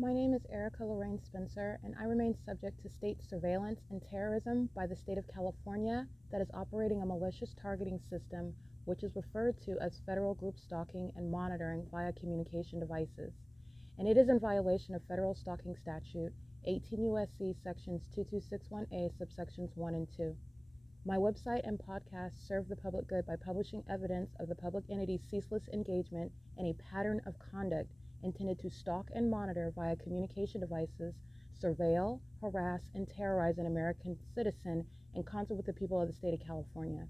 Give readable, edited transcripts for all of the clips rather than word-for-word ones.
My name is Erica Lorraine Spencer, and I remain subject to state surveillance and terrorism by the state of California that is operating a malicious targeting system, which is referred to as federal group stalking and monitoring via communication devices. And it is in violation of federal stalking statute 18 U.S.C. sections 2261A subsections 1 and 2. My website and podcast serve the public good by publishing evidence of the public entity's ceaseless engagement in a pattern of conduct intended to stalk and monitor via communication devices, surveil, harass, and terrorize an American citizen in concert with the people of the state of California.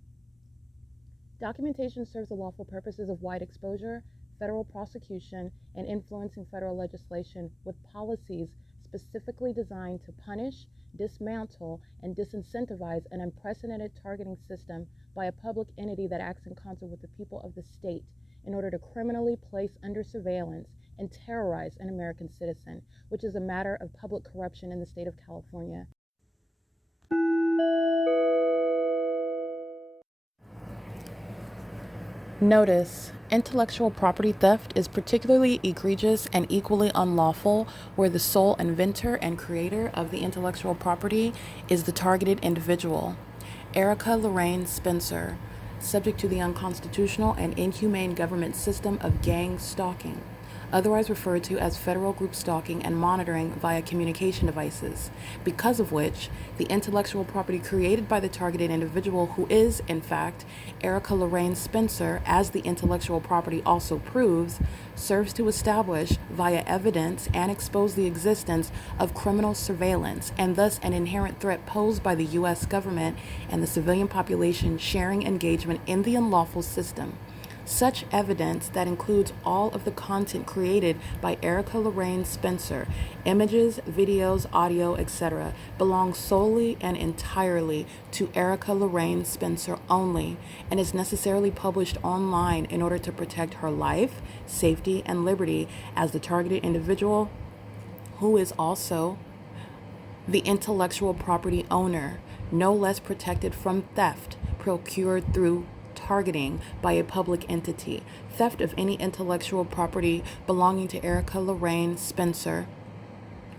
Documentation serves the lawful purposes of wide exposure, federal prosecution, and influencing federal legislation with policies specifically designed to punish, dismantle, and disincentivize an unprecedented targeting system by a public entity that acts in concert with the people of the state in order to criminally place under surveillance and terrorize an American citizen, which is a matter of public corruption in the state of California. Notice: intellectual property theft is particularly egregious and equally unlawful where the sole inventor and creator of the intellectual property is the targeted individual. Erica Lorraine Spencer, subject to the unconstitutional and inhumane government system of gang stalking, otherwise referred to as federal group stalking and monitoring via communication devices, because of which the intellectual property created by the targeted individual, who is, in fact, Erica Lorraine Spencer, as the intellectual property also proves, serves to establish via evidence and expose the existence of criminal surveillance and thus an inherent threat posed by the U.S. government and the civilian population sharing engagement in the unlawful system. Such evidence that includes all of the content created by Erica Lorraine Spencer, images, videos, audio, etc., belongs solely and entirely to Erica Lorraine Spencer only and is necessarily published online in order to protect her life, safety, and liberty as the targeted individual, who is also the intellectual property owner, no less protected from theft procured through targeting by a public entity. Theft of any intellectual property belonging to Erica Lorraine Spencer,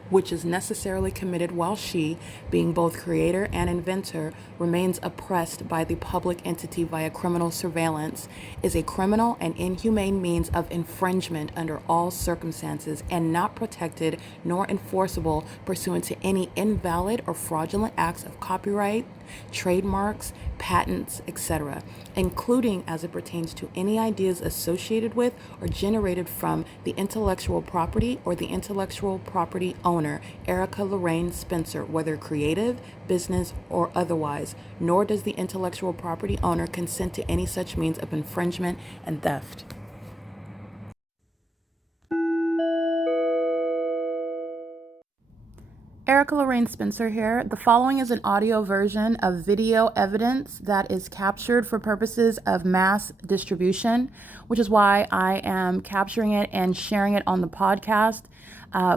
which is necessarily committed while she, being both creator and inventor, remains oppressed by the public entity via criminal surveillance, is a criminal and inhumane means of infringement under all circumstances and not protected nor enforceable pursuant to any invalid or fraudulent acts of copyright, trademarks, patents, etc., including as it pertains to any ideas associated with or generated from the intellectual property or the intellectual property owner, Erica Lorraine Spencer, whether creative, business, or otherwise, nor does the intellectual property owner consent to any such means of infringement and theft. Erica Lorraine Spencer here. The following is an audio version of video evidence that is captured for purposes of mass distribution, which is why I am capturing it and sharing it on the podcast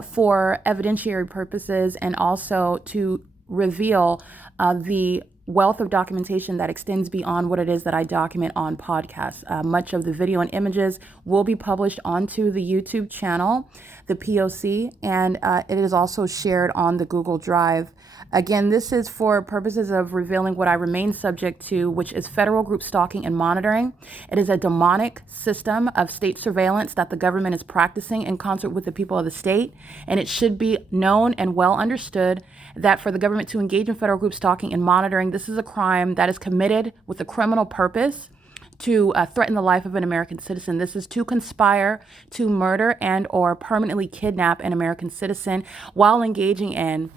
for evidentiary purposes and also to reveal the wealth of documentation that extends beyond what it is that I document on podcasts. Much of the video and images will be published onto the YouTube channel, the P.O.C, and it is also shared on the Google Drive. Again, this is for purposes of revealing what I remain subject to, which is federal group stalking and monitoring. It is a demonic system of state surveillance that the government is practicing in concert with the people of the state, and it should be known and well understood that for the government to engage in federal group stalking and monitoring, this is a crime that is committed with a criminal purpose to threaten the life of an American citizen. This is to conspire to murder and or permanently kidnap an American citizen while engaging in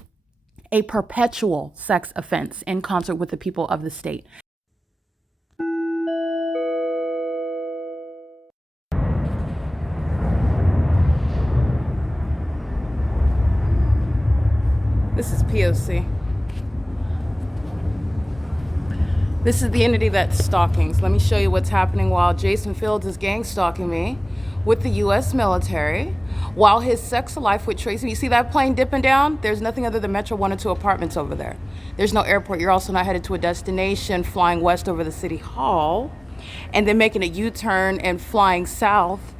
a perpetual sex offense in concert with the people of the state. This is P.O.C. This is the entity that's stalking. So let me show you what's happening while Jason Fields is gang stalking me with the U.S. military, while his sex life with Tracy. You see that plane dipping down? There's nothing other than Metro 1 and 2 apartments over there. There's no airport. You're also not headed to a destination, flying west over the city hall, and then making a U-turn and flying south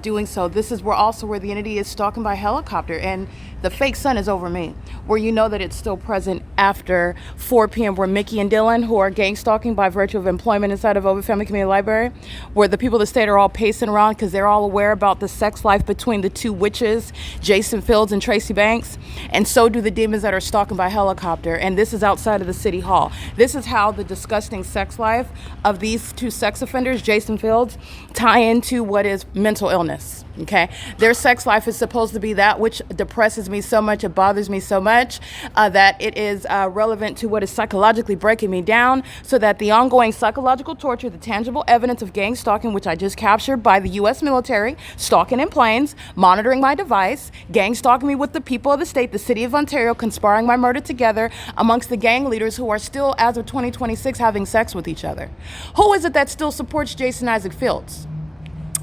doing so. This is where the entity is stalking by helicopter, and the fake sun is over me, where you know that it's still present after 4 p.m. where Mickey and Dylan, who are gang stalking by virtue of employment inside of OVITT Family Community Library, where the people of the state are all pacing around because they're all aware about the sex life between the two witches, Jason Fields and Tracy Banks, and so do the demons that are stalking by helicopter. And this is outside of the city hall. This is how the disgusting sex life of these two sex offenders, Jason Fields, tie into what is mental illness. Okay, their sex life is supposed to be that which depresses me so much, it bothers me so much, that it is relevant to what is psychologically breaking me down, so that the ongoing psychological torture, the tangible evidence of gang stalking, which I just captured by the U.S. military, stalking in planes, monitoring my device, gang stalking me with the people of the state, the city of Ontario, conspiring my murder together amongst the gang leaders who are still, as of 2026, having sex with each other. Who is it that still supports Jason Isaac Fields?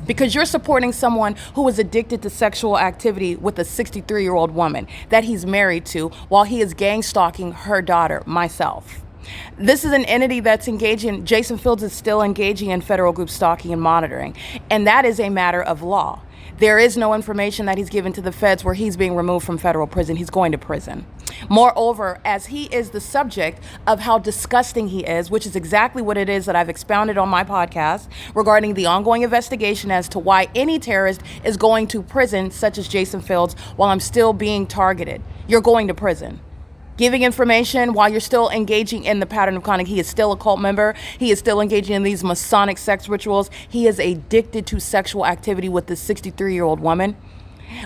Because you're supporting someone who is addicted to sexual activity with a 63-year-old woman that he's married to, while he is gang stalking her daughter, myself. This is an entity that's engaging, Jason Fields is still engaging in federal group stalking and monitoring, and that is a matter of law. There is no information that he's given to the feds where he's being removed from federal prison. He's going to prison. Moreover, as he is the subject of how disgusting he is, which is exactly what it is that I've expounded on my podcast regarding the ongoing investigation as to why any terrorist is going to prison, such as Jason Fields, while I'm still being targeted. You're going to prison. Giving information while you're still engaging in the pattern of conduct. He is still a cult member. He is still engaging in these Masonic sex rituals. He is addicted to sexual activity with this 63-year-old woman.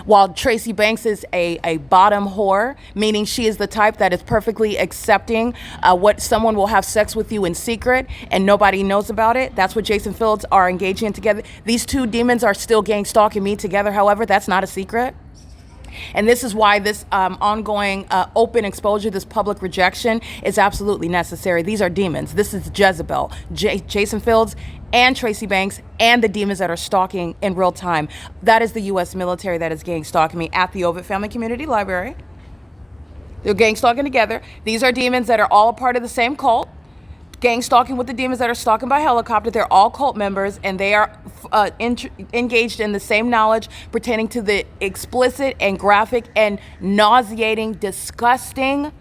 While Tracy Banks is a bottom whore, meaning she is the type that is perfectly accepting what someone will have sex with you in secret and nobody knows about it. That's what Jason Fields are engaging in together. These two demons are still gang stalking me together. However, that's not a secret. And this is why this ongoing open exposure, this public rejection is absolutely necessary. These are demons. This is Jezebel, Jason Fields and Tracy Banks and the demons that are stalking in real time. That is the U.S. military that is gang stalking me at the OVITT Family Community Library. They're gang stalking together. These are demons that are all a part of the same cult. Gang stalking with the demons that are stalking by helicopter. They're all cult members, and they are engaged in the same knowledge pertaining to the explicit and graphic and nauseating, disgusting,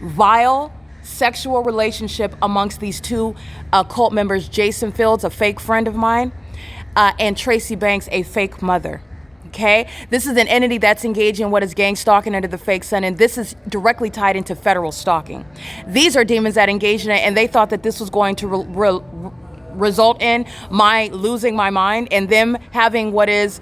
vile sexual relationship amongst these two cult members, Jason Fields, a fake friend of mine, and Tracy Banks, a fake mother. Okay, this is an entity that's engaged in what is gang stalking under the fake sun, and this is directly tied into federal stalking. These are demons that engage in it, and they thought that this was going to result in my losing my mind and them having what is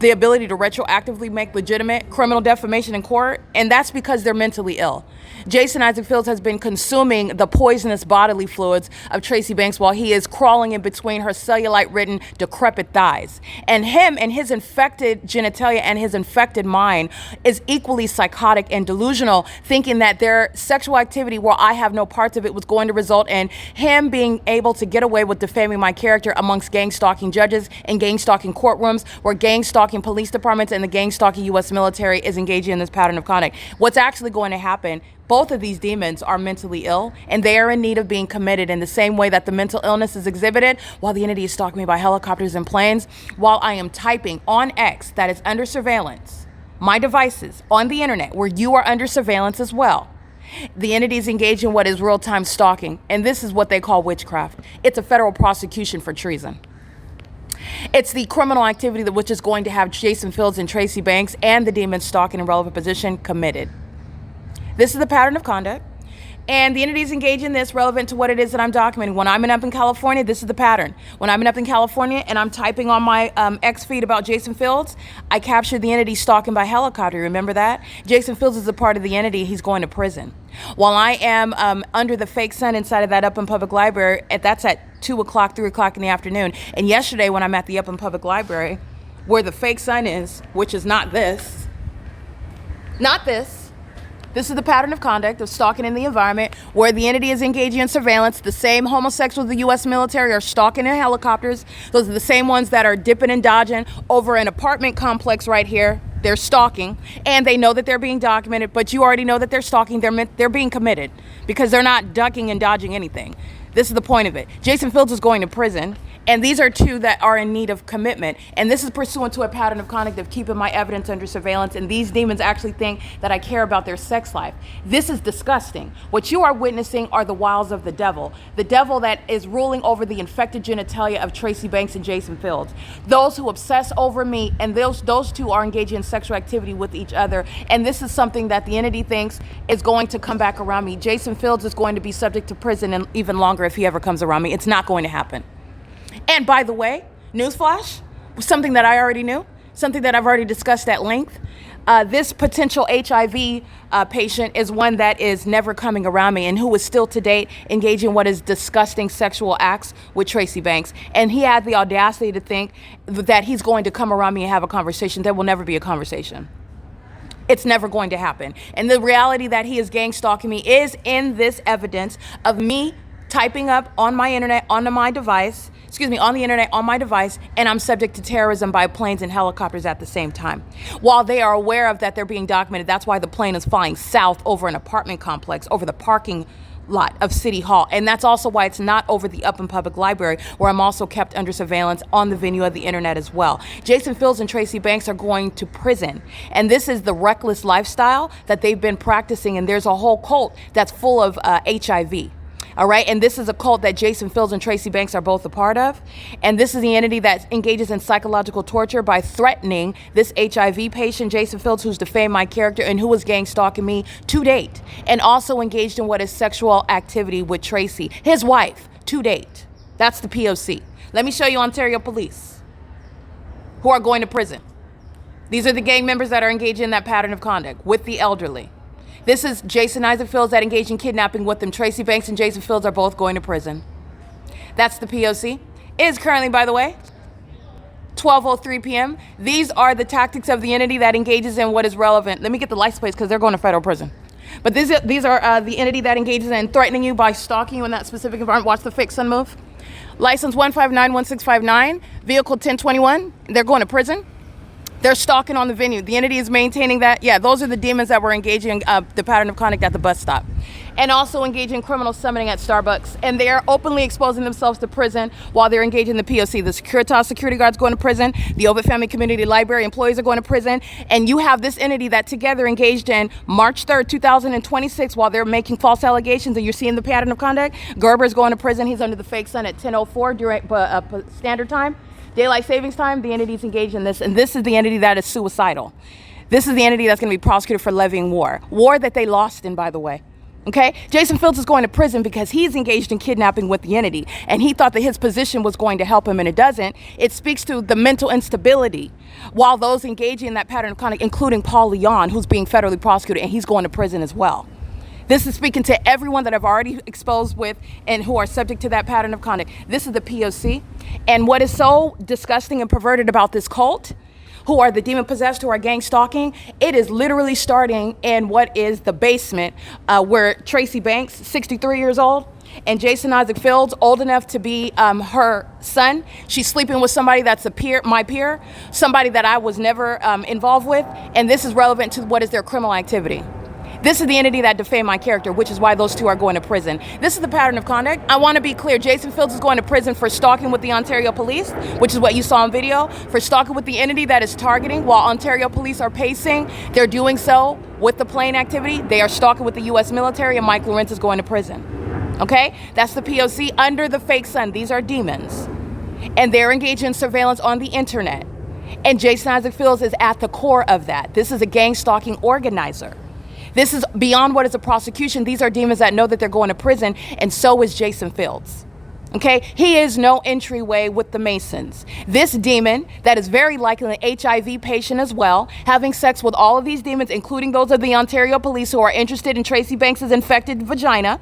the ability to retroactively make legitimate criminal defamation in court, and that's because they're mentally ill. Jason Isaac Fields has been consuming the poisonous bodily fluids of Tracy Banks while he is crawling in between her cellulite-ridden, decrepit thighs. And him and his infected genitalia and his infected mind is equally psychotic and delusional, thinking that their sexual activity, where I have no parts of it, was going to result in him being able to get away with defaming my character amongst gang-stalking judges and gang-stalking courtrooms, where gang-stalking police departments and the gang-stalking U.S. military is engaging in this pattern of conduct. What's actually going to happen, both of these demons are mentally ill, and they are in need of being committed in the same way that the mental illness is exhibited while the entity is stalking me by helicopters and planes, while I am typing on X that is under surveillance, my devices on the internet where you are under surveillance as well. The entity is engaged in what is real-time stalking, and this is what they call witchcraft. It's a federal prosecution for treason. It's the criminal activity that which is going to have Jason Fields and Tracy Banks and the demons stalking in relevant position committed. This is the pattern of conduct, and the entities engage in this relevant to what it is that I'm documenting. When I'm up in California, this is the pattern. When I'm up in California and I'm typing on my X feed about Jason Fields, I capture the entity stalking by helicopter. Remember that? Jason Fields is a part of the entity. He's going to prison. While I am under the fake sun inside of that Upland Public Library, that's at 2 o'clock, 3 o'clock in the afternoon. And yesterday when I'm at the Upland Public Library, where the fake sun is, which is not this, this is the pattern of conduct of stalking in the environment where the entity is engaging in surveillance. The same homosexuals of the U.S. military are stalking in helicopters. Those are the same ones that are dipping and dodging over an apartment complex right here. They're stalking, and they know that they're being documented, but you already know that they're stalking. They're being committed because they're not ducking and dodging anything. This is the point of it. Jason Fields is going to prison, And these are two that are in need of commitment. And this is pursuant to a pattern of conduct of keeping my evidence under surveillance. And these demons actually think that I care about their sex life. This is disgusting. What you are witnessing are the wiles of the devil that is ruling over the infected genitalia of Tracy Banks and Jason Fields. Those who obsess over me, and those two are engaging in sexual activity with each other. And this is something that the entity thinks is going to come back around me. Jason Fields is going to be subject to prison and even longer if he ever comes around me. It's not going to happen. And by the way, newsflash, something that I already knew, something that I've already discussed at length. This potential HIV patient is one that is never coming around me and who is still to date engaging in what is disgusting sexual acts with Tracy Banks. And he had the audacity to think that he's going to come around me and have a conversation. There will never be a conversation. It's never going to happen. And the reality that he is gang stalking me is in this evidence of me typing up on my internet, on my device, on the internet, on my device, and I'm subject to terrorism by planes and helicopters at the same time. While they are aware of that they're being documented, that's why the plane is flying south over an apartment complex, over the parking lot of City Hall. And that's also why it's not over the Upland Public Library, where I'm also kept under surveillance on the venue of the internet as well. Jason Fields and Tracy Banks are going to prison. And this is the reckless lifestyle that they've been practicing. And there's a whole cult that's full of HIV. All right. And this is a cult that Jason Fields and Tracy Banks are both a part of. And this is the entity that engages in psychological torture by threatening this HIV patient, Jason Fields, who's defamed my character and who was gang stalking me to date, and also engaged in what is sexual activity with Tracy, his wife, to date. That's the P.O.C. Let me show you Ontario police who are going to prison. These are the gang members that are engaged in that pattern of conduct with the elderly. This is Jason Isaac Fields that engaged in kidnapping with them. Tracy Banks and Jason Fields are both going to prison. That's the P.O.C. It is currently, by the way, 12:03 p.m. These are the tactics of the entity that engages in what is relevant. Let me get the license plates because they're going to federal prison. But these are the entity that engages in threatening you by stalking you in that specific environment. Watch the fake sun move. License 1591659, vehicle 1021. They're going to prison. They're stalking on the venue. The entity is maintaining that. Yeah, those are the demons that were engaging the pattern of conduct at the bus stop. And also engaging in criminal summoning at Starbucks. And they are openly exposing themselves to prison while they're engaging in the P.O.C. The Securitas security guards going to prison. The OVITT Family Community Library employees are going to prison. And you have this entity that together engaged in March 3rd, 2026 while they're making false allegations. And you're seeing the pattern of conduct. Gerber's going to prison. He's under the fake sun at 10:04 during standard time. Daylight savings time, the entity's engaged in this, and this is the entity that is suicidal. This is the entity that's going to be prosecuted for levying war that they lost in, by the way. Okay? Jason Fields is going to prison because he's engaged in kidnapping with the entity, and he thought that his position was going to help him, and it doesn't. It speaks to the mental instability while those engaging in that pattern of conduct, including Paul Leon, who's being federally prosecuted, and he's going to prison as well. This is speaking to everyone that I've already exposed with and who are subject to that pattern of conduct. This is the P.O.C. And what is so disgusting and perverted about this cult, who are the demon possessed, who are gang stalking, it is literally starting in what is the basement where Tracy Banks, 63 years old, and Jason Isaac Fields, old enough to be her son. She's sleeping with somebody that's my peer, somebody that I was never involved with. And this is relevant to what is their criminal activity. This is the entity that defamed my character, which is why those two are going to prison. This is the pattern of conduct. I want to be clear. Jason Fields is going to prison for stalking with the Ontario police, which is what you saw on video, for stalking with the entity that is targeting while Ontario police are pacing. They're doing so with the plane activity. They are stalking with the U.S. military, and Mike LORENZ is going to prison. Okay? That's the P.O.C. under the fake sun. These are demons. And they're engaged in surveillance on the internet. And Jason Isaac Fields is at the core of that. This is a gang stalking organizer. This is beyond what is a prosecution. These are demons that know that they're going to prison, and so is Jason Fields. Okay? He is no entryway with the Masons. This demon that is very likely an HIV patient as well, having sex with all of these demons, including those of the Ontario police who are interested in Tracy Banks' infected vagina,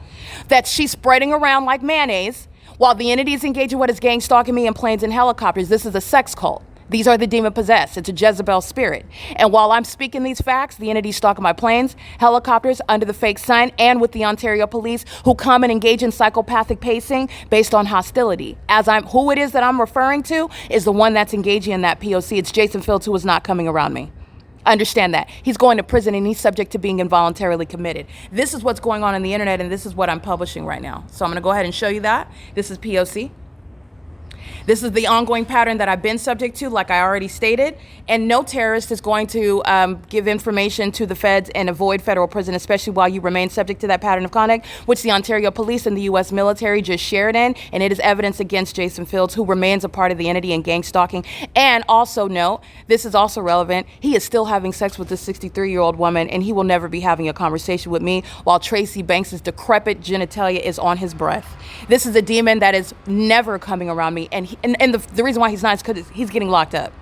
that she's spreading around like mayonnaise, while the entity is engaged in what is gang stalking me in planes and helicopters. This is a sex cult. These are the demon possessed. It's a Jezebel spirit. And while I'm speaking these facts, the entity stalking my planes, helicopters, under the fake sun, and with the Ontario police who come and engage in psychopathic pacing based on hostility. Who it is that I'm referring to is the one that's engaging in that P.O.C. It's Jason Fields, who is not coming around me. Understand that. He's going to prison and he's subject to being involuntarily committed. This is what's going on the internet, and this is what I'm publishing right now. So I'm going to go ahead and show you that. This is P.O.C. This is the ongoing pattern that I've been subject to, like I already stated, and no terrorist is going to give information to the feds and avoid federal prison, especially while you remain subject to that pattern of conduct, which the Ontario Police and the U.S. military just shared in, and it is evidence against Jason Fields, who remains a part of the entity in gang stalking. And also note, this is also relevant, he is still having sex with this 63-year-old woman, and he will never be having a conversation with me while Tracy Banks's decrepit genitalia is on his breath. This is a demon that is never coming around me, and the reason why he's not is because he's getting locked up.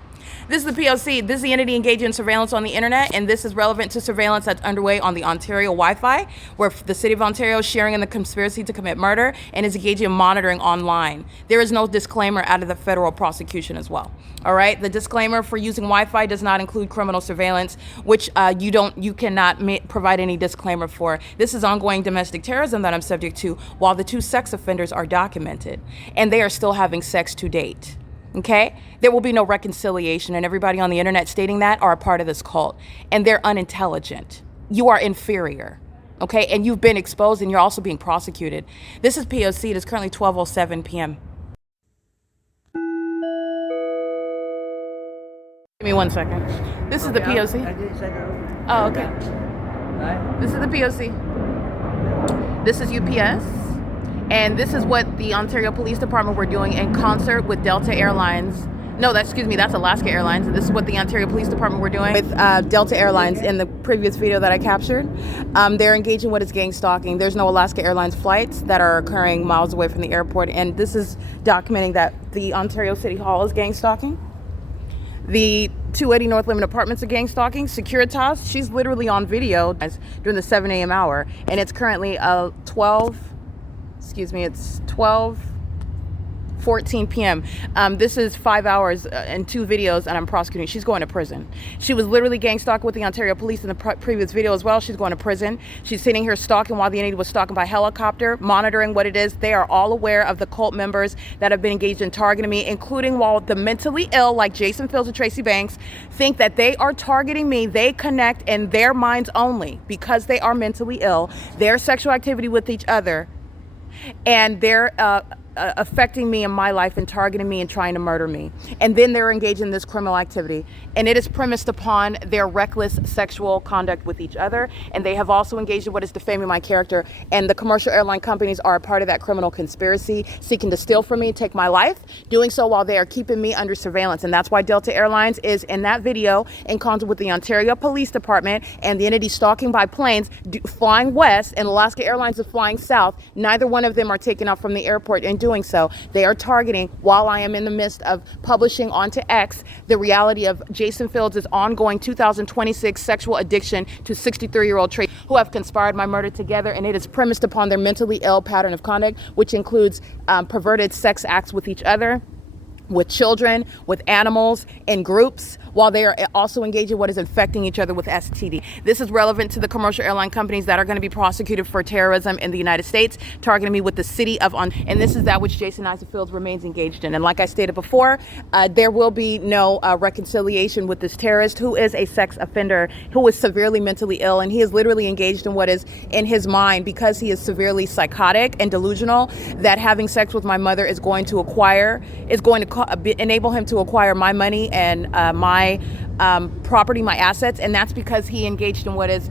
This is the P.O.C. This is the entity engaged in surveillance on the internet, and this is relevant to surveillance that's underway on the Ontario Wi-Fi, where the city of Ontario is sharing in the conspiracy to commit murder and is engaged in monitoring online. There is no disclaimer out of the federal prosecution as well. All right, the disclaimer for using Wi-Fi does not include criminal surveillance, which you cannot provide any disclaimer for. This is ongoing domestic terrorism that I'm subject to, while the 2 sex offenders are documented, and they are still having sex to date. Okay? There will be no reconciliation, and everybody on the internet stating that are a part of this cult, and they're unintelligent. You are inferior, okay? And you've been exposed, and you're also being prosecuted. This is P.O.C. It is currently 12:07 p.m. Give me 1 second. This is the P.O.C. Oh, okay. This is the P.O.C. This is U.S. And this is what the Ontario Police Department were doing in concert with Delta Airlines. No, that's Alaska Airlines. And this is what the Ontario Police Department were doing with Delta Airlines in the previous video that I captured. They're engaging what is gang stalking. There's no Alaska Airlines flights that are occurring miles away from the airport. And this is documenting that the Ontario City Hall is gang stalking. The 280 North Limit Apartments are gang stalking. Securitas, she's literally on video during the 7 a.m. hour. And it's currently 12:14 p.m. This is 5 hours and 2 videos, and I'm prosecuting. She's going to prison. She was literally gang stalking with the Ontario Police in the previous video as well. She's going to prison. She's sitting here stalking while the entity was stalking by helicopter, monitoring what it is. They are all aware of the cult members that have been engaged in targeting me, including while the mentally ill, like Jason Fields and Tracy Banks, think that they are targeting me. They connect in their minds only because they are mentally ill, their sexual activity with each other, and they're affecting me in my life and targeting me and trying to murder me. And then they're engaged in this criminal activity. And it is premised upon their reckless sexual conduct with each other. And they have also engaged in what is defaming my character. And the commercial airline companies are a part of that criminal conspiracy, seeking to steal from me, take my life, doing so while they are keeping me under surveillance. And that's why Delta Airlines is in that video in concert with the Ontario Police Department and the entity stalking by planes, flying west, and Alaska Airlines is flying south. Neither one of them are taken off from the airport and doing so. They are targeting, while I am in the midst of publishing onto X, the reality of Jason Fields' ongoing 2026 sexual addiction to 63-year-old Tracy, who have conspired my murder together, and it is premised upon their mentally ill pattern of conduct, which includes perverted sex acts with each other, with children, with animals, in groups, while they are also engaged in what is infecting each other with STD. This is relevant to the commercial airline companies that are going to be prosecuted for terrorism in the United States, targeting me with the city of and this is that which Jason Isaac Fields remains engaged in. And like I stated before, there will be no reconciliation with this terrorist, who is a sex offender, who is severely mentally ill, and he is literally engaged in what is in his mind, because he is severely psychotic and delusional, that having sex with my mother is going to enable him to acquire my money and my property, my assets, and that's because he engaged in what is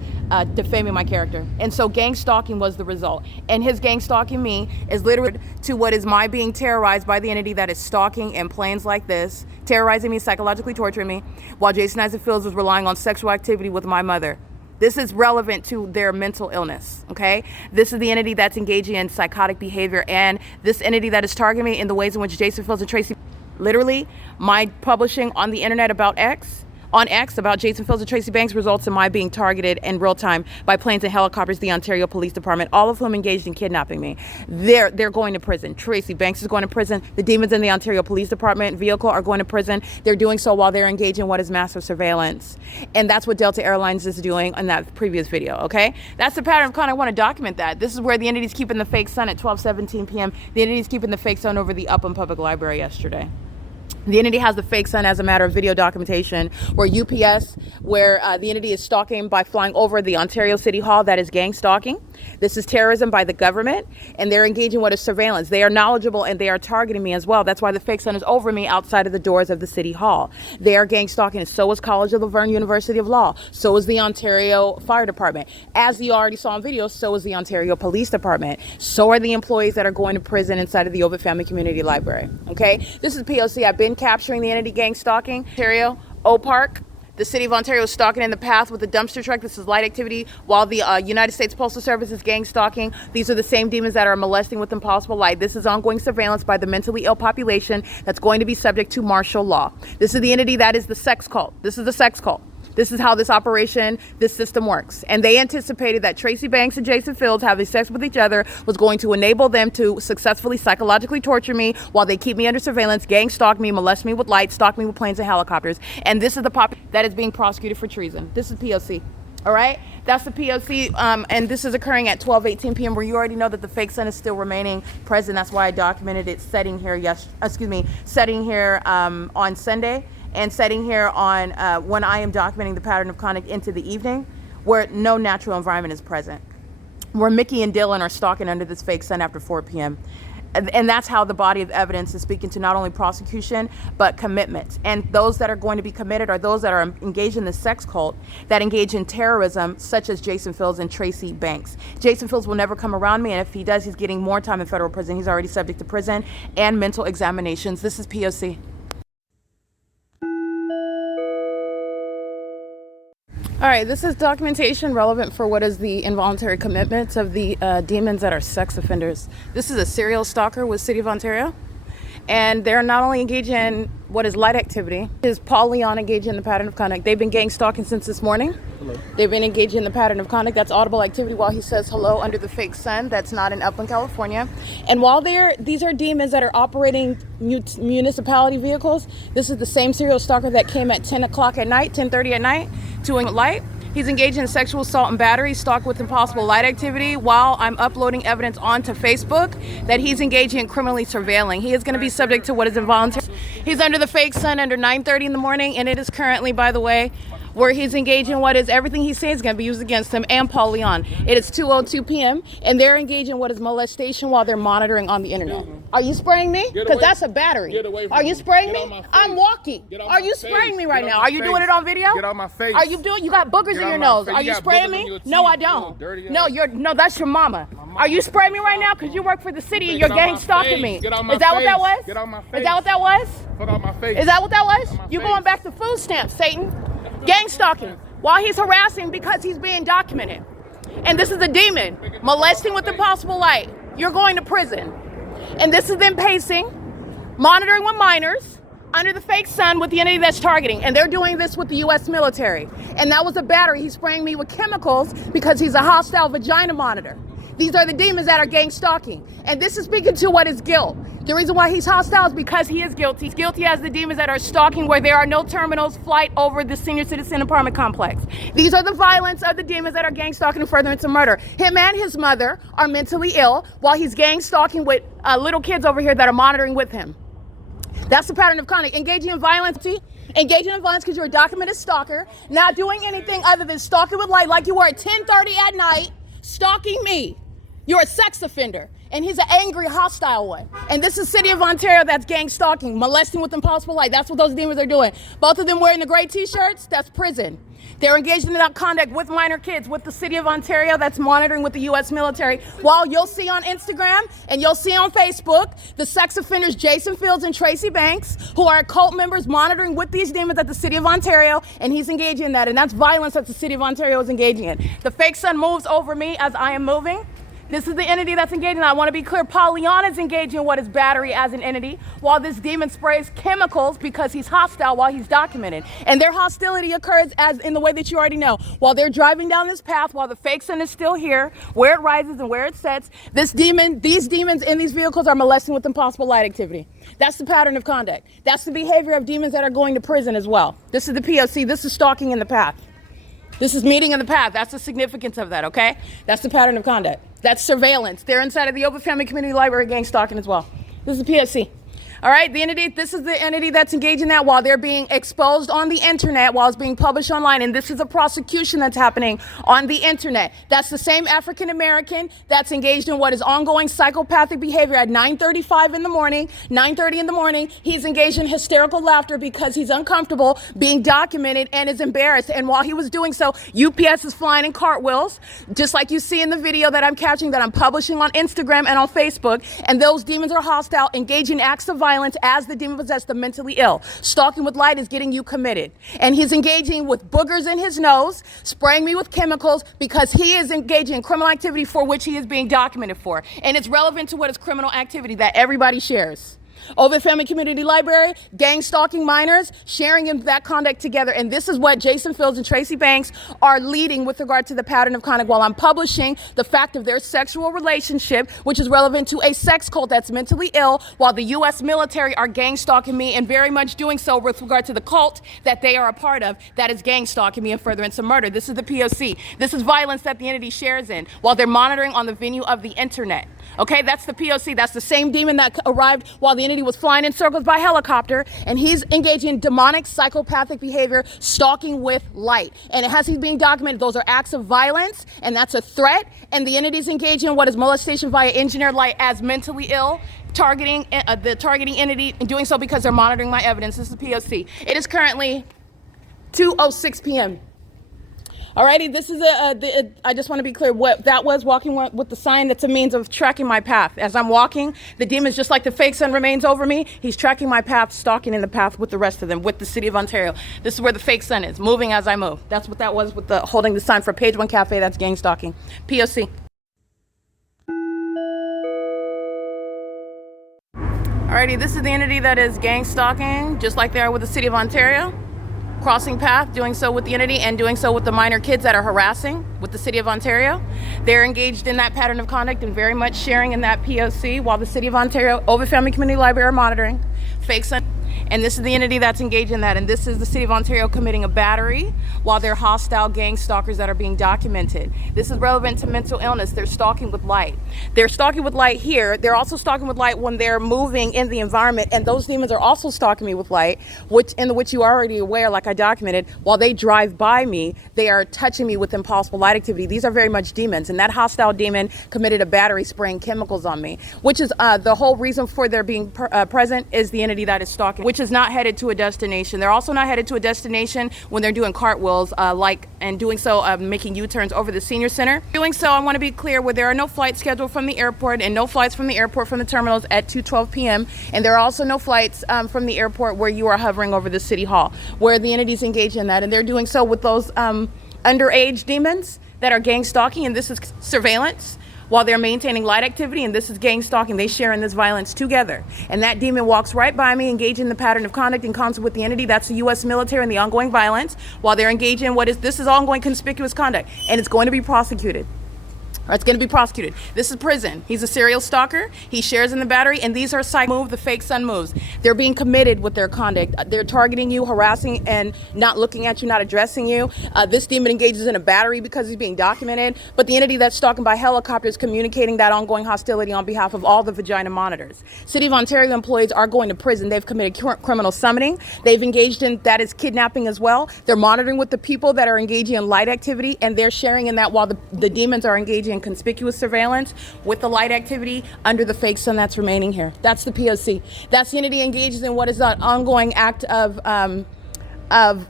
defaming my character. And so gang stalking was the result. And his gang stalking me is literally to what is my being terrorized by the entity that is stalking in planes like this, terrorizing me, psychologically torturing me, while Jason Isaac Fields was relying on sexual activity with my mother. This is relevant to their mental illness, okay? This is the entity that's engaging in psychotic behavior, and this entity that is targeting me in the ways in which Jason Fields and Tracy, literally, my publishing on the internet about X about Jason Fields and Tracy Banks results in my being targeted in real time by planes and helicopters, the Ontario Police Department, all of whom engaged in kidnapping me. They're going to prison. Tracy Banks is going to prison. The demons in the Ontario Police Department vehicle are going to prison. They're doing so while they're engaged in what is massive surveillance. And that's what Delta Airlines is doing in that previous video, okay? That's the pattern of conduct. I want to document that. This is where the entity's keeping the fake sun at 12:17 p.m. The entity's keeping the fake sun over the Upham Public Library yesterday. The entity has the fake sun as a matter of video documentation, where UPS, where the entity is stalking by flying over the Ontario City Hall. That is gang stalking. This is terrorism by the government, and they're engaging what is surveillance. They are knowledgeable, and they are targeting me as well. That's why the fake sun is over me outside of the doors of the City Hall. They are gang stalking, and so is College of Laverne University of Law. So is the Ontario Fire Department. As you already saw in video, so is the Ontario Police Department. So are the employees that are going to prison inside of the OVITT Family Community Library. Okay? This is P.O.C. I've been capturing the entity gang stalking. Ontario, O-Park. The city of Ontario is stalking in the path with a dumpster truck. This is light activity while the United States Postal Service is gang stalking. These are the same demons that are molesting with impossible light. This is ongoing surveillance by the mentally ill population that's going to be subject to martial law. This is the entity that is the sex cult. This is the sex cult. This is how this operation, this system works. And they anticipated that Tracy Banks and Jason Fields having sex with each other was going to enable them to successfully psychologically torture me while they keep me under surveillance, gang stalk me, molest me with lights, stalk me with planes and helicopters. And this is the pop that is being prosecuted for treason. This is P.O.C. All right, that's the P.O.C. And this is occurring at 12:18 p.m. where you already know that the fake sun is still remaining present. That's why I documented it setting here on Sunday. And setting here on when I am documenting the pattern of conduct into the evening, where no natural environment is present, where Mickey and Dylan are stalking under this fake sun after 4 p.m. And that's how the body of evidence is speaking to not only prosecution, but commitment. And those that are going to be committed are those that are engaged in the sex cult, that engage in terrorism, such as Jason Fields and Tracy Banks. Jason Fields will never come around me, and if he does, he's getting more time in federal prison. He's already subject to prison and mental examinations. This is P.O.C. All right, this is documentation relevant for what is the involuntary commitments of the demons that are sex offenders. This is a serial stalker with City of Ontario, and they're not only engaged in what is light activity, is Paul Leon engaged in the pattern of conduct. They've been gang stalking since this morning. Hello. They've been engaged in the pattern of conduct. That's audible activity while he says hello under the fake sun. That's not in Upland, California. And while these are demons that are operating municipality vehicles, this is the same serial stalker that came at 10 o'clock at night, 10:30 at night, to light. He's engaged in sexual assault and battery, stalked with impossible light activity while I'm uploading evidence onto Facebook that he's engaging in criminally surveilling. He is going to be subject to what is involuntary. He's under the fake sun under 9:30 in the morning, and it is currently, by the way, where he's engaged in what is everything he says is going to be used against him and Paul Leon. It is 2:02 p.m. and they're engaged in what is molestation while they're monitoring on the internet. Are you spraying me? Because that's a battery. Are you spraying me? I'm walking. Are you spraying me right now? Are you doing it on video? Get out my face. Are you doing? You got boogers in your nose. Are you spraying me? No, I don't. No, that's your mama. Are you spraying me right now? Because you work for the city and you're gang stalking me. Is that what that was? Get out my face. Is that what that was? Put out my face. Is that what that was? You going back to food stamps, Satan? Gang stalking while he's harassing because he's being documented. And this is a demon molesting with impossible light. You're going to prison. And this is them pacing, monitoring with minors under the fake sun with the entity that's targeting. And they're doing this with the U.S. military. And that was a battery. He's spraying me with chemicals because he's a hostile vagina monitor. These are the demons that are gang stalking. And this is speaking to what is guilt. The reason why he's hostile is because he is guilty. He's guilty as the demons that are stalking where there are no terminals flight over the senior citizen apartment complex. These are the violence of the demons that are gang stalking and furtherance of murder. Him and his mother are mentally ill while he's gang stalking with little kids over here that are monitoring with him. That's the pattern of conduct. Engaging in violence because you're a documented stalker, not doing anything other than stalking with light like you were at 10:30 at night, stalking me. You're a sex offender. And he's an angry, hostile one. And this is City of Ontario that's gang stalking, molesting with impossible light. That's what those demons are doing. Both of them wearing the gray t-shirts, that's prison. They're engaged in that conduct with minor kids, with the City of Ontario that's monitoring with the U.S. military. While you'll see on Instagram and you'll see on Facebook, the sex offenders Jason Fields and Tracy Banks, who are cult members monitoring with these demons at the City of Ontario, and he's engaging in that. And that's violence that the City of Ontario is engaging in. The fake sun moves over me as I am moving. This is the entity that's engaging. I want to be clear, Paul Leon is engaging in what is battery as an entity, while this demon sprays chemicals because he's hostile while he's documented. And their hostility occurs as in the way that you already know. While they're driving down this path, while the fake sun is still here, where it rises and where it sets, these demons in these vehicles are molesting with impossible light activity. That's the pattern of conduct. That's the behavior of demons that are going to prison as well. This is the P.O.C. This is stalking in the path. This is meeting in the path. That's the significance of that, okay? That's the pattern of conduct. That's surveillance. They're inside of the OVITT Family Community Library gang stalking as well. This is P.O.C. All right, this is the entity that's engaged in that while they're being exposed on the internet, while it's being published online. And this is a prosecution that's happening on the internet. That's the same African American that's engaged in what is ongoing psychopathic behavior at 9:35 in the morning, 9:30 in the morning. He's engaged in hysterical laughter because he's uncomfortable, being documented, and is embarrassed. And while he was doing so, UPS is flying in cartwheels, just like you see in the video that I'm capturing, that I'm publishing on Instagram and on Facebook. And those demons are hostile, engaging acts of violence as the demon possessed the mentally ill. Stalking with light is getting you committed. And he's engaging with boogers in his nose, spraying me with chemicals because he is engaging in criminal activity for which he is being documented for. And it's relevant to what is criminal activity that everybody shares. OVITT Family Community Library, gang stalking minors, sharing in that conduct together. And this is what Jason Fields and Tracy Banks are leading with regard to the pattern of conduct while I'm publishing the fact of their sexual relationship, which is relevant to a sex cult that's mentally ill, while the U.S. military are gang stalking me and very much doing so with regard to the cult that they are a part of that is gang stalking me in furtherance of murder. This is the P.O.C. This is violence that the entity shares in while they're monitoring on the venue of the internet. Okay, that's the P.O.C. That's the same demon that arrived while the entity was flying in circles by helicopter, and he's engaging in demonic psychopathic behavior, stalking with light. And as he's being documented, those are acts of violence, and that's a threat. And the entity's engaging in what is molestation via engineered light as mentally ill, targeting the targeting entity, and doing so because they're monitoring my evidence. This is the P.O.C. It is currently 2:06 p.m. Alrighty, this is I just want to be clear what that was, walking with the sign. That's a means of tracking my path. As I'm walking, the demon's just like the fake sun remains over me. He's tracking my path, stalking in the path with the rest of them, with the city of Ontario. This is where the fake sun is, moving as I move. That's what that was with the holding the sign for Page 1 Cafe. That's gang stalking. P.O.C. Alrighty, this is the entity that is gang stalking, just like they are with the city of Ontario. Crossing path, doing so with the entity and doing so with the minor kids that are harassing with the city of Ontario. They're engaged in that pattern of conduct and very much sharing in that P.O.C. while the city of Ontario, OVITT Family Community Library are monitoring. Fake sun. And this is the entity that's engaged in that. And this is the city of Ontario committing a battery while they're hostile gang stalkers that are being documented. This is relevant to mental illness. They're stalking with light. They're stalking with light here. They're also stalking with light when they're moving in the environment. And those demons are also stalking me with light, which you are already aware, like I documented. While they drive by me, they are touching me with impossible light activity. These are very much demons. And that hostile demon committed a battery spraying chemicals on me, which is the whole reason for their being present is the entity that is stalking, which is not headed to a destination. They're also not headed to a destination when they're doing cartwheels, and doing so, making U-turns over the senior center. Doing so, I want to be clear, where there are no flights scheduled from the airport and no flights from the airport from the terminals at 2:12 p.m. And there are also no flights from the airport where you are hovering over the city hall, where the entities engage in that. And they're doing so with those underage demons that are gang stalking, and this is surveillance. While they're maintaining light activity, and this is gang stalking, they share in this violence together. And that demon walks right by me, engaging in the pattern of conduct in concert with the entity. That's the U.S. military and the ongoing violence, while they're engaged in this is ongoing conspicuous conduct, and it's going to be prosecuted. It's going to be prosecuted. This is prison. He's a serial stalker. He shares in the battery, and these are the fake sun moves. They're being committed with their conduct. They're targeting you, harassing, and not looking at you, not addressing you. This demon engages in a battery because he's being documented, but the entity that's stalking by helicopter is communicating that ongoing hostility on behalf of all the vagina monitors. City of Ontario employees are going to prison. They've committed criminal summoning. They've engaged in, that is kidnapping as well. They're monitoring with the people that are engaging in light activity, and they're sharing in that while the demons are engaging conspicuous surveillance with the light activity under the fake sun that's remaining here. That's the P.O.C. That's the entity engages in what is an ongoing act of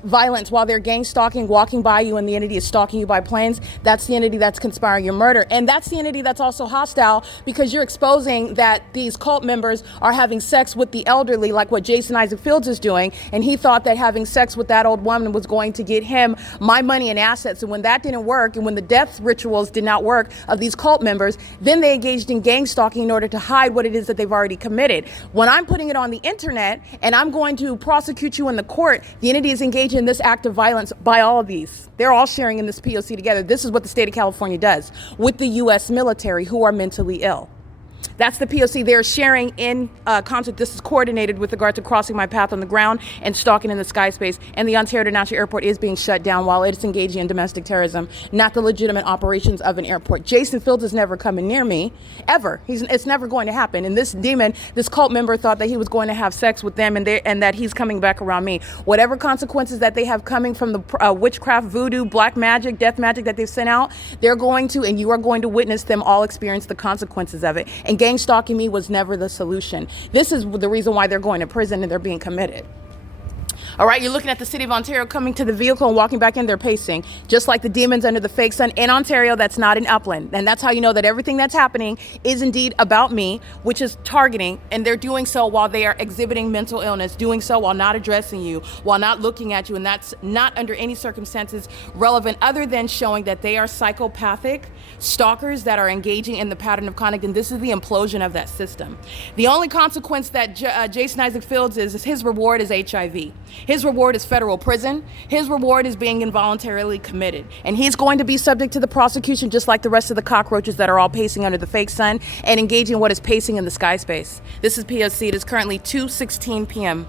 violence while they're gang stalking, walking by you, and the entity is stalking you by planes. That's the entity that's conspiring your murder. And that's the entity that's also hostile because you're exposing that these cult members are having sex with the elderly, like what Jason Isaac Fields is doing. And he thought that having sex with that old woman was going to get him my money and assets. And when that didn't work, and when the death rituals did not work of these cult members, then they engaged in gang stalking in order to hide what it is that they've already committed. When I'm putting it on the internet and I'm going to prosecute you in the court, the entity is engaged in this act of violence by all of these. They're all sharing in this P.O.C. together. This is what the state of California does with the U.S. military, who are mentally ill. That's the P.O.C. They're sharing in concert. This is coordinated with regard to crossing my path on the ground and stalking in the sky space. And the Ontario International Airport is being shut down while it's engaging in domestic terrorism, not the legitimate operations of an airport. Jason Fields is never coming near me, ever. It's never going to happen. And this demon, this cult member, thought that he was going to have sex with them and that he's coming back around me. Whatever consequences that they have coming from the witchcraft, voodoo, black magic, death magic that they've sent out, they're going to, and you are going to witness them all experience the consequences of it. And gang stalking me was never the solution. This is the reason why they're going to prison and they're being committed. All right, you're looking at the city of Ontario coming to the vehicle and walking back in, they're pacing, just like the demons under the fake sun in Ontario. That's not in Upland. And that's how you know that everything that's happening is indeed about me, which is targeting. And they're doing so while they are exhibiting mental illness, doing so while not addressing you, while not looking at you. And that's not under any circumstances relevant other than showing that they are psychopathic stalkers that are engaging in the pattern of conduct. And this is the implosion of that system. The only consequence that Jason Isaac Fields is his reward is HIV. His reward is federal prison. His reward is being involuntarily committed. And he's going to be subject to the prosecution just like the rest of the cockroaches that are all pacing under the fake sun and engaging in what is pacing in the sky space. This is P.O.C. It is currently 2:16 p.m.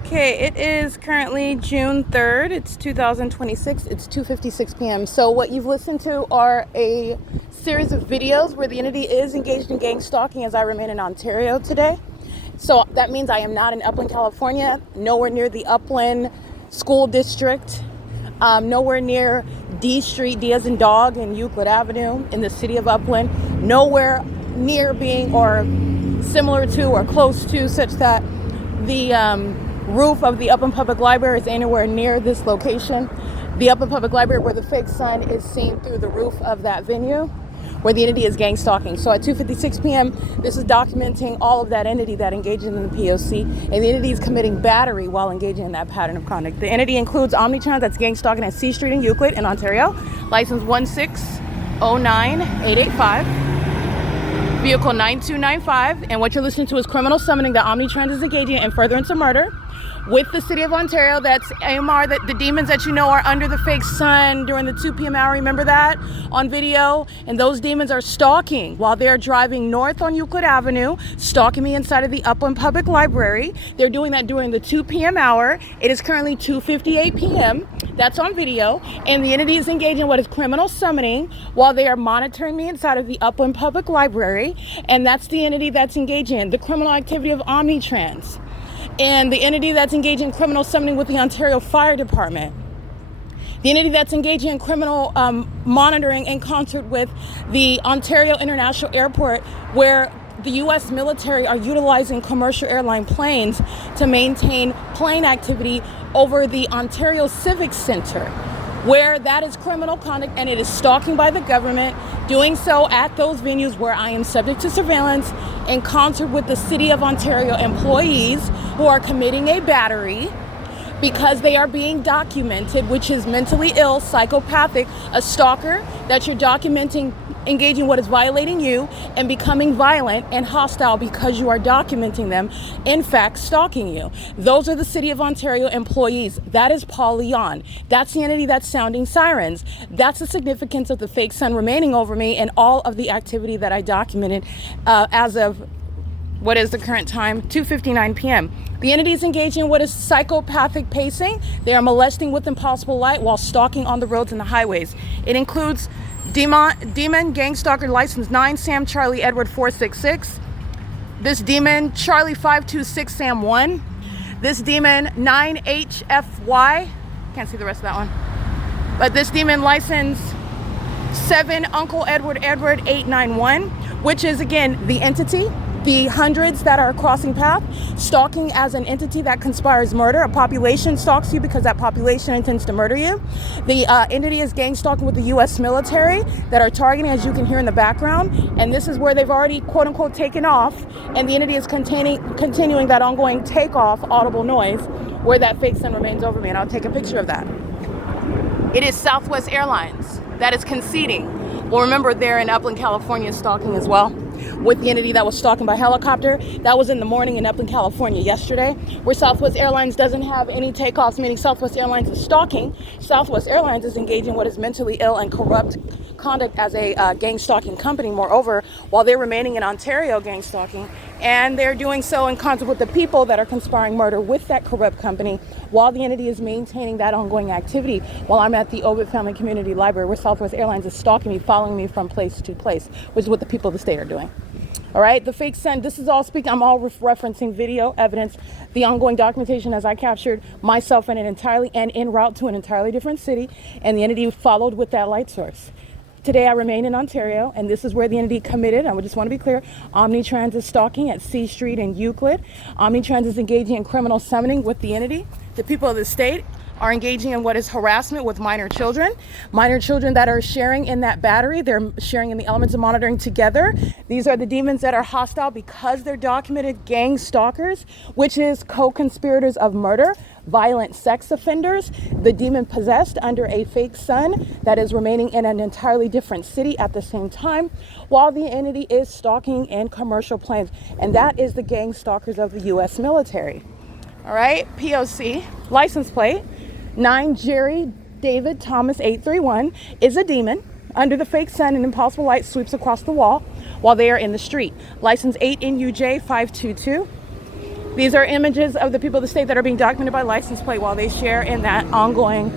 Okay, it is currently June 3rd. It's 2026. It's 2:56 p.m. So what you've listened to are a series of videos where the entity is engaged in gang stalking as I remain in Ontario today. So that means I am not in Upland, California, nowhere near the Upland School District, nowhere near D Street, D as in dog, and Euclid Avenue in the city of Upland, nowhere near being or similar to or close to such that the roof of the Upland Public Library is anywhere near this location. The Upland Public Library where the fake sun is seen through the roof of that venue where the entity is gang stalking. So at 2:56 p.m., this is documenting all of that entity that engages in the P.O.C. and the entity is committing battery while engaging in that pattern of conduct. The entity includes Omnitrans that's gang stalking at C Street in Euclid in Ontario, license 1609885. Vehicle 9295, and what you're listening to is criminal summoning that Omnitrans is engaging in furtherance of murder with the city of Ontario. That's AMR, that the demons that you know are under the fake sun during the 2 p.m. hour. Remember that on video? And those demons are stalking while they're driving north on Euclid Avenue, stalking me inside of the Upland Public Library. They're doing that during the 2 p.m. hour. It is currently 2:58 p.m. That's on video. And the entity is engaging in what is criminal summoning while they are monitoring me inside of the Upland Public Library. And that's the entity that's engaging in the criminal activity of Omnitrans. And the entity that's engaging in criminal summoning with the Ontario Fire Department. The entity that's engaging in criminal monitoring in concert with the Ontario International Airport, where the U.S. military are utilizing commercial airline planes to maintain plane activity over the Ontario Civic Center, where that is criminal conduct and it is stalking by the government, doing so at those venues where I am subject to surveillance in concert with the City of Ontario employees who are committing a battery because they are being documented, which is mentally ill, psychopathic, a stalker that you're documenting engaging what is violating you and becoming violent and hostile because you are documenting them, in fact, stalking you. Those are the City of Ontario employees. That is Paul Leon. That's the entity that's sounding sirens. That's the significance of the fake sun remaining over me and all of the activity that I documented as of what is the current time, 2:59 p.m. The entity is engaging in what is psychopathic pacing. They are molesting with impossible light while stalking on the roads and the highways. It includes Demon Gang Stalker License 9 Sam Charlie Edward 466. This demon Charlie 526 Sam 1. This demon 9HFY. Can't see the rest of that one. But this demon license 7 Uncle Edward 891, which is again the entity. The hundreds that are crossing path, stalking as an entity that conspires murder. A population stalks you because that population intends to murder you. The entity is gang stalking with the U.S. military that are targeting, as you can hear in the background. And this is where they've already, quote unquote, taken off. And the entity is continuing that ongoing takeoff audible noise where that fake sun remains over me. And I'll take a picture of that. It is Southwest Airlines that is conceding. Well, remember, they're in Upland, California, stalking as well. with the entity that was stalking by helicopter. That was in the morning in Upland, California yesterday, where Southwest Airlines doesn't have any takeoffs, meaning Southwest Airlines is stalking. Southwest Airlines is engaging what is mentally ill and corrupt conduct as a gang stalking company. Moreover, while they're remaining in Ontario gang stalking, and they're doing so in concert with the people that are conspiring murder with that corrupt company, while the entity is maintaining that ongoing activity, while I'm at the OVITT Family Community Library, where Southwest Airlines is stalking me, following me from place to place, which is what the people of the state are doing. All right, the fake sun, this is all speaking, I'm all referencing video evidence, the ongoing documentation as I captured myself in an entirely, and en route to an entirely different city, and the entity followed with that light source. Today I remain in Ontario, and this is where the entity committed, I just want to be clear, Omnitrans is stalking at C Street and Euclid. Omnitrans is engaging in criminal summoning with the entity. The people of the state are engaging in what is harassment with minor children that are sharing in that battery. They're sharing in the elements of monitoring together. These are the demons that are hostile because they're documented gang stalkers, which is co-conspirators of murder, violent sex offenders, the demon possessed under a fake sun that is remaining in an entirely different city at the same time, while the entity is stalking in commercial planes. And that is the gang stalkers of the U.S. military. All right, P.O.C, license plate 9 Jerry David Thomas 831 is a demon under the fake sun and impossible light sweeps across the wall while they are in the street. License 8 NUJ 522. These are images of the people of the state that are being documented by license plate while they share in that ongoing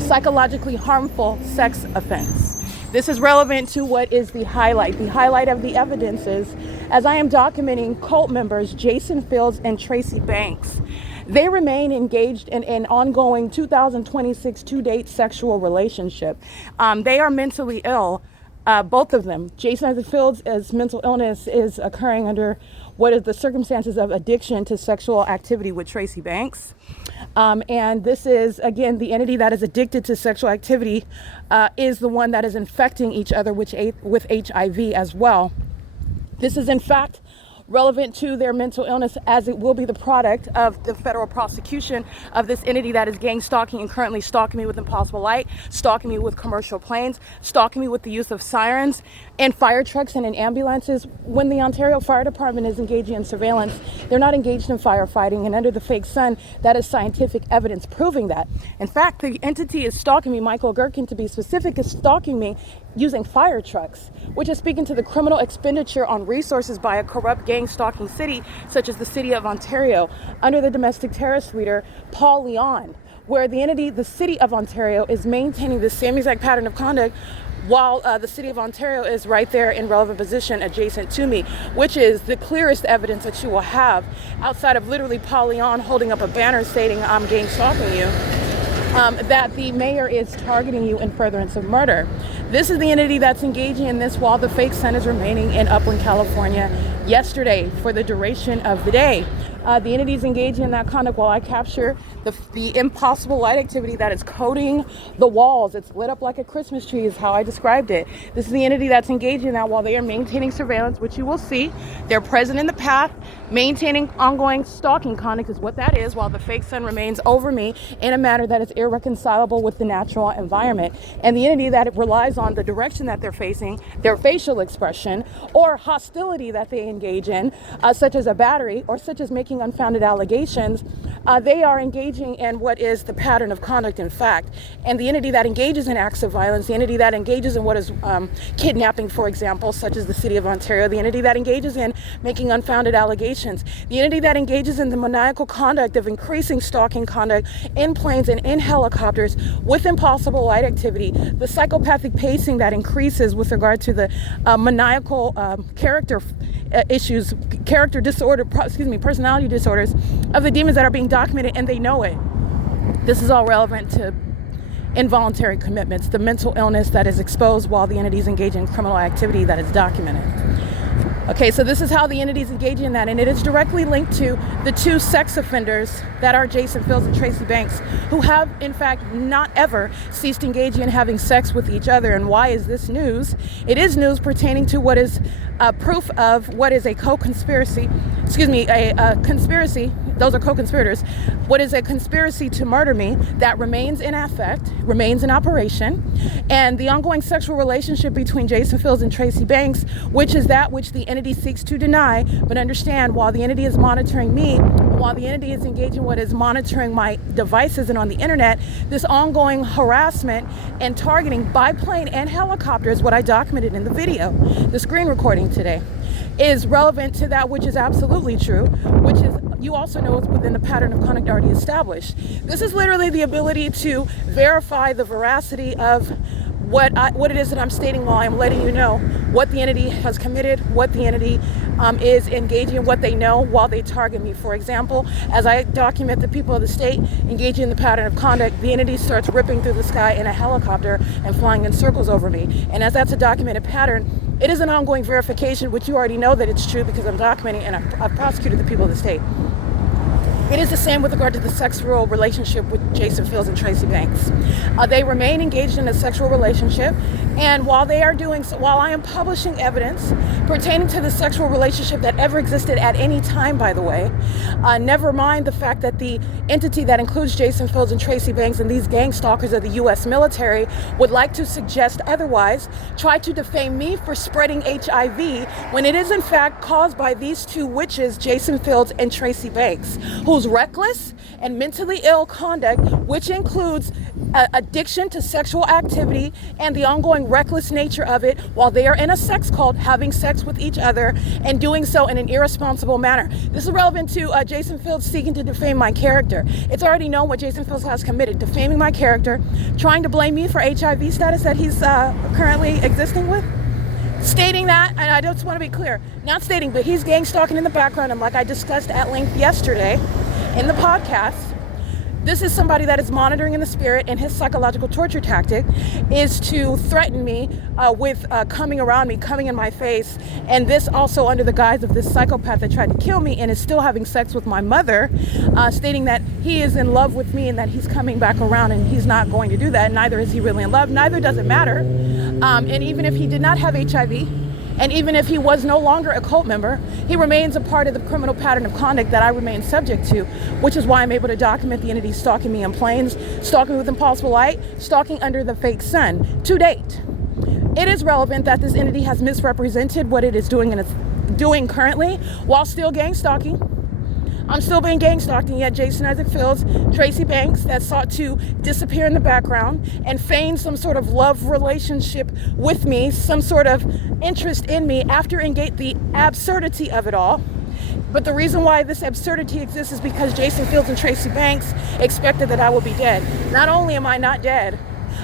psychologically harmful sex offense. This is relevant to what is the highlight. The highlight of the evidence is, as I am documenting cult members Jason Fields and Tracy Banks, they remain engaged in an ongoing 2026 to-date sexual relationship. They are mentally ill, both of them. Jason Fields' mental illness is occurring under what is the circumstances of addiction to sexual activity with Tracy Banks. And this is, again, the entity that is addicted to sexual activity is the one that is infecting each other with HIV as well. This is, in fact, relevant to their mental illness, as it will be the product of the federal prosecution of this entity that is gang stalking and currently stalking me with impossible light, stalking me with commercial planes, stalking me with the use of sirens and fire trucks and in ambulances. When the Ontario Fire Department is engaging in surveillance, they're not engaged in firefighting, and under the fake sun, that is scientific evidence proving that. In fact, the entity is stalking me, Michael GERKEN to be specific, is stalking me using fire trucks, which is speaking to the criminal expenditure on resources by a corrupt gang stalking city, such as the city of Ontario, under the domestic terrorist leader, Paul Leon, where the entity, the city of Ontario, is maintaining the same exact pattern of conduct while the city of Ontario is right there in relevant position adjacent to me, which is the clearest evidence that you will have outside of literally Paul Leon holding up a banner stating, "I'm gang stalking you," that the mayor is targeting you in furtherance of murder. This is the entity that's engaging in this while the fake sun is remaining in Upland, California yesterday for the duration of the day. The entity is engaging in that conduct while I capture the impossible light activity that is coating the walls. It's lit up like a Christmas tree is how I described it. This is the entity that's engaging in that while they are maintaining surveillance, which you will see. They're present in the path, maintaining ongoing stalking conduct is what that is, while the fake sun remains over me in a manner that is irreconcilable with the natural environment. And the entity that it relies on the direction that they're facing, their facial expression, or hostility that they engage in, such as a battery, or such as making unfounded allegations, they are engaging in what is the pattern of conduct in fact. And the entity that engages in acts of violence, the entity that engages in what is kidnapping, for example, such as the city of Ontario, the entity that engages in making unfounded allegations, the entity that engages in the maniacal conduct of increasing stalking conduct in planes and in helicopters with impossible light activity, the psychopathic pacing that increases with regard to the maniacal character issues, personality disorders of the demons that are being documented, and they know it. This is all relevant to involuntary commitments, the mental illness that is exposed while the entities engage in criminal activity that is documented. Okay, so this is how the entity is engaging in that, and it is directly linked to the two sex offenders that are Jason Fields and Tracy Banks, who have, in fact, not ever ceased engaging in having sex with each other. And why is this news? It is news pertaining to what is proof of what is a conspiracy those are co-conspirators. What is a conspiracy to murder me that remains in effect, remains in operation, and the ongoing sexual relationship between Jason Fields and Tracy Banks, which is that which the entity seeks to deny. But understand, while the entity is monitoring me, while the entity is engaging what is monitoring my devices and on the internet, this ongoing harassment and targeting by plane and helicopter is what I documented in the video, the screen recording today, is relevant to that which is absolutely true, which is, you also know, it's within the pattern of conduct already established. This is literally the ability to verify the veracity of what it is that I'm stating while I'm letting you know what the entity has committed, what the entity is engaging in, what they know while they target me. For example, as I document the people of the state engaging in the pattern of conduct, the entity starts ripping through the sky in a helicopter and flying in circles over me. And as that's a documented pattern, it is an ongoing verification, which you already know that it's true because I'm documenting and I've prosecuted the people of the state. It is the same with regard to the sexual relationship with Jason Fields and Tracy Banks. They remain engaged in a sexual relationship, and while they are doing so, while I am publishing evidence pertaining to the sexual relationship that ever existed at any time, by the way, never mind the fact that the entity that includes Jason Fields and Tracy Banks and these gang stalkers of the U.S. military would like to suggest otherwise, try to defame me for spreading HIV when it is in fact caused by these two witches, Jason Fields and Tracy Banks, whose reckless and mentally ill conduct, which includes addiction to sexual activity and the ongoing reckless nature of it while they are in a sex cult, having sex with each other and doing so in an irresponsible manner. This is relevant to Jason Fields seeking to defame my character. It's already known what Jason Fields has committed: defaming my character, trying to blame me for HIV status that he's currently existing with. Stating that, and I just want to be clear, not stating, but he's gang stalking in the background, and like I discussed at length yesterday in the podcast, this is somebody that is monitoring in the spirit, and his psychological torture tactic is to threaten me with coming around me, coming in my face, and this also under the guise of this psychopath that tried to kill me and is still having sex with my mother, stating that he is in love with me and that he's coming back around, and he's not going to do that. Neither is he really in love. Neither does it matter. And even if he did not have HIV, and even if he was no longer a cult member, he remains a part of the criminal pattern of conduct that I remain subject to, which is why I'm able to document the entity stalking me in planes, stalking with impossible light, stalking under the fake sun. To date, it is relevant that this entity has misrepresented what it is doing and it's doing currently while still gang stalking. I'm still being gang stalked, and yet Jason Isaac Fields, Tracy Banks, that sought to disappear in the background and feign some sort of love relationship with me, some sort of interest in me after the absurdity of it all. But the reason why this absurdity exists is because Jason Fields and Tracy Banks expected that I would be dead. Not only am I not dead,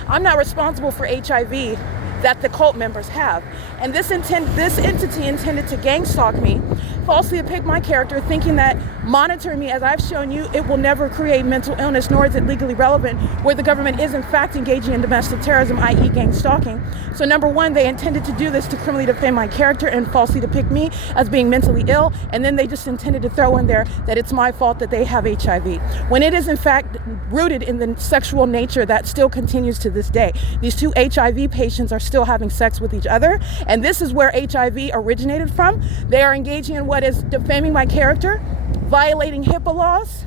I'm not responsible for HIV that the cult members have. And this entity intended to gang stalk me, falsely depict my character, thinking that monitoring me, as I've shown you, it will never create mental illness, nor is it legally relevant, where the government is in fact engaging in domestic terrorism, i.e. gang stalking. So number one, they intended to do this to criminally defame my character and falsely depict me as being mentally ill, and then they just intended to throw in there that it's my fault that they have HIV, when it is in fact rooted in the sexual nature that still continues to this day. These two HIV patients are still having sex with each other, and this is where HIV originated from. They are engaging in what is defaming my character, violating HIPAA laws,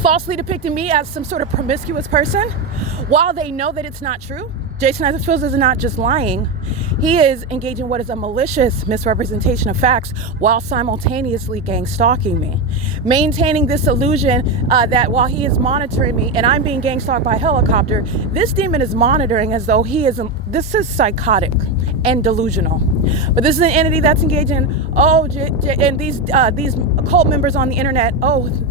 falsely depicting me as some sort of promiscuous person, while they know that it's not true. Jason Isaac Fields is not just lying. He is engaging in what is a malicious misrepresentation of facts while simultaneously gang stalking me, maintaining this illusion that while he is monitoring me and I'm being gang stalked by helicopter, this demon is monitoring as though he is. This is psychotic and delusional. But this is an entity that's engaging, and these cult members on the internet,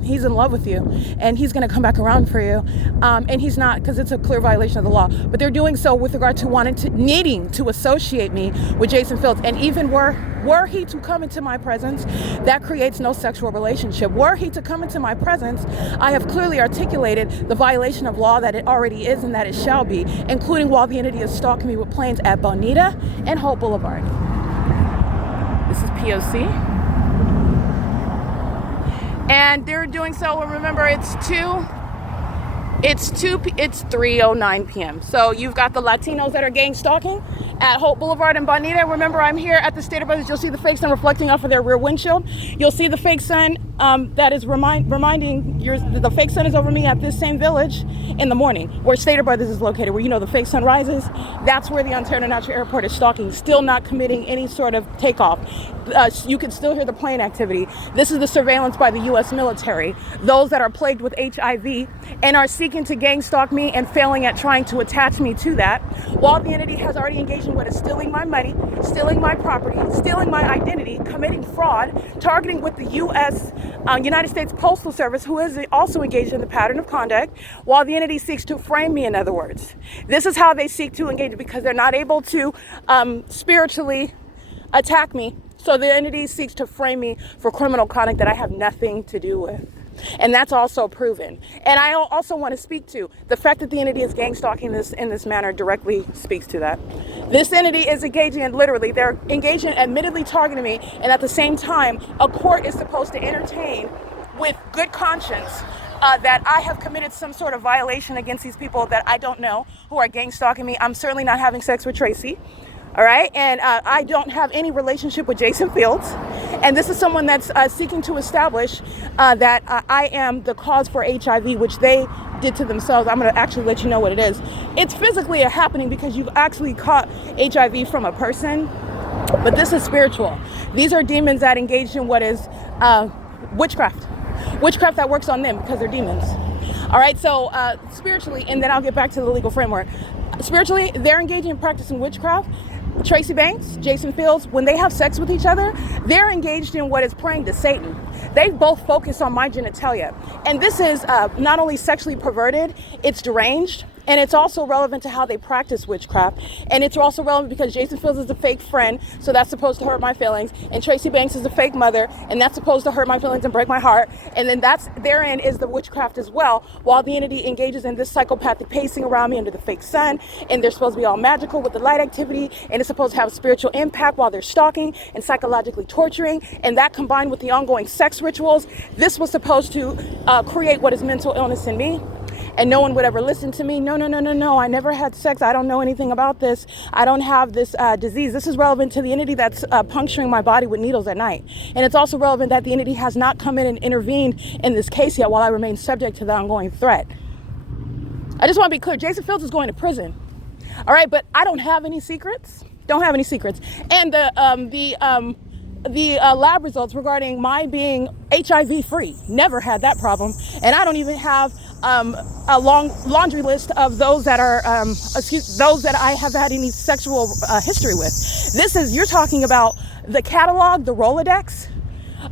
he's in love with you and he's going to come back around for you. And he's not, because it's a clear violation of the law. But they're doing so with regard to needing to associate me with Jason Fields. And even were he to come into my presence, that creates no sexual relationship. Were he to come into my presence, I have clearly articulated the violation of law that it already is and that it shall be, including while the entity is stalking me with planes at Bonita and Holt Boulevard. This is P.O.C. And they're doing so, remember, it's It's 3:09 p.m. So you've got the Latinos that are gang stalking at Holt Boulevard in Bonita. Remember, I'm here at the Stater Brothers. You'll see the fake sun reflecting off of their rear windshield. You'll see the fake sun that is reminding the fake sun is over me at this same village in the morning, where Stater Brothers is located, where you know the fake sun rises. That's where the Ontario International Airport is stalking, still not committing any sort of takeoff. You can still hear the plane activity. This is the surveillance by the U.S. military, those that are plagued with HIV and are seeking to gang stalk me and failing at trying to attach me to that, while the entity has already engaged in what is stealing my money, stealing my property, stealing my identity, committing fraud, targeting with the U.S. United States Postal Service, who is also engaged in the pattern of conduct, while the entity seeks to frame me, in other words. This is how they seek to engage, because they're not able to spiritually attack me. So the entity seeks to frame me for criminal conduct that I have nothing to do with. And that's also proven. And I also want to speak to the fact that the entity is gang stalking this in this manner directly speaks to that. This entity is engaging in they're engaging, admittedly targeting me, and at the same time, a court is supposed to entertain with good conscience that I have committed some sort of violation against these people that I don't know who are gang stalking me. I'm certainly not having sex with Tracy. All right, and I don't have any relationship with Jason Fields, and this is someone that's seeking to establish that I am the cause for HIV, which they did to themselves. I'm going to actually let you know what it is. It's physically happening because you've actually caught HIV from a person, but this is spiritual. These are demons that engage in what is witchcraft that works on them because they're demons. All right, so spiritually, and then I'll get back to the legal framework. Spiritually, they're engaging in practicing witchcraft. Tracy Banks, Jason Fields, when they have sex with each other, they're engaged in what is praying to Satan. They both focus on my genitalia. And this is not only sexually perverted, it's deranged. And it's also relevant to how they practice witchcraft. And it's also relevant because Jason Fields is a fake friend, so that's supposed to hurt my feelings. And Tracy Banks is a fake mother, and that's supposed to hurt my feelings and break my heart. And then therein is the witchcraft as well, while the entity engages in this psychopathic pacing around me under the fake sun. And they're supposed to be all magical with the light activity, and it's supposed to have a spiritual impact while they're stalking and psychologically torturing. And that combined with the ongoing sex rituals, this was supposed to create what is mental illness in me. And no one would ever listen to me. No, I never had sex. I don't know anything about this. I don't have this disease. This is relevant to the entity that's puncturing my body with needles at night. And it's also relevant that the entity has not come in and intervened in this case yet while I remain subject to the ongoing threat. I just want to be clear. Jason Fields is going to prison. All right, but I don't have any secrets. Don't have any secrets. And the lab results regarding my being HIV free, never had that problem. And I don't even have a long laundry list of those that are those that I have had any sexual history with. You're talking about the catalog, the Rolodex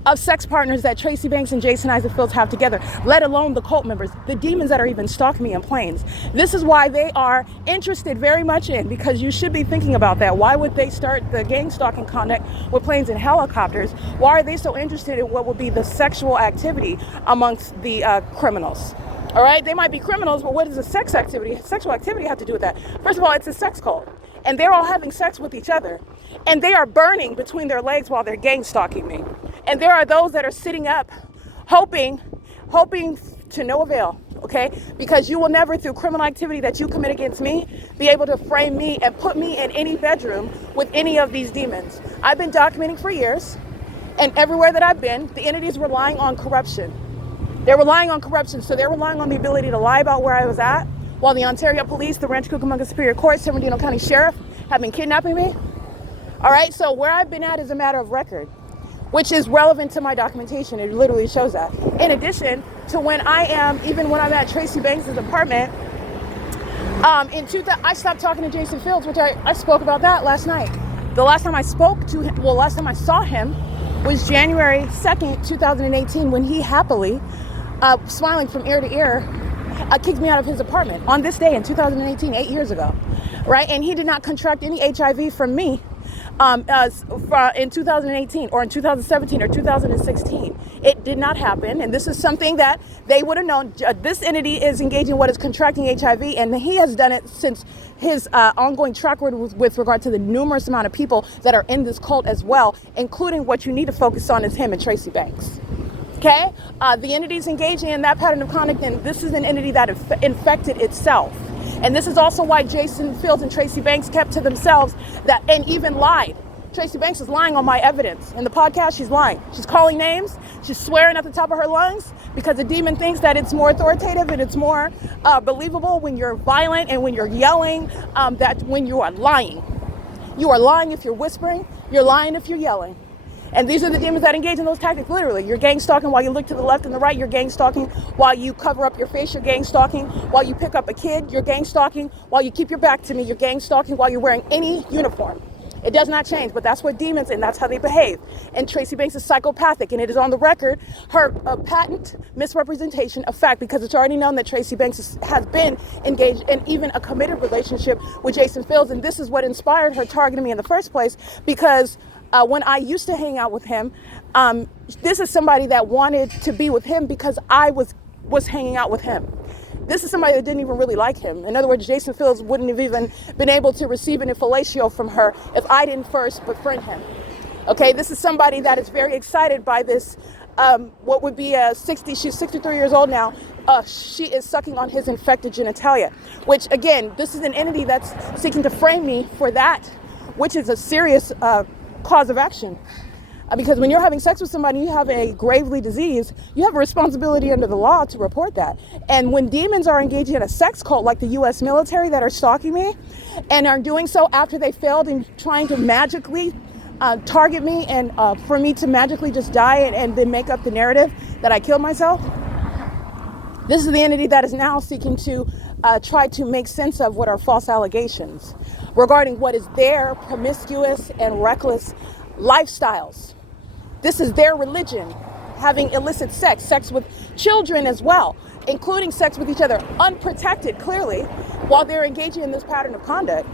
of sex partners that Tracy Banks and Jason Isaac Fields have together, let alone the cult members, the demons that are even stalking me in planes. This is why they are interested very much in, because you should be thinking about that. Why would they start the gang stalking conduct with planes and helicopters? Why are they so interested in what will be the sexual activity amongst the criminals? All right, they might be criminals, but what does the sexual activity have to do with that? First of all, it's a sex cult, and they're all having sex with each other, and they are burning between their legs while they're gang stalking me. And there are those that are sitting up, hoping to no avail, okay? Because you will never, through criminal activity that you commit against me, be able to frame me and put me in any bedroom with any of these demons. I've been documenting for years, and everywhere that I've been, the entity is relying on corruption. They're relying on corruption, so they're relying on the ability to lie about where I was at, while the Ontario Police, the Rancho Cucamonga Superior Court, San Bernardino County Sheriff have been kidnapping me. All right, so where I've been at is a matter of record, which is relevant to my documentation. It literally shows that. In addition to when I'm at Tracy Banks' apartment, I stopped talking to Jason Fields, which I spoke about that last night. The last time I saw him was January 2nd, 2018, when he happily, smiling from ear to ear, kicked me out of his apartment on this day in 2018, 8 years ago, right? And he did not contract any HIV from me in 2018 or in 2017 or 2016. It did not happen, and this is something that they would have known. This entity is engaging in what is contracting HIV, and he has done it since his ongoing track record with regard to the numerous amount of people that are in this cult as well, including what you need to focus on is him and Tracy Banks. Okay? The entities engaging in that pattern of conduct, and this is an entity that infected itself. And this is also why Jason Fields and Tracy Banks kept to themselves that, and even lied. Tracy Banks is lying on my evidence. In the podcast, she's lying. She's calling names. She's swearing at the top of her lungs because the demon thinks that it's more authoritative and it's more believable when you're violent and when you're yelling, that when you are lying. You are lying if you're whispering. You're lying if you're yelling. And these are the demons that engage in those tactics, literally. You're gang stalking while you look to the left and the right. You're gang stalking while you cover up your face. You're gang stalking while you pick up a kid. You're gang stalking while you keep your back to me. You're gang stalking while you're wearing any uniform. It does not change, but that's what demons, and that's how they behave. And Tracy Banks is psychopathic, and it is on the record her patent misrepresentation of fact, because it's already known that Tracy Banks has been engaged in even a committed relationship with Jason Fields, and this is what inspired her targeting me in the first place, because when I used to hang out with him, this is somebody that wanted to be with him because I was hanging out with him. This is somebody that didn't even really like him. In other words, Jason Fields wouldn't have even been able to receive an fellatio from her if I didn't first befriend him. Okay, this is somebody that is very excited by this, what would be she's 63 years old now. She is sucking on his infected genitalia, which again, this is an entity that's seeking to frame me for that, which is a serious cause of action. Because when you're having sex with somebody, you have a gravely disease, you have a responsibility under the law to report that. And when demons are engaging in a sex cult like the U.S. military that are stalking me and are doing so after they failed in trying to magically target me and for me to magically just die and then make up the narrative that I killed myself, this is the entity that is now seeking to try to make sense of what are false allegations regarding what is their promiscuous and reckless lifestyles. This is their religion, having illicit sex with children as well, including sex with each other, unprotected clearly, while they're engaging in this pattern of conduct.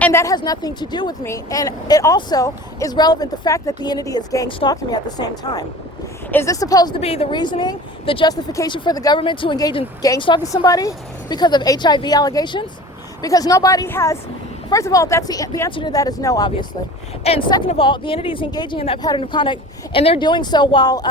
And that has nothing to do with me. And it also is relevant the fact that the entity is gang stalking me at the same time. Is this supposed to be the reasoning, the justification for the government to engage in gang stalking somebody because of HIV allegations? Because nobody has. First of all, that's the answer to that is no, obviously. And second of all, the entity is engaging in that pattern of conduct, and they're doing so while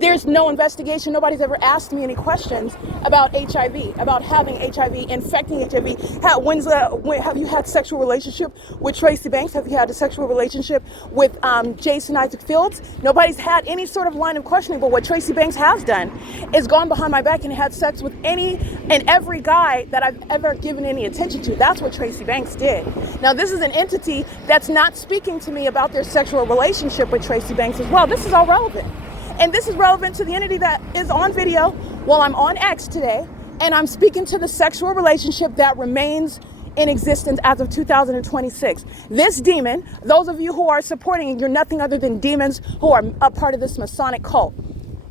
there's no investigation. Nobody's ever asked me any questions about HIV, about having HIV, infecting HIV. Have you had sexual relationship with Tracy Banks? Have you had a sexual relationship with Jason Isaac Fields? Nobody's had any sort of line of questioning, but what Tracy Banks has done is gone behind my back and had sex with any and every guy that I've ever given any attention to. That's what Tracy Banks did. Now, this is an entity that's not speaking to me about their sexual relationship with Tracy Banks as well. This is all relevant. And this is relevant to the entity that is on video while I'm on X today, and I'm speaking to the sexual relationship that remains in existence as of 2026. This demon, those of you who are supporting it, you're nothing other than demons who are a part of this Masonic cult.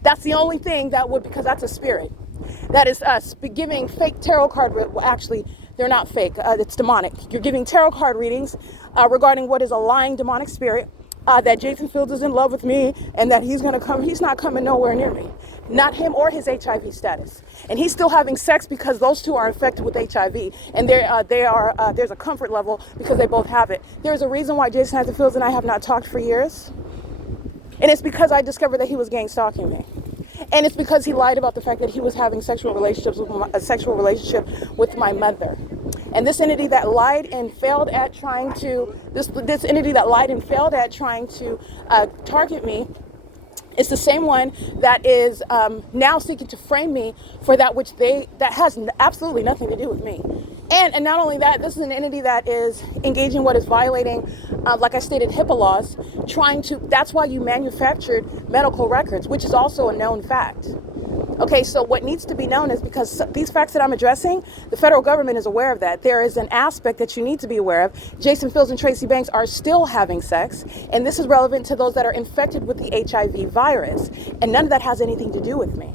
That's the only thing that would, because that's a spirit. That is us giving fake tarot card, well, actually, they're not fake, it's demonic. You're giving tarot card readings regarding what is a lying demonic spirit. That Jason Fields is in love with me and that he's going to come. He's not coming nowhere near me. Not him or his HIV status. And he's still having sex because those two are infected with HIV. And there's a comfort level because they both have it. There's a reason why Jason Isaac Fields and I have not talked for years. And it's because I discovered that he was gang stalking me. And it's because he lied about the fact that he was having a sexual relationship with my mother. And this entity that lied and failed at trying to, this entity that lied and failed at trying to target me is the same one that is now seeking to frame me for that which that has absolutely nothing to do with me. And not only that, this is an entity that is engaging what is violating, like I stated, HIPAA laws, that's why you manufactured medical records, which is also a known fact. Okay, so what needs to be known is because these facts that I'm addressing, the federal government is aware of that. There is an aspect that you need to be aware of. Jason Fields and Tracy Banks are still having sex, and this is relevant to those that are infected with the HIV virus, and none of that has anything to do with me.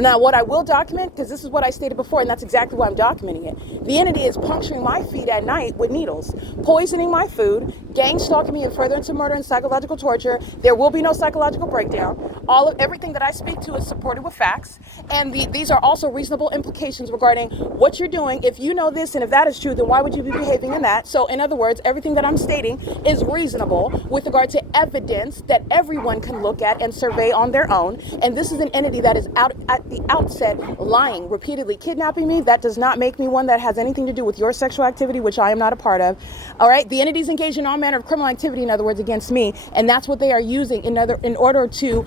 Now, what I will document, because this is what I stated before, and that's exactly why I'm documenting it. The entity is puncturing my feet at night with needles, poisoning my food, gang stalking me and furtherance of murder and psychological torture. There will be no psychological breakdown. Everything that I speak to is supported with facts, and these are also reasonable implications regarding what you're doing. If you know this and if that is true, then why would you be behaving in that? So, in other words, everything that I'm stating is reasonable with regard to evidence that everyone can look at and survey on their own. And this is an entity that is out at the outset lying, repeatedly kidnapping me. That does not make me one that has anything to do with your sexual activity, which I am not a part of. All right, the entities engaged in all manner of criminal activity, in other words, against me, and that's what they are using in order to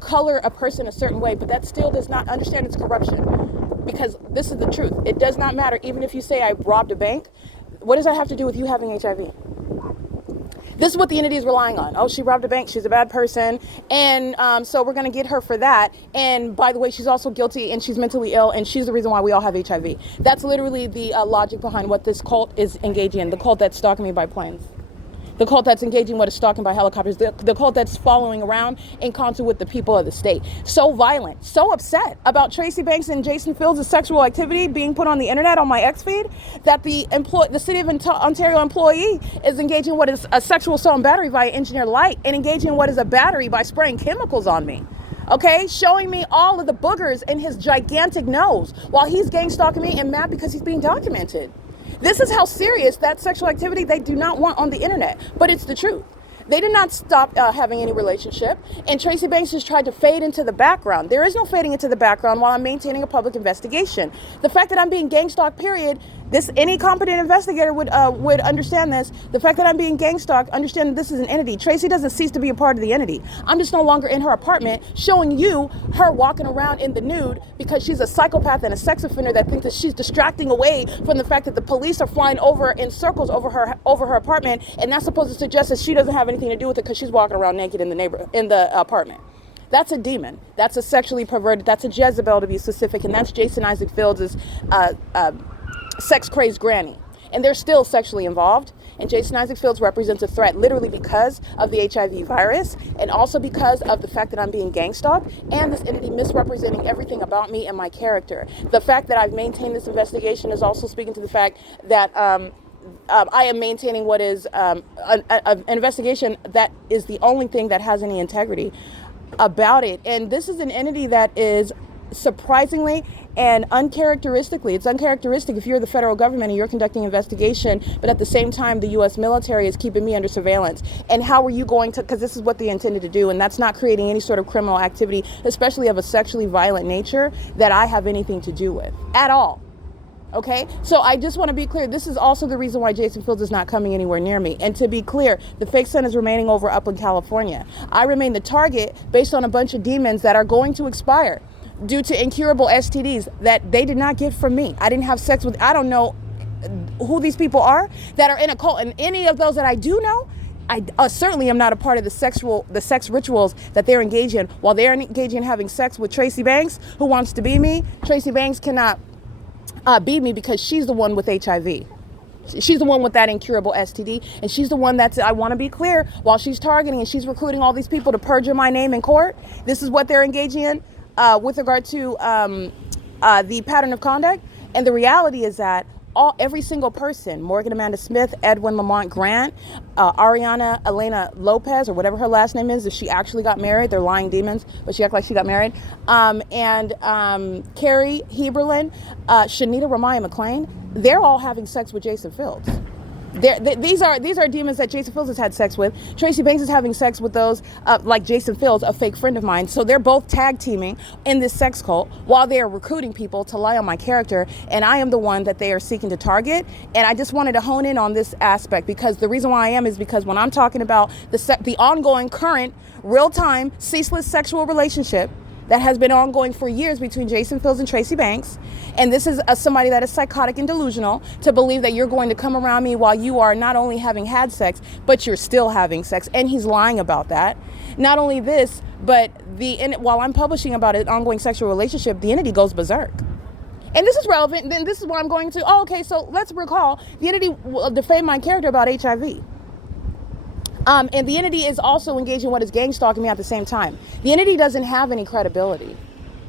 color a person a certain way. But that still does not understand its corruption, because this is the truth. It does not matter, even if you say I robbed a bank. What does that have to do with you having HIV? This is what the entity is relying on. Oh, she robbed a bank. She's a bad person. And so we're going to get her for that. And by the way, she's also guilty and she's mentally ill. And she's the reason why we all have HIV. That's literally the logic behind what this cult is engaging in. The cult that's stalking me by planes. The cult that's engaging what is stalking by helicopters. The cult that's following around in concert with the people of the state. So violent, so upset about Tracy Banks and Jason Fields' sexual activity being put on the internet on my X feed, that the city of Ontario employee is engaging what is a sexual assault and battery via engineered light, and engaging what is a battery by spraying chemicals on me. Okay, showing me all of the boogers in his gigantic nose while he's gang stalking me and mad because he's being documented. This is how serious that sexual activity they do not want on the internet, but it's the truth. They did not stop having any relationship, and Tracy Banks just tried to fade into the background. There is no fading into the background while I'm maintaining a public investigation. The fact that I'm being gang stalked, period, any competent investigator would understand this. The fact that I'm being gang stalked, understand that this is an entity. Tracy doesn't cease to be a part of the entity. I'm just no longer in her apartment showing you her walking around in the nude because she's a psychopath and a sex offender that thinks that she's distracting away from the fact that the police are flying over in circles over her apartment, and that's supposed to suggest that she doesn't have anything to do with it because she's walking around naked in the apartment. That's a demon. That's a sexually perverted. That's a Jezebel, to be specific, and that's Jason Isaac Fields' sex-crazed granny. And they're still sexually involved. And Jason Isaac Fields represents a threat literally because of the HIV virus, and also because of the fact that I'm being gang stalked and this entity misrepresenting everything about me and my character. The fact that I've maintained this investigation is also speaking to the fact that I am maintaining what is an investigation that is the only thing that has any integrity about it. And this is an entity that is surprisingly and uncharacteristically, it's uncharacteristic if you're the federal government and you're conducting investigation, but at the same time, the U.S. military is keeping me under surveillance. And how are you going to, because this is what they intended to do, and that's not creating any sort of criminal activity, especially of a sexually violent nature, that I have anything to do with at all. Okay, so I just want to be clear. This is also the reason why Jason Fields is not coming anywhere near me. And to be clear, the fake sun is remaining over up in California. I remain the target based on a bunch of demons that are going to expire due to incurable STDs that they did not get from me. I didn't have sex with, I don't know who these people are that are in a cult. And any of those that I do know, I certainly am not a part of the sex rituals that they're engaged in. While they're engaged in having sex with Tracy Banks, who wants to be me, Tracy Banks cannot be me because she's the one with HIV. She's the one with that incurable STD, and she's the one that's, I want to be clear, while she's targeting and she's recruiting all these people to perjure my name in court, this is what they're engaging in with regard to the pattern of conduct. And the reality is that every single person, Morgan Amanda Smith, Edwin Lamont Grant, Ariana Elena Lopez, or whatever her last name is, if she actually got married, they're lying demons, but she acts like she got married, and Carrie Heberlin, Shanita Ramaya McLean, they're all having sex with Jason Fields. These are demons that Jason Fields has had sex with. Tracy Banks is having sex with those like Jason Fields, a fake friend of mine. So they're both tag teaming in this sex cult while they are recruiting people to lie on my character. And I am the one that they are seeking to target. And I just wanted to hone in on this aspect, because the reason why I am is because when I'm talking about the ongoing, current, real-time, ceaseless sexual relationship that has been ongoing for years between Jason Fields and Tracy Banks. And this is somebody that is psychotic and delusional to believe that you're going to come around me while you are not only having had sex, but you're still having sex. And he's lying about that. Not only this, but while I'm publishing about an ongoing sexual relationship, the entity goes berserk. And this is relevant. Then this is where I'm going to, okay, so let's recall the entity will defame my character about HIV. And the entity is also engaging what is gang stalking me at the same time. The entity doesn't have any credibility.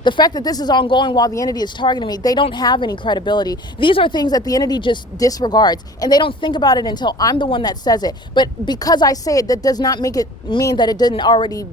The fact that this is ongoing while the entity is targeting me, they don't have any credibility. These are things that the entity just disregards, and they don't think about it until I'm the one that says it. But because I say it, that does not make it mean that it didn't already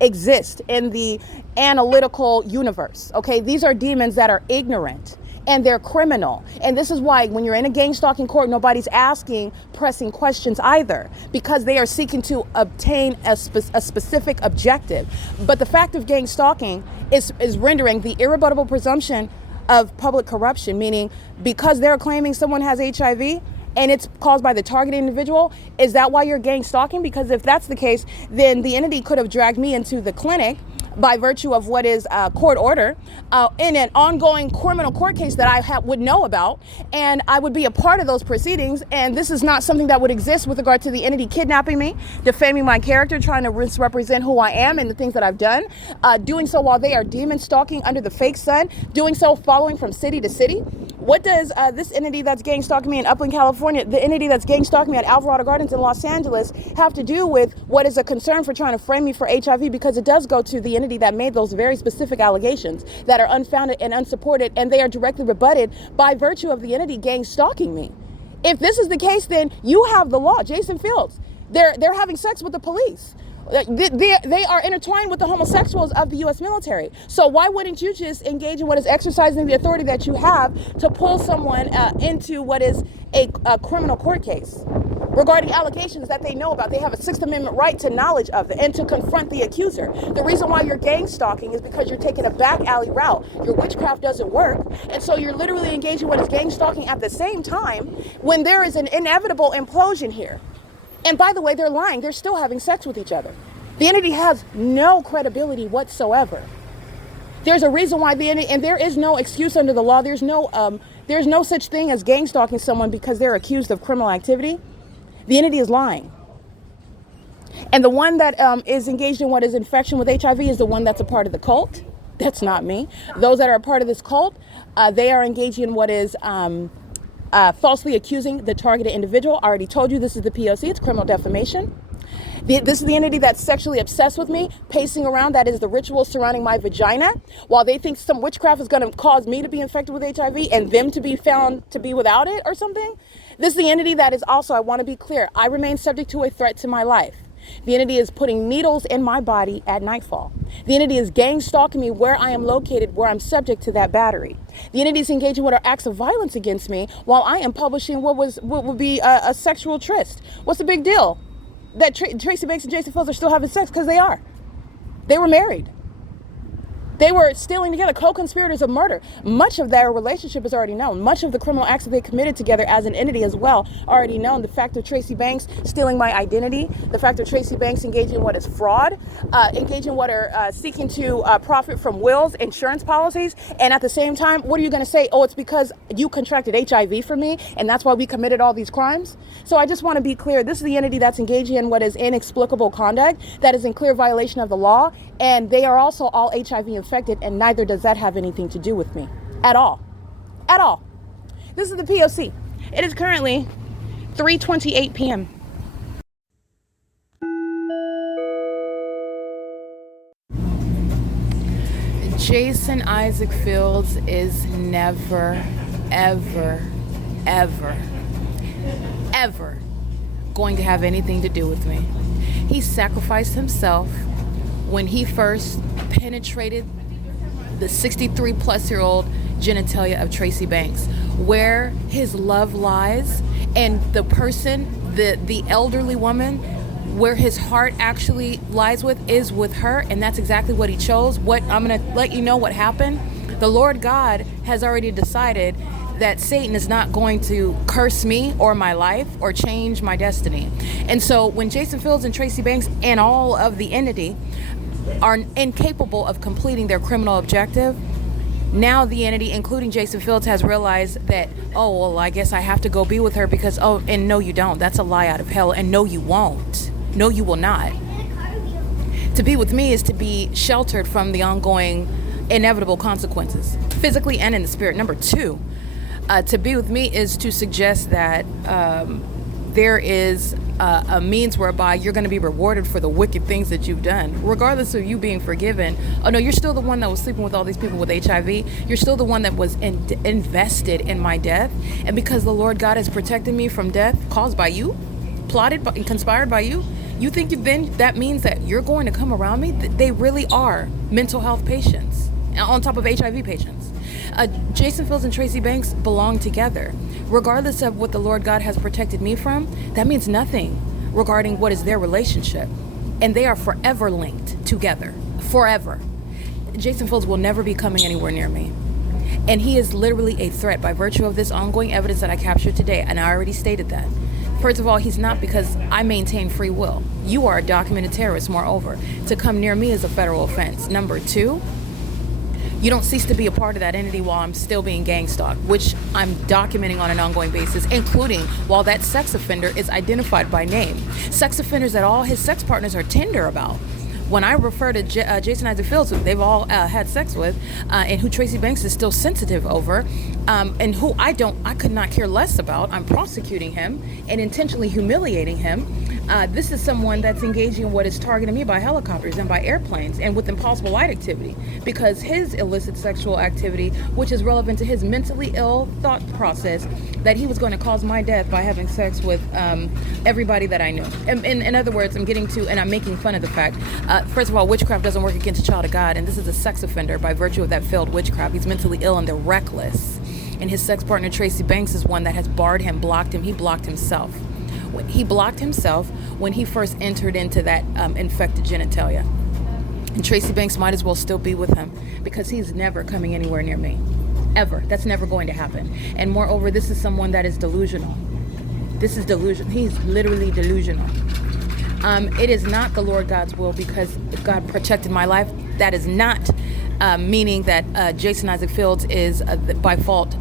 exist in the analytical universe. Okay, these are demons that are ignorant and they're criminal. And this is why when you're in a gang stalking court, nobody's asking pressing questions either, because they are seeking to obtain a specific objective. But the fact of gang stalking is rendering the irrebuttable presumption of public corruption, meaning because they're claiming someone has HIV and it's caused by the targeted individual, is that why you're gang stalking? Because if that's the case, then the entity could have dragged me into the clinic by virtue of what is a court order in an ongoing criminal court case that I would know about, and I would be a part of those proceedings. And this is not something that would exist with regard to the entity kidnapping me, defaming my character, trying to misrepresent who I am and the things that I've done, doing so while they are demon stalking under the fake sun, doing so following from city to city. What does this entity that's gang stalking me in Upland, California, the entity that's gang stalking me at Alvarado Gardens in Los Angeles, have to do with what is a concern for trying to frame me for HIV? Because it does go to the entity that made those very specific allegations that are unfounded and unsupported, and they are directly rebutted by virtue of the entity gang stalking me. If this is the case, then you have the law. Jason Fields, they're having sex with the police. They are intertwined with the homosexuals of the U.S. military. So why wouldn't you just engage in what is exercising the authority that you have to pull someone into what is a criminal court case regarding allegations that they know about? They have a Sixth Amendment right to knowledge of it and to confront the accuser. The reason why you're gang stalking is because you're taking a back alley route. Your witchcraft doesn't work, and so you're literally engaging in what is gang stalking at the same time when there is an inevitable implosion here. And by the way, they're lying. They're still having sex with each other. The entity has no credibility whatsoever. There's a reason why the entity, and there is no excuse under the law. There's no such thing as gang stalking someone because they're accused of criminal activity. The entity is lying. And the one that is engaged in what is infection with HIV is the one that's a part of the cult. That's not me. Those that are a part of this cult, they are engaging in what is falsely accusing the targeted individual. I already told you this is the P.O.C. It's criminal defamation. This is the entity that's sexually obsessed with me, pacing around. That is the ritual surrounding my vagina, while they think some witchcraft is going to cause me to be infected with HIV and them to be found to be without it or something. This is the entity that is also, I want to be clear, I remain subject to a threat to my life. The entity is putting needles in my body at nightfall. The entity is gang stalking me where I am located, where I'm subject to that battery. The entity is engaging with acts of violence against me while I am publishing what would be a sexual tryst. What's the big deal? That Tracy Banks and Jason Fields are still having sex, because they are. They were married. They were stealing together, co-conspirators of murder. Much of their relationship is already known. Much of the criminal acts that they committed together as an entity as well already known. The fact of Tracy Banks stealing my identity, the fact of Tracy Banks engaging in what is fraud, engaging in what are seeking to profit from wills, insurance policies, and at the same time, what are you going to say? Oh, it's because you contracted HIV from me, and that's why we committed all these crimes? So I just want to be clear. This is the entity that's engaging in what is inexplicable conduct, that is in clear violation of the law, and they are also all HIV infected, and neither does that have anything to do with me at all. At all. This is the P.O.C. It is currently 3:28 p.m. Jason Isaac Fields is never, ever, ever, ever going to have anything to do with me. He sacrificed himself when he first penetrated the 63-plus-year-old genitalia of Tracy Banks, where his love lies, and the person, the elderly woman, where his heart actually lies with is with her, and that's exactly what he chose. What I'm going to let you know what happened. The Lord God has already decided that Satan is not going to curse me or my life or change my destiny. And so when Jason Fields and Tracy Banks and all of the entity are incapable of completing their criminal objective, now the entity, including Jason Fields, has realized that, oh, well, I guess I have to go be with her because, oh, and no, you don't. That's a lie out of hell. And no, you won't. No, you will not. To be with me is to be sheltered from the ongoing inevitable consequences, physically and in the spirit. Number two, to be with me is to suggest that there is a means whereby you're going to be rewarded for the wicked things that you've done, regardless of you being forgiven. Oh no, you're still the one that was sleeping with all these people with HIV. You're still the one that was invested in my death. And because the Lord God has protected me from death caused by you, plotted by, and conspired by you, you think then that means that you're going to come around me? They really are mental health patients on top of HIV patients. Jason Fields and Tracy Banks belong together. Regardless of what the Lord God has protected me from, that means nothing regarding what is their relationship. And they are forever linked together. Forever. Jason Fields will never be coming anywhere near me. And he is literally a threat by virtue of this ongoing evidence that I captured today. And I already stated that. First of all, he's not, because I maintain free will. You are a documented terrorist, moreover. To come near me is a federal offense. Number two, you don't cease to be a part of that entity while I'm still being gang stalked, which I'm documenting on an ongoing basis, including while that sex offender is identified by name. Sex offenders that all his sex partners are tender about. When I refer to Jason Isaac Fields, who they've all had sex with, and who Tracy Banks is still sensitive over, and who I could not care less about, I'm prosecuting him and intentionally humiliating him. This is someone that's engaging in what is targeting me by helicopters and by airplanes and with impossible light activity, because his illicit sexual activity, which is relevant to his mentally ill thought process, that he was going to cause my death by having sex with everybody that I knew. In other words, I'm getting to, and I'm making fun of the fact, first of all, witchcraft doesn't work against a child of God, and this is a sex offender by virtue of that failed witchcraft. He's mentally ill and they're reckless. And his sex partner, Tracy Banks, is one that has barred him, blocked him. He blocked himself. He blocked himself when he first entered into that infected genitalia. And Tracy Banks might as well still be with him, because he's never coming anywhere near me. Ever. That's never going to happen. And moreover, this is someone that is delusional. This is delusion. He's literally delusional. It is not the Lord God's will, because God protected my life. That is not meaning that Jason Isaac Fields is by default,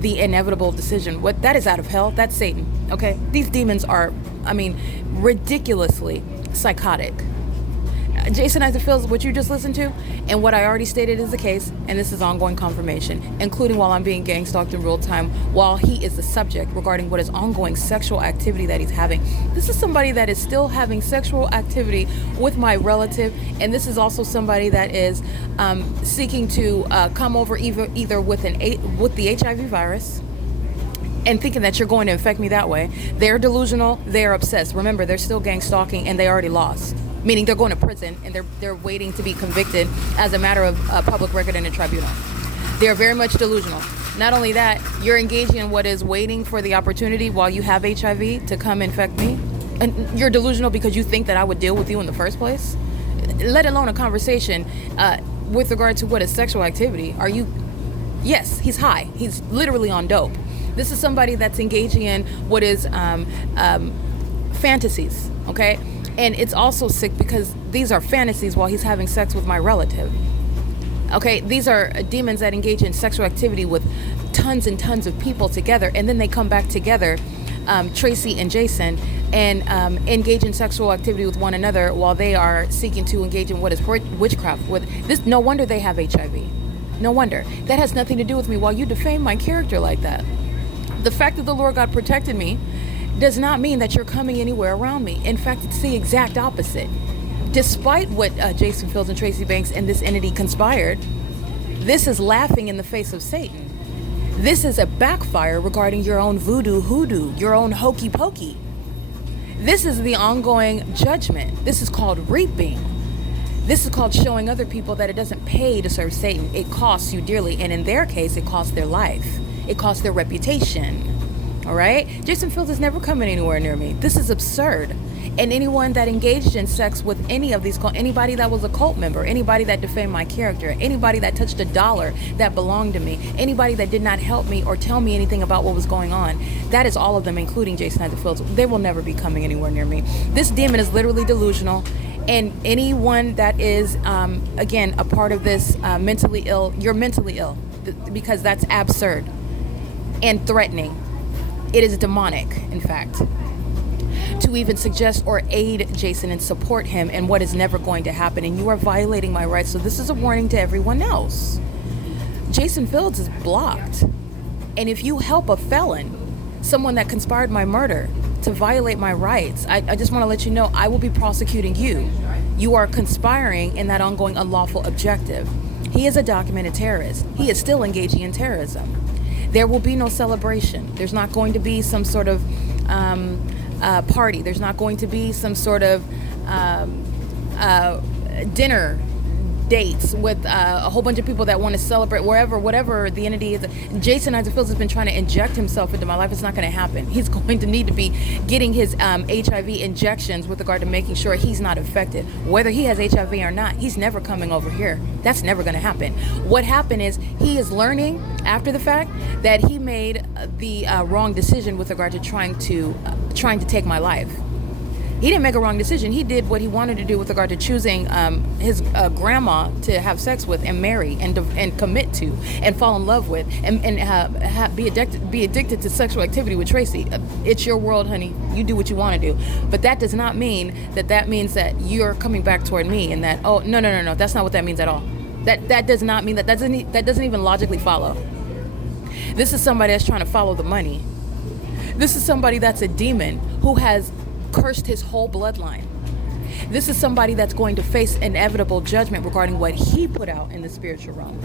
the inevitable decision. What that is out of hell, that's Satan. Okay, these demons are, ridiculously psychotic. Jason Isaac Fields, what you just listened to, and what I already stated is the case, and this is ongoing confirmation, including while I'm being gang stalked in real time, while he is the subject regarding what is ongoing sexual activity that he's having. This is somebody that is still having sexual activity with my relative, and this is also somebody that is seeking to come over either with the HIV virus, and thinking that you're going to infect me that way. They're delusional, they're obsessed. Remember, they're still gang stalking, and they already lost. Meaning they're going to prison, and they're waiting to be convicted as a matter of public record in a tribunal. They're very much delusional. Not only that, you're engaging in what is waiting for the opportunity while you have HIV to come infect me. And you're delusional because you think that I would deal with you in the first place. Let alone a conversation with regard to what is sexual activity. Yes, he's high. He's literally on dope. This is somebody that's engaging in what is fantasies, okay? And it's also sick because these are fantasies while he's having sex with my relative. Okay, these are demons that engage in sexual activity with tons and tons of people together, and then they come back together, Tracy and Jason, and engage in sexual activity with one another while they are seeking to engage in what is witchcraft. With this, no wonder they have HIV. No wonder. That has nothing to do with me while you defame my character like that. The fact that the Lord God protected me does not mean that you're coming anywhere around me. In fact, it's the exact opposite. Despite what Jason Fields and Tracy Banks and this entity conspired, this is laughing in the face of Satan. This is a backfire regarding your own voodoo hoodoo, your own hokey pokey. This is the ongoing judgment. This is called reaping. This is called showing other people that it doesn't pay to serve Satan. It costs you dearly. And in their case, it costs their life. It costs their reputation. All right? Jason Fields is never coming anywhere near me. This is absurd. And anyone that engaged in sex with any of these, anybody that was a cult member, anybody that defamed my character, anybody that touched a dollar that belonged to me, anybody that did not help me or tell me anything about what was going on, that is all of them, including Jason Isaac Fields. They will never be coming anywhere near me. This demon is literally delusional. And anyone that is, again, a part of this mentally ill, you're mentally ill, because that's absurd and threatening. It is demonic, in fact, to even suggest or aid Jason and support him in what is never going to happen. And you are violating my rights. So this is a warning to everyone else. Jason Fields is blocked. And if you help a felon someone that conspired my murder to violate my rights. I just want to let you know, I will be prosecuting you. You are conspiring in that ongoing unlawful objective. He is a documented terrorist. He is still engaging in terrorism. There will be no celebration. There's not going to be some sort of party. There's not going to be some sort of dinner dates with a whole bunch of people that want to celebrate whatever the entity is. Jason Isaac Fields has been trying to inject himself into my life. It's not going to happen. He's going to need to be getting his HIV injections with regard to making sure he's not infected. Whether he has HIV or not, he's never coming over here. That's never going to happen. What happened is he is learning after the fact that he made the wrong decision with regard to trying to take my life. He didn't make a wrong decision. He did what he wanted to do with regard to choosing his grandma to have sex with and marry and commit to and fall in love with and be addicted to sexual activity with Tracy. It's your world, honey. You do what you want to do. But that does not mean that means that you're coming back toward me and that, oh, no. That's not what that means at all. That does not mean that doesn't even logically follow. This is somebody that's trying to follow the money. This is somebody that's a demon who has cursed his whole bloodline. This is somebody that's going to face inevitable judgment regarding what he put out in the spiritual realm.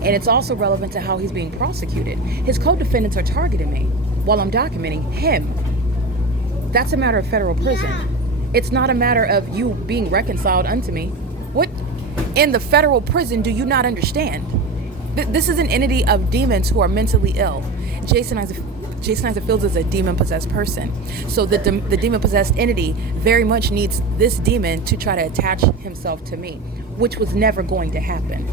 And it's also relevant to how he's being prosecuted. His co-defendants are targeting me while I'm documenting him. That's a matter of federal prison. It's not a matter of you being reconciled unto me. What in the federal prison do you not understand? This is an entity of demons who are mentally ill. Jason Isaac Fields is a demon-possessed person. So the demon-possessed entity very much needs this demon to try to attach himself to me, which was never going to happen.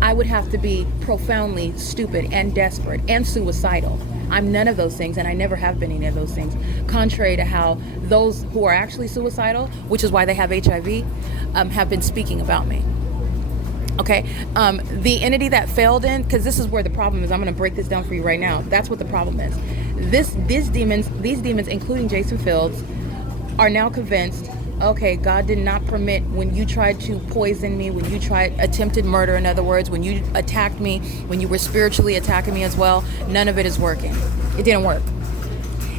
I would have to be profoundly stupid and desperate and suicidal. I'm none of those things, and I never have been any of those things, contrary to how those who are actually suicidal, which is why they have HIV, have been speaking about me. Okay, the entity that failed in, because this is where the problem is. I'm going to break this down for you right now. That's what the problem is. These demons, including Jason Fields, are now convinced, okay, God did not permit when you tried to poison me, when you tried attempted murder, in other words, when you attacked me, when you were spiritually attacking me as well, none of it is working. It didn't work.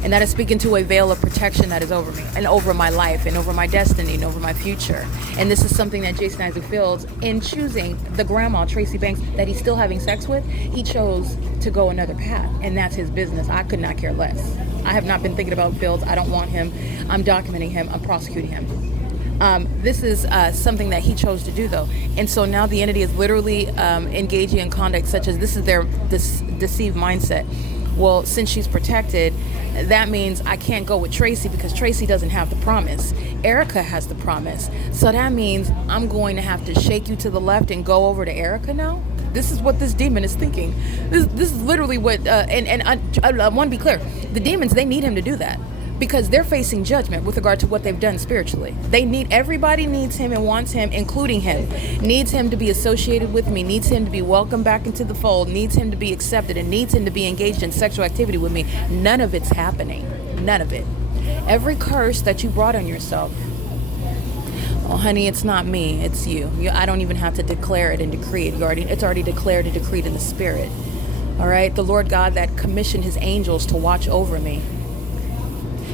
And that is speaking to a veil of protection that is over me and over my life and over my destiny and over my future. And this is something that Jason Isaac Fields, in choosing the grandma, Tracy Banks, that he's still having sex with, he chose to go another path. And that's his business. I could not care less. I have not been thinking about Fields. I don't want him. I'm documenting him. I'm prosecuting him. This is something that he chose to do, though. And so now the entity is literally engaging in conduct such as this is their deceived mindset. Well, since she's protected, that means I can't go with Tracy because Tracy doesn't have the promise. Erica has the promise. So that means I'm going to have to shake you to the left and go over to Erica now? This is what this demon is thinking. This is literally what, I want to be clear. The demons, they need him to do that because they're facing judgment with regard to what they've done spiritually. Everybody needs him and wants him, including him. Needs him to be associated with me, needs him to be welcomed back into the fold, needs him to be accepted, and needs him to be engaged in sexual activity with me. None of it's happening. None of it. Every curse that you brought on yourself, oh, honey, it's not me, it's you. I don't even have to declare it and decree it. It's already declared and decreed in the spirit. All right? The Lord God that commissioned his angels to watch over me,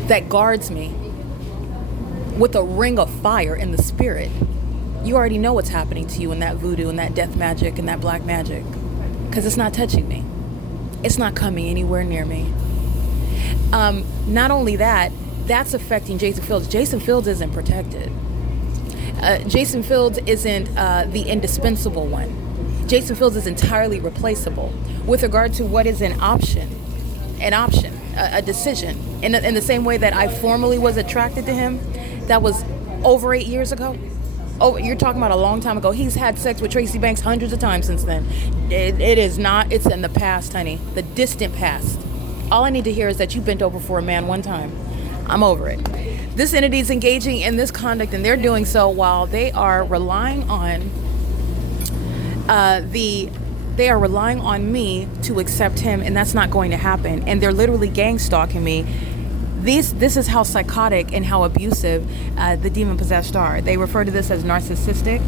that guards me with a ring of fire in the spirit. You already know what's happening to you in that voodoo and that death magic and that black magic, because it's not touching me. It's not coming anywhere near me. Not only that, that's affecting Jason Fields. Jason Fields isn't protected. Jason Fields isn't the indispensable one. Jason Fields is entirely replaceable with regard to what is an option, a decision. In the same way that I formally was attracted to him, that was over 8 years ago. Oh, you're talking about a long time ago. He's had sex with Tracy Banks hundreds of times since then. It is not, it's in the past, honey. The distant past. All I need to hear is that you bent over for a man one time. I'm over it. This entity is engaging in this conduct, and they're doing so while they are relying on me to accept him, and that's not going to happen. And they're literally gang stalking me. This is how psychotic and how abusive the demon-possessed are. They refer to this as narcissistic,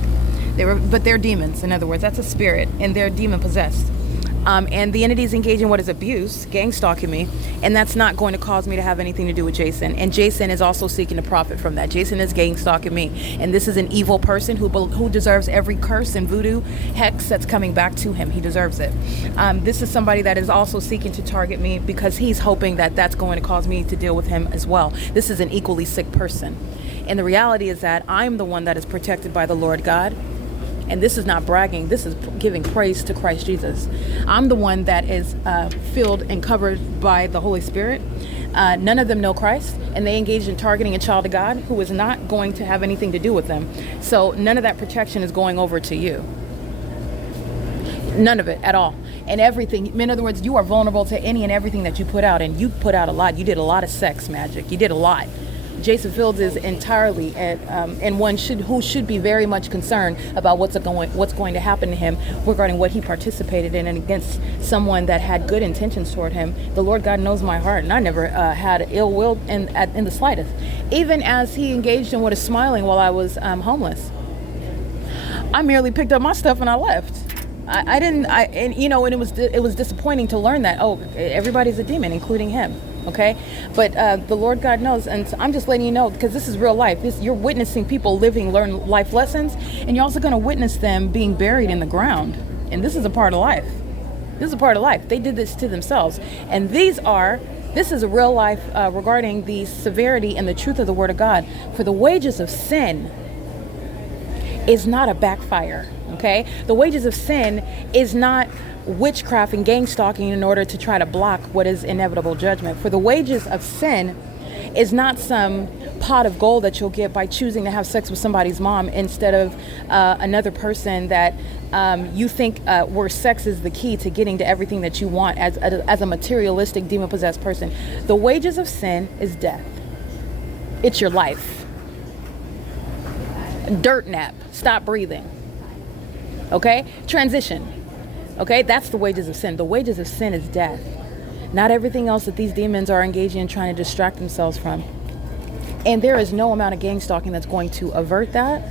but they're demons. In other words, that's a spirit, and they're demon-possessed. And the entity is engaging what is abuse, gang stalking me, and that's not going to cause me to have anything to do with Jason. And Jason is also seeking to profit from that. Jason is gang stalking me, and this is an evil person who deserves every curse and voodoo hex that's coming back to him. He deserves it. This is somebody that is also seeking to target me because he's hoping that that's going to cause me to deal with him as well. This is an equally sick person. And the reality is that I'm the one that is protected by the Lord God. And this is not bragging. This is giving praise to Christ Jesus. I'm the one that is filled and covered by the Holy Spirit. None of them know Christ, and they engage in targeting a child of God who is not going to have anything to do with them. So none of that protection is going over to you. None of it at all. And everything, in other words, you are vulnerable to any and everything that you put out, and you put out a lot. You did a lot of sex magic. You did a lot. Jason Fields is entirely and one who should be very much concerned about what's going to happen to him regarding what he participated in and against someone that had good intentions toward him. The Lord God knows my heart, and I never had ill will in the slightest. Even as he engaged in what is smiling while I was homeless, I merely picked up my stuff and I left. And it was disappointing to learn that everybody's a demon, including him. Okay, but the Lord God knows, and so I'm just letting you know, because this is real life. You're witnessing people learn life lessons, and you're also going to witness them being buried in the ground. And this is a part of life. This is a part of life. They did this to themselves, and this is a real life regarding the severity and the truth of the Word of God. For the wages of sin is not a backfire. Okay, the wages of sin is not witchcraft and gang stalking in order to try to block what is inevitable judgment. For the wages of sin is not some pot of gold that you'll get by choosing to have sex with somebody's mom instead of another person that you think where sex is the key to getting to everything that you want as a materialistic demon-possessed person. The wages of sin is death. It's your life. Dirt nap. Stop breathing. Okay? Transition. Okay, that's the wages of sin. The wages of sin is death. Not everything else that these demons are engaging in trying to distract themselves from. And there is no amount of gang stalking that's going to avert that.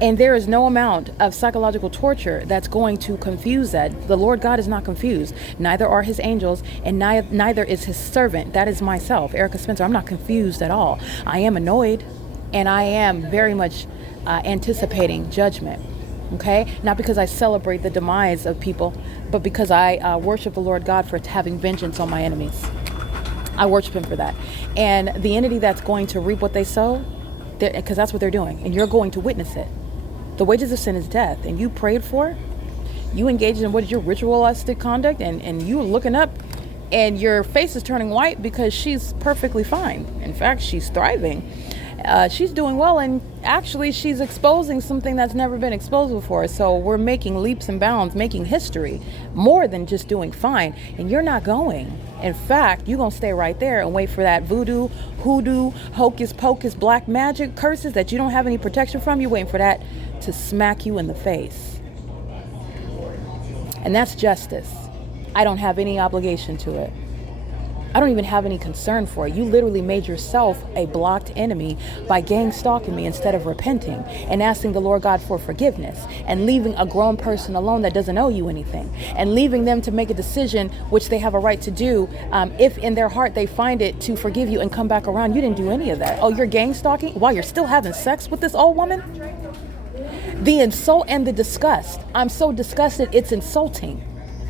And there is no amount of psychological torture that's going to confuse that. The Lord God is not confused. Neither are his angels, and neither is his servant. That is myself, Erica Spencer. I'm not confused at all. I am annoyed, and I am very much anticipating judgment. Okay, not because I celebrate the demise of people, but because I worship the Lord God for having vengeance on my enemies. I worship him for that. And the entity that's going to reap what they sow, because that's what they're doing, and you're going to witness it. The wages of sin is death, and you prayed for it. You engaged in what is your ritualistic conduct, and you looking up, and your face is turning white because she's perfectly fine. In fact, she's thriving. She's doing well, and actually she's exposing something that's never been exposed before. So we're making leaps and bounds, making history, more than just doing fine. And you're not going. In fact, you're going to stay right there and wait for that voodoo, hoodoo, hocus pocus, black magic curses that you don't have any protection from. You're waiting for that to smack you in the face. And that's justice. I don't have any obligation to it. I don't even have any concern for it. You literally made yourself a blocked enemy by gang stalking me instead of repenting and asking the Lord God for forgiveness and leaving a grown person alone that doesn't owe you anything and leaving them to make a decision, which they have a right to do, if in their heart they find it to forgive you and come back around. You didn't do any of that. Oh, you're gang stalking while you're still having sex with this old woman? The insult and the disgust. I'm so disgusted, it's insulting.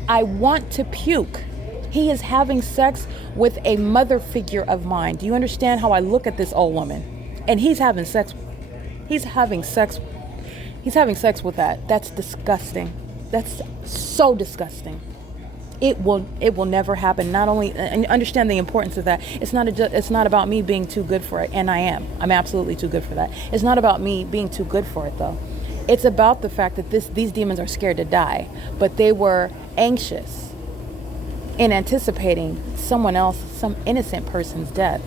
I want to puke. He is having sex with a mother figure of mine. Do you understand how I look at this old woman? And he's having sex. He's having sex with that. That's disgusting. That's so disgusting. It will never happen. Not only, and understand the importance of that. It's not about me being too good for it, and I am. I'm absolutely too good for that. It's not about me being too good for it, though. It's about the fact that these demons are scared to die, but they were anxious in anticipating someone else, some innocent person's death.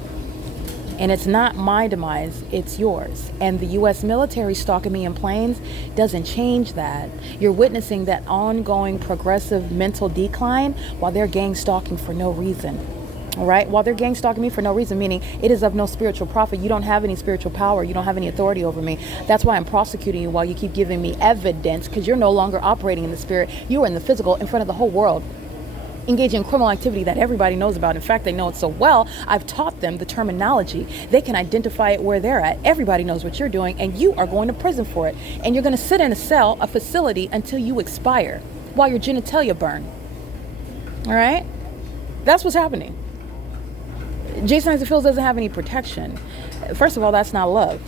And it's not my demise, it's yours. And the U.S. military stalking me in planes doesn't change that. You're witnessing that ongoing progressive mental decline while they're gang stalking for no reason. All right? While they're gang stalking me for no reason, meaning it is of no spiritual profit. You don't have any spiritual power. You don't have any authority over me. That's why I'm prosecuting you while you keep giving me evidence, because you're no longer operating in the spirit. You are in the physical in front of the whole world. engaging in criminal activity that everybody knows about. In fact, they know it so well, I've taught them the terminology. They can identify it where they're at. Everybody knows what you're doing, and you are going to prison for it. And you're going to sit in a cell, a facility, until you expire, while your genitalia burn. All right? That's what's happening. Jason Isaac Fields doesn't have any protection. First of all, that's not love.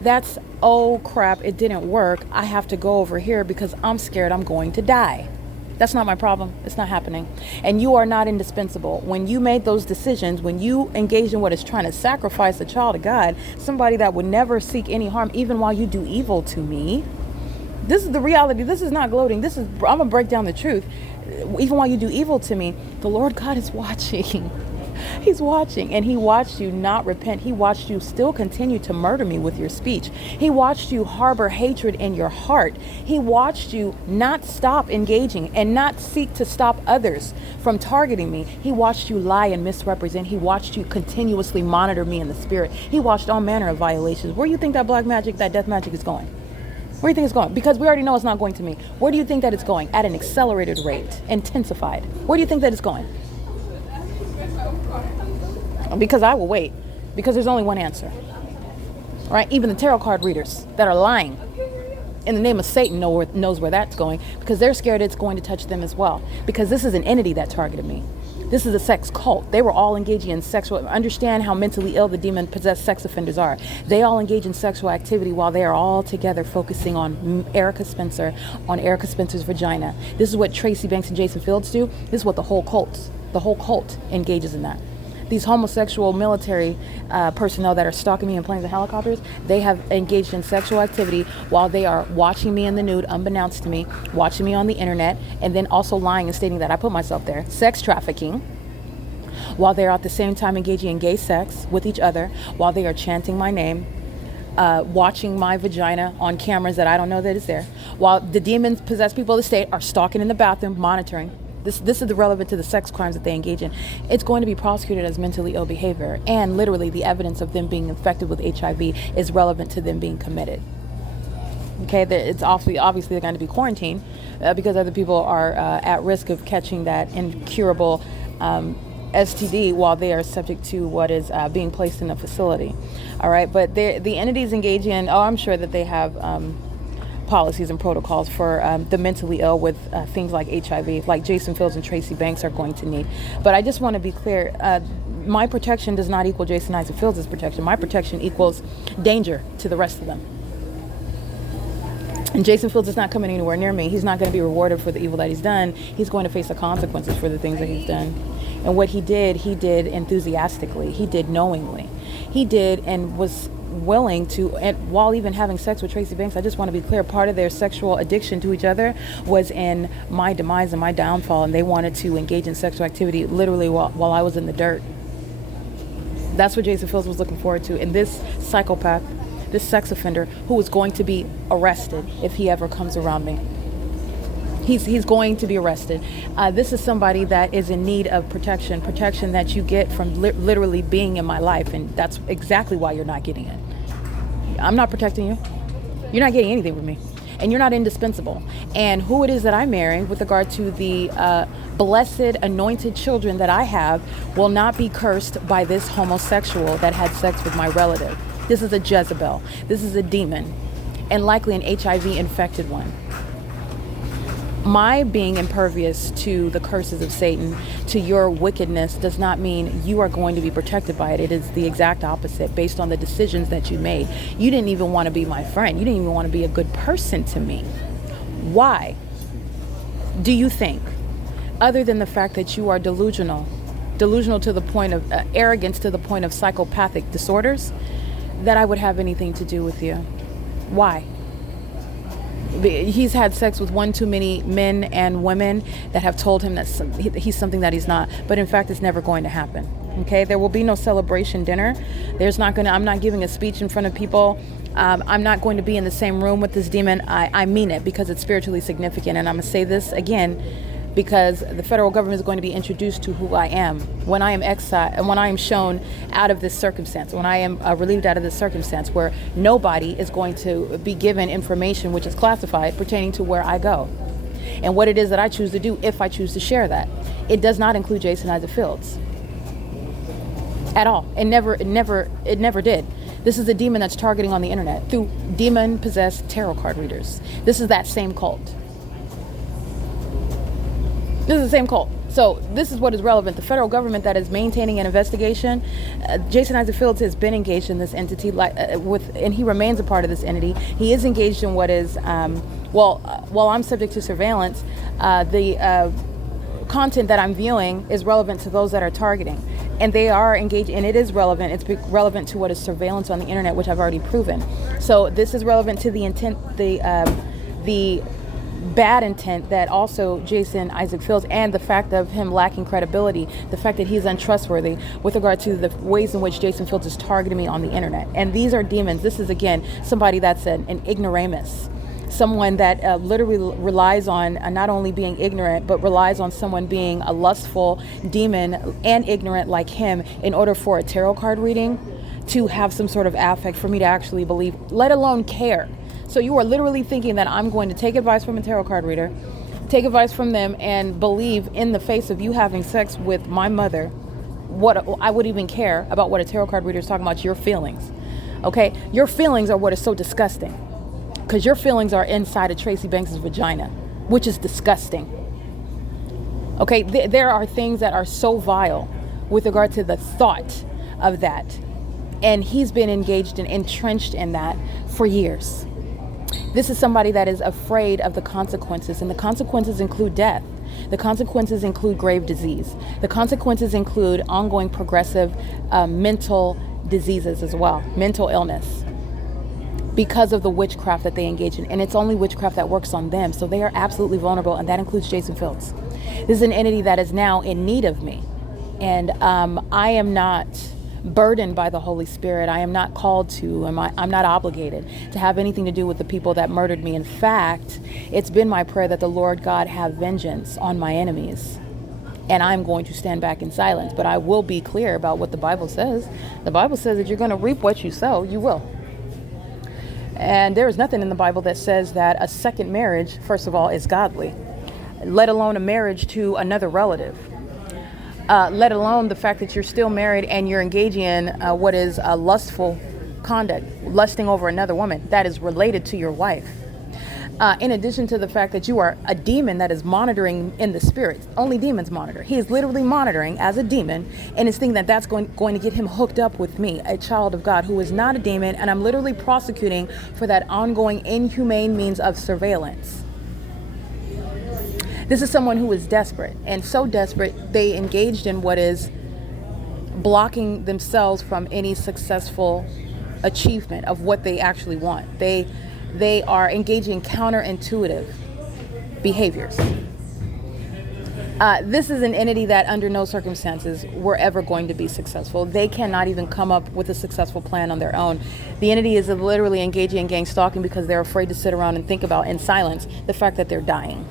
That's, oh crap, it didn't work. I have to go over here because I'm scared I'm going to die. That's not my problem. It's not happening. And you are not indispensable. When you made those decisions, when you engage in what is trying to sacrifice a child of God, somebody that would never seek any harm, even while you do evil to me, this is the reality. This is not gloating. I'm going to break down the truth. Even while you do evil to me, the Lord God is watching. He's watching, and he watched you not repent. He watched you still continue to murder me with your speech. He watched you harbor hatred in your heart. He watched you not stop engaging and not seek to stop others from targeting me. He watched you lie and misrepresent. He watched you continuously monitor me in the spirit. He watched all manner of violations. Where do you think that black magic, that death magic is going? Where do you think it's going? Because we already know it's not going to me. Where do you think that it's going? At an accelerated rate, intensified. Where do you think that it's going? Because I will wait. Because there's only one answer. Right? Even the tarot card readers that are lying in the name of Satan knows where that's going, because they're scared it's going to touch them as well. Because this is an entity that targeted me. This is a sex cult. They were all engaging in sexual. Understand how mentally ill the demon-possessed sex offenders are. They all engage in sexual activity while they are all together focusing on Erica Spencer, on Erica Spencer's vagina. This is what Tracy Banks and Jason Fields do. This is what the whole cult engages in that. These homosexual military personnel that are stalking me in planes and helicopters, they have engaged in sexual activity while they are watching me in the nude, unbeknownst to me, watching me on the internet, and then also lying and stating that I put myself there. Sex trafficking, while they're at the same time engaging in gay sex with each other, while they are chanting my name, watching my vagina on cameras that I don't know that is there, while the demon-possessed people of the state are stalking in the bathroom, monitoring. This is relevant to the sex crimes that they engage in. It's going to be prosecuted as mentally ill behavior, and literally the evidence of them being infected with HIV is relevant to them being committed. Okay, it's obviously they're going to be quarantined because other people are at risk of catching that incurable STD while they are subject to what is being placed in a facility. All right, but the entities engage in, I'm sure that they have policies and protocols for the mentally ill with things like HIV, like Jason Fields and Tracy Banks are going to need. But I just want to be clear, my protection does not equal Jason Isaac Fields' protection. My protection equals danger to the rest of them. And Jason Fields is not coming anywhere near me. He's not going to be rewarded for the evil that he's done. He's going to face the consequences for the things that he's done. And what he did enthusiastically. He did knowingly. He did and was willing to, and while even having sex with Tracy Banks, I just want to be clear, part of their sexual addiction to each other was in my demise and my downfall, and they wanted to engage in sexual activity literally while I was in the dirt. That's what Jason Fields was looking forward to. And this psychopath, this sex offender, who was going to be arrested if he ever comes around me. He's going to be arrested. This is somebody that is in need of protection that you get from literally being in my life, and that's exactly why you're not getting it. I'm not protecting you. You're not getting anything from me, and you're not indispensable. And who it is that I'm marrying with regard to the blessed, anointed children that I have will not be cursed by this homosexual that had sex with my relative. This is a Jezebel. This is a demon, and likely an HIV-infected one. My being impervious to the curses of Satan, to your wickedness, does not mean you are going to be protected by it. It is the exact opposite based on the decisions that you made. You didn't even want to be my friend. You didn't even want to be a good person to me. Why do you think, other than the fact that you are delusional to the point of arrogance, to the point of psychopathic disorders, that I would have anything to do with you? Why? He's had sex with one too many men and women that have told him that he's something that he's not. But in fact, it's never going to happen. Okay, there will be no celebration dinner. I'm not giving a speech in front of people. I'm not going to be in the same room with this demon. I mean it, because it's spiritually significant. And I'm going to say this again, because the federal government is going to be introduced to who I am when I am exiled and when I am shown out of this circumstance, when I am relieved out of this circumstance, where nobody is going to be given information which is classified pertaining to where I go and what it is that I choose to do, if I choose to share that. It does not include Jason Isaac Fields at all. It never did. This is a demon that's targeting on the internet through demon-possessed tarot card readers. This is that same cult. This is the same cult. So this is what is relevant. The federal government that is maintaining an investigation, Jason Isaac Fields has been engaged in this entity, and he remains a part of this entity. He is engaged in what is, while I'm subject to surveillance, the content that I'm viewing is relevant to those that are targeting. And they are engaged, and it is relevant. It's relevant to what is surveillance on the internet, which I've already proven. So this is relevant to the intent, the bad intent that also Jason Isaac Fields, and the fact of him lacking credibility, the fact that he's untrustworthy with regard to the ways in which Jason Fields is targeting me on the internet. And these are demons. This is, again, somebody that's an ignoramus. Someone that literally relies on not only being ignorant, but relies on someone being a lustful demon and ignorant like him in order for a tarot card reading to have some sort of affect for me to actually believe, let alone care. So you are literally thinking that I'm going to take advice from a tarot card reader, take advice from them, and believe in the face of you having sex with my mother, what I would even care about what a tarot card reader is talking about, your feelings. Okay? Your feelings are what is so disgusting. Because your feelings are inside of Tracy Banks' vagina, which is disgusting. Okay, there are things that are so vile with regard to the thought of that. And he's been engaged and entrenched in that for years. This is somebody that is afraid of the consequences, and the consequences include death. The consequences include grave disease. The consequences include ongoing progressive mental diseases as well, mental illness, because of the witchcraft that they engage in. And it's only witchcraft that works on them. So they are absolutely vulnerable, and that includes Jason Fields. This is an entity that is now in need of me. And I am not burdened by the Holy Spirit. I am not called to, I'm not obligated to have anything to do with the people that murdered me. In fact, it's been my prayer that the Lord God have vengeance on my enemies. And I'm going to stand back in silence. But I will be clear about what the Bible says. The Bible says that you're going to reap what you sow. You will. And there is nothing in the Bible that says that a second marriage, first of all, is godly, let alone a marriage to another relative, let alone the fact that you're still married and you're engaging in what is a lustful conduct, lusting over another woman that is related to your wife. In addition to the fact that you are a demon that is monitoring in the spirit. Only demons monitor. He is literally monitoring as a demon, and is thinking that that's going to get him hooked up with me, a child of God who is not a demon, and I'm literally prosecuting for that ongoing inhumane means of surveillance. This is someone who is desperate, and so desperate they engaged in what is blocking themselves from any successful achievement of what they actually want. They are engaging in counterintuitive behaviors. This is an entity that under no circumstances were ever going to be successful. They cannot even come up with a successful plan on their own. The entity is literally engaging in gang stalking because they're afraid to sit around and think about in silence the fact that they're dying.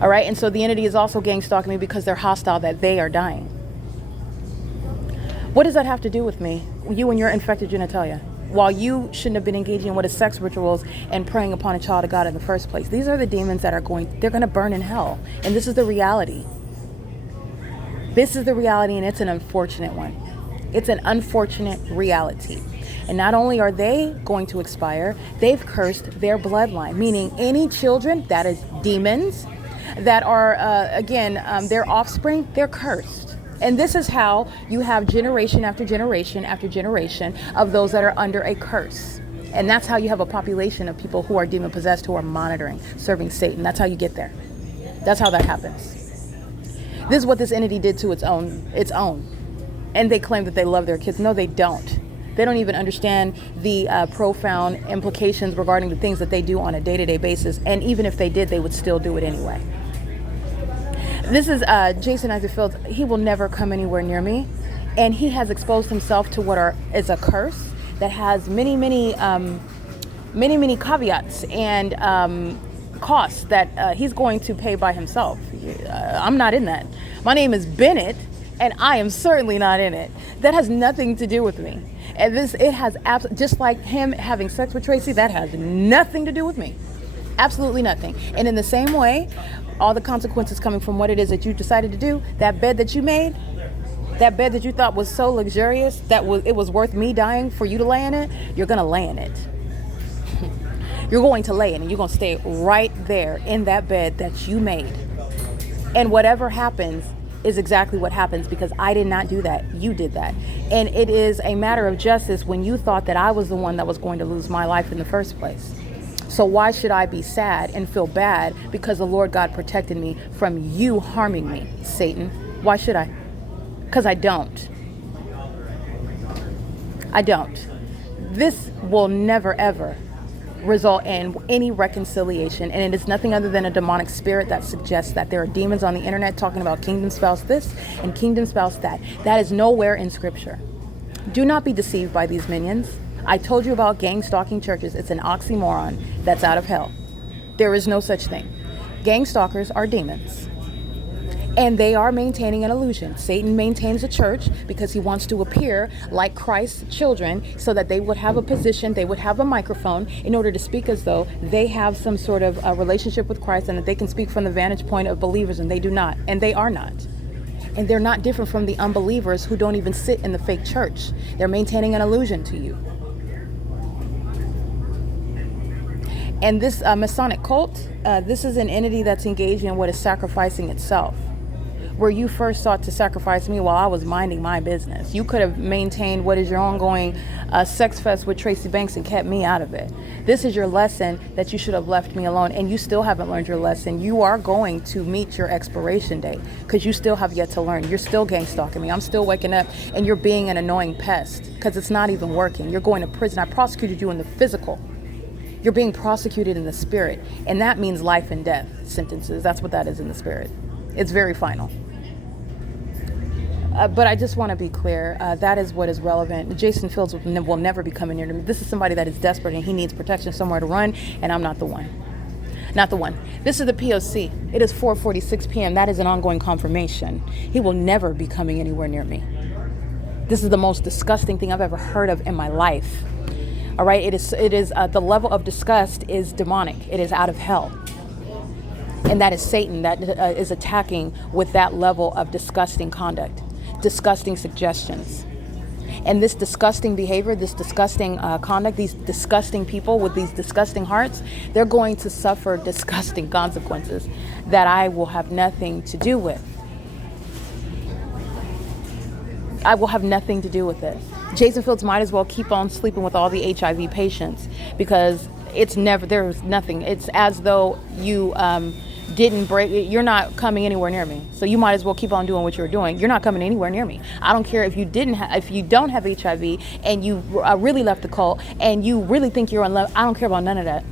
All right, and so the entity is also gang stalking me because they're hostile that they are dying. What does that have to do with me? You and your infected genitalia? While you shouldn't have been engaging in what is sex rituals and preying upon a child of God in the first place. These are the demons that they're going to burn in hell. And this is the reality. This is the reality, and it's an unfortunate one. It's an unfortunate reality. And not only are they going to expire, they've cursed their bloodline, meaning any children, that is demons, that are, their offspring, they're cursed. And this is how you have generation after generation after generation of those that are under a curse. And that's how you have a population of people who are demon-possessed, who are monitoring, serving Satan. That's how you get there. That's how that happens. This is what this entity did to its own. And they claim that they love their kids. No, they don't. They don't even understand the profound implications regarding the things that they do on a day-to-day basis. And even if they did, they would still do it anyway. This is Jason Isaac Fields. He will never come anywhere near me. And he has exposed himself to what is a curse that has many caveats and costs that he's going to pay by himself. I'm not in that. My name is Bennett, and I am certainly not in it. That has nothing to do with me. And it has just like him having sex with Tracy, that has nothing to do with me. Absolutely nothing. And in the same way, all the consequences coming from what it is that you decided to do, that bed that you made, that bed that you thought was so luxurious, it was worth me dying for you to lay in it, you're going to lay in it. You're going to lay in it. You're going to stay right there in that bed that you made. And whatever happens is exactly what happens, because I did not do that. You did that. And it is a matter of justice when you thought that I was the one that was going to lose my life in the first place. So why should I be sad and feel bad because the Lord God protected me from you harming me, Satan? Why should I? Because I don't. I don't. This will never, ever result in any reconciliation, and it is nothing other than a demonic spirit that suggests that there are demons on the internet talking about kingdom spouse this and kingdom spouse that. That is nowhere in scripture. Do not be deceived by these minions. I told you about gang stalking churches. It's an oxymoron that's out of hell. There is no such thing. Gang stalkers are demons, and they are maintaining an illusion. Satan maintains a church because he wants to appear like Christ's children so that they would have a position, they would have a microphone in order to speak as though they have some sort of a relationship with Christ and that they can speak from the vantage point of believers, and they do not, and they are not. And they're not different from the unbelievers who don't even sit in the fake church. They're maintaining an illusion to you. And this Masonic cult, this is an entity that's engaged in what is sacrificing itself. Where you first sought to sacrifice me while I was minding my business. You could have maintained what is your ongoing sex fest with Tracy Banks and kept me out of it. This is your lesson that you should have left me alone, and you still haven't learned your lesson. You are going to meet your expiration date because you still have yet to learn. You're still gang stalking me. I'm still waking up, and you're being an annoying pest because it's not even working. You're going to prison. I prosecuted you in the physical. You're being prosecuted in the spirit, and that means life and death sentences. That's what that is in the spirit. It's very final. But I just want to be clear, that is what is relevant. Jason Fields will never be coming near to me. This is somebody that is desperate and he needs protection, somewhere to run, and I'm not the one. Not the one. This is the P.O.C. It is 4:46 p.m. That is an ongoing confirmation. He will never be coming anywhere near me. This is the most disgusting thing I've ever heard of in my life. All right, it is the level of disgust is demonic. It is out of hell. And that is Satan that is attacking with that level of disgusting conduct, disgusting suggestions. And this disgusting behavior, this disgusting conduct, these disgusting people with these disgusting hearts, they're going to suffer disgusting consequences that I will have nothing to do with. I will have nothing to do with it. Jason Fields might as well keep on sleeping with all the HIV patients because there's nothing. It's as though you didn't break, you're not coming anywhere near me. So you might as well keep on doing what you're doing. You're not coming anywhere near me. I don't care if you don't have HIV and you really left the cult and you really think you're in love. I don't care about none of that.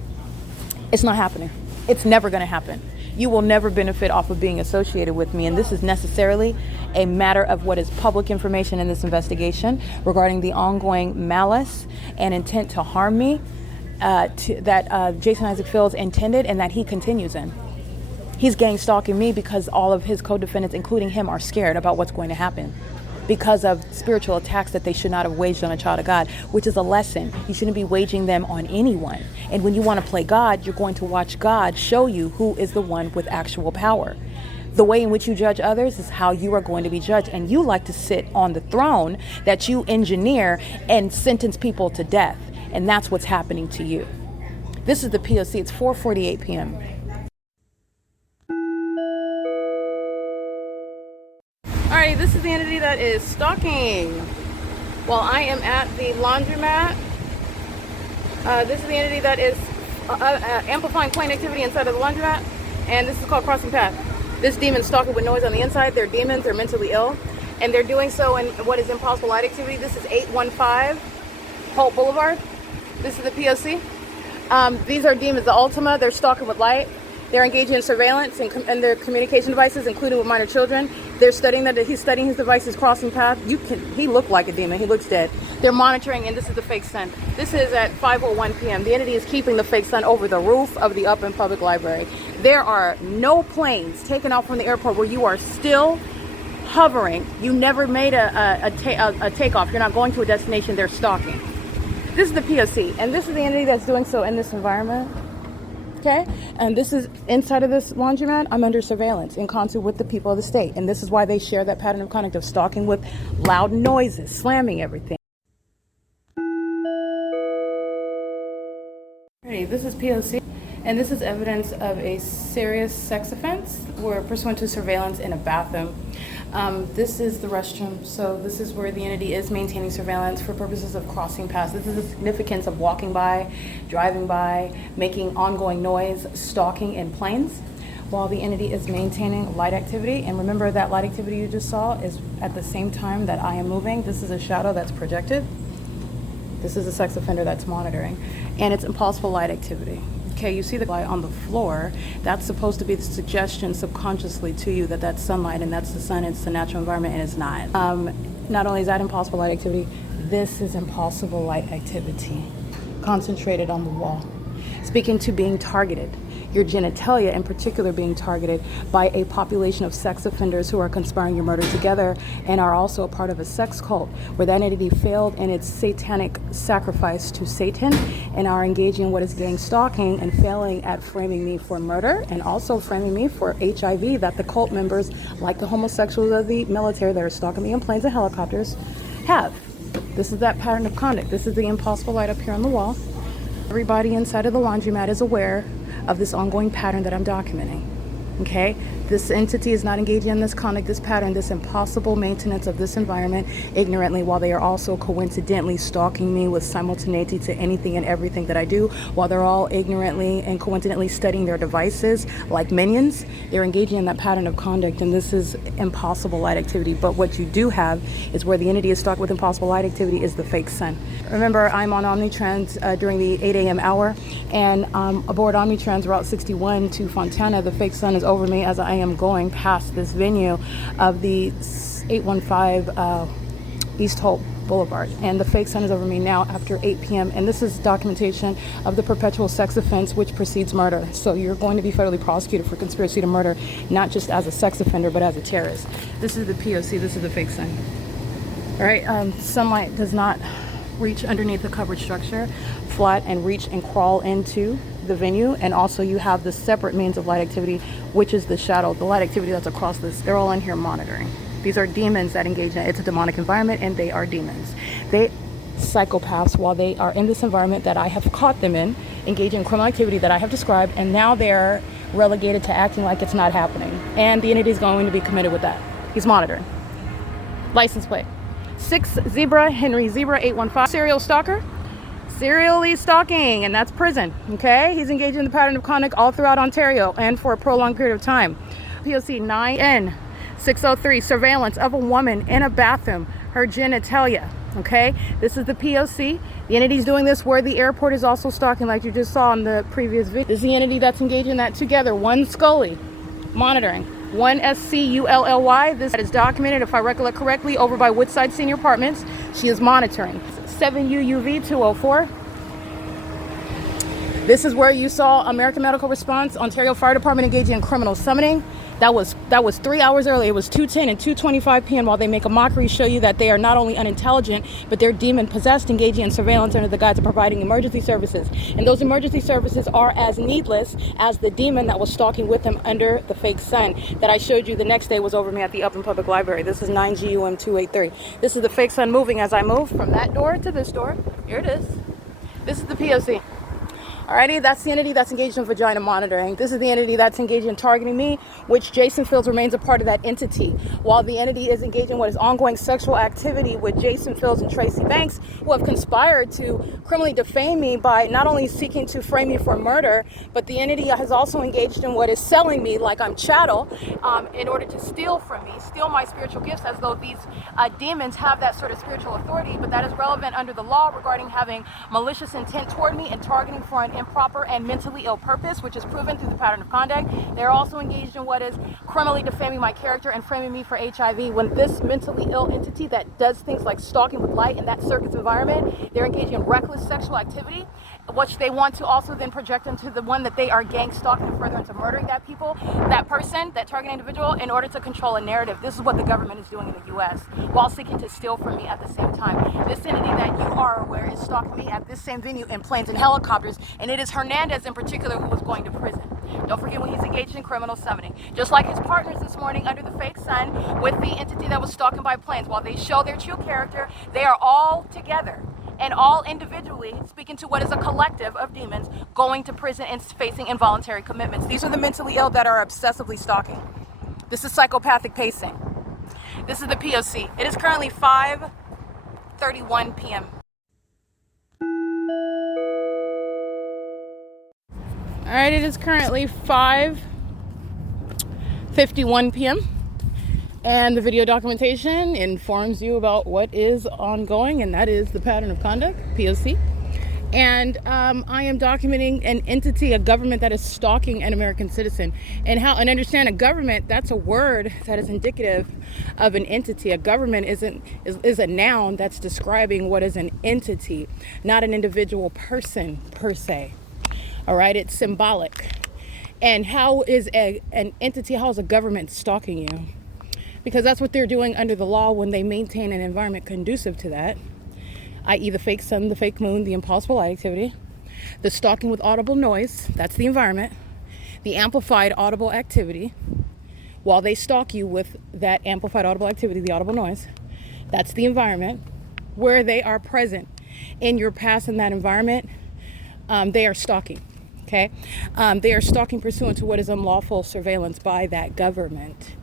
It's not happening. It's never going to happen. You will never benefit off of being associated with me. And this is necessarily a matter of what is public information in this investigation regarding the ongoing malice and intent to harm me that Jason Isaac Fields intended and that he continues in. He's gang stalking me because all of his co-defendants, including him, are scared about what's going to happen because of spiritual attacks that they should not have waged on a child of God, which is a lesson. You shouldn't be waging them on anyone. And when you want to play God, you're going to watch God show you who is the one with actual power. The way in which you judge others is how you are going to be judged. And you like to sit on the throne that you engineer and sentence people to death. And that's what's happening to you. This is the P.O.C. It's 4:48 p.m. Alrighty, this is the entity that is stalking while I am at the laundromat. This is the entity that is amplifying plane activity inside of the laundromat, and this is called crossing path. This demon's stalking with noise on the inside. They're demons, they're mentally ill, and they're doing so in what is impossible light activity. This is 815 HOLT Boulevard. This is the P.O.C. These are demons, the Ultima. They're stalking with light. They're engaging in surveillance and their communication devices, including with minor children. They're studying that he's studying his devices, crossing path. He looked like a demon. He looks dead. They're monitoring, and this is the fake sun. This is at 5:01 p.m. The entity is keeping the fake sun over the roof of the Upland Public Library. There are no planes taking off from the airport where you are still hovering. You never made a takeoff. You're not going to a destination. They're stalking. This is the P.O.C., and this is the entity that's doing so in this environment. Okay, and this is inside of this laundromat. I'm under surveillance in concert with the people of the state, and this is why they share that pattern of conduct of stalking with loud noises, slamming everything. This is P.O.C. and this is evidence of a serious sex offense where pursuant to surveillance in a bathroom. This is the restroom, so this is where the entity is maintaining surveillance for purposes of crossing past. This is the significance of walking by, driving by, making ongoing noise, stalking in planes, while the entity is maintaining light activity. And remember that light activity you just saw is at the same time that I am moving. This is a shadow that's projected. This is a sex offender that's monitoring, and it's impossible light activity. Okay, you see the light on the floor. That's supposed to be the suggestion subconsciously to you that that's sunlight and that's the sun, it's the natural environment, and it's not. Not only is that impossible light activity, this is impossible light activity concentrated on the wall. Speaking to being targeted, your genitalia in particular being targeted by a population of sex offenders who are conspiring your murder together and are also a part of a sex cult where that entity failed in its satanic sacrifice to Satan and are engaging in what is gang stalking and failing at framing me for murder and also framing me for HIV that the cult members, like the homosexuals of the military that are stalking me in planes and helicopters, have. This is that pattern of conduct. This is the impossible light up here on the wall. Everybody inside of the laundromat is aware of this ongoing pattern that I'm documenting. Okay? This entity is not engaging in this conduct, this pattern, this impossible maintenance of this environment ignorantly, while they are also coincidentally stalking me with simultaneity to anything and everything that I do, while they're all ignorantly and coincidentally studying their devices like minions. They're engaging in that pattern of conduct, and this is impossible light activity. But what you do have is where the entity is stalked with impossible light activity is the fake sun. Remember, I'm on Omnitrans during the 8 a.m. hour, and aboard Omnitrans Route 61 to Fontana, the fake sun is over me as I am going past this venue of the 815 East Holt Boulevard, and the fake sun is over me now after 8 p.m. and this is documentation of the perpetual sex offense which precedes murder. So you're going to be federally prosecuted for conspiracy to murder, not just as a sex offender but as a terrorist. This is the P.O.C. This is the fake sun. All right, sunlight does not reach underneath the covered structure flat and reach and crawl into the venue, and also you have the separate means of light activity, which is the shadow, the light activity that's across this. They're all in here monitoring. These are demons that engage in it. It's a demonic environment, and they are demons. They psychopaths, while they are in this environment that I have caught them in, engage in criminal activity that I have described, and now they're relegated to acting like it's not happening. And the entity is going to be committed with that. He's monitoring. License plate 6 Zebra Henry Zebra 815. Serial stalker. Serially stalking, and that's prison. Okay, he's engaged in the pattern of conduct all throughout Ontario and for a prolonged period of time. P.O.C. 9N 603, surveillance of a woman in a bathroom, her genitalia. Okay, this is the P.O.C. The entity's doing this where the airport is also stalking, like you just saw in the previous video. This is the entity that's engaged in that together. One Scully monitoring. One SCULLY. This is documented, if I recollect correctly, over by Woodside Senior Apartments. She is monitoring. 7UUV 204. This is where you saw American Medical Response, Ontario Fire Department engaging in criminal summoning. That was 3 hours early. It was 2:10 and 2:25 p.m. while they make a mockery, show you that they are not only unintelligent, but they're demon possessed, engaging in surveillance under the guise of providing emergency services. And those emergency services are as needless as the demon that was stalking with him under the fake sun that I showed you the next day was over me at the Upland Public Library. This is 9GUM 283. This is the fake sun moving as I move from that door to this door. Here it is. This is the P.O.C. Alrighty, that's the entity that's engaged in vagina monitoring. This is the entity that's engaged in targeting me, which Jason Fields remains a part of that entity. While the entity is engaged in what is ongoing sexual activity with Jason Fields and Tracy Banks, who have conspired to criminally defame me by not only seeking to frame me for murder, but the entity has also engaged in what is selling me like I'm chattel in order to steal from me, steal my spiritual gifts, as though these demons have that sort of spiritual authority, but that is relevant under the law regarding having malicious intent toward me and targeting for an improper and mentally ill purpose, which is proven through the pattern of conduct. They're also engaged in what is criminally defaming my character and framing me for HIV. When this mentally ill entity that does things like stalking with light in that circus environment, they're engaging in reckless sexual activity which they want to also then project into the one that they are gang stalking and further into murdering that person, that target individual, in order to control a narrative. This is what the government is doing in the U.S. while seeking to steal from me at the same time. This entity that you are aware is stalking me at this same venue in planes and helicopters, and it is Hernandez in particular who is going to prison. Don't forget when he's engaged in criminal summoning. Just like his partners this morning under the fake sun with the entity that was stalking by planes. While they show their true character, they are all together and all individually speaking to what is a collective of demons going to prison and facing involuntary commitments. These are the mentally ill that are obsessively stalking. This is psychopathic pacing. This is the P.O.C. It is currently 5:31 p.m. All right, it is currently 5:51 p.m. and the video documentation informs you about what is ongoing, and that is the pattern of conduct, P.O.C. And I am documenting an entity, a government that is stalking an American citizen. And understand a government, that's a word that is indicative of an entity. A government is a noun that's describing what is an entity, not an individual person per se. All right, it's symbolic. And how is an entity, how is a government stalking you? Because that's what they're doing under the law when they maintain an environment conducive to that, i.e. the fake sun, the fake moon, the impossible light activity, the stalking with audible noise, that's the environment, the amplified audible activity, while they stalk you with that amplified audible activity, the audible noise, that's the environment where they are present in your past in that environment. They are stalking. Okay, they are stalking pursuant to what is unlawful surveillance by that government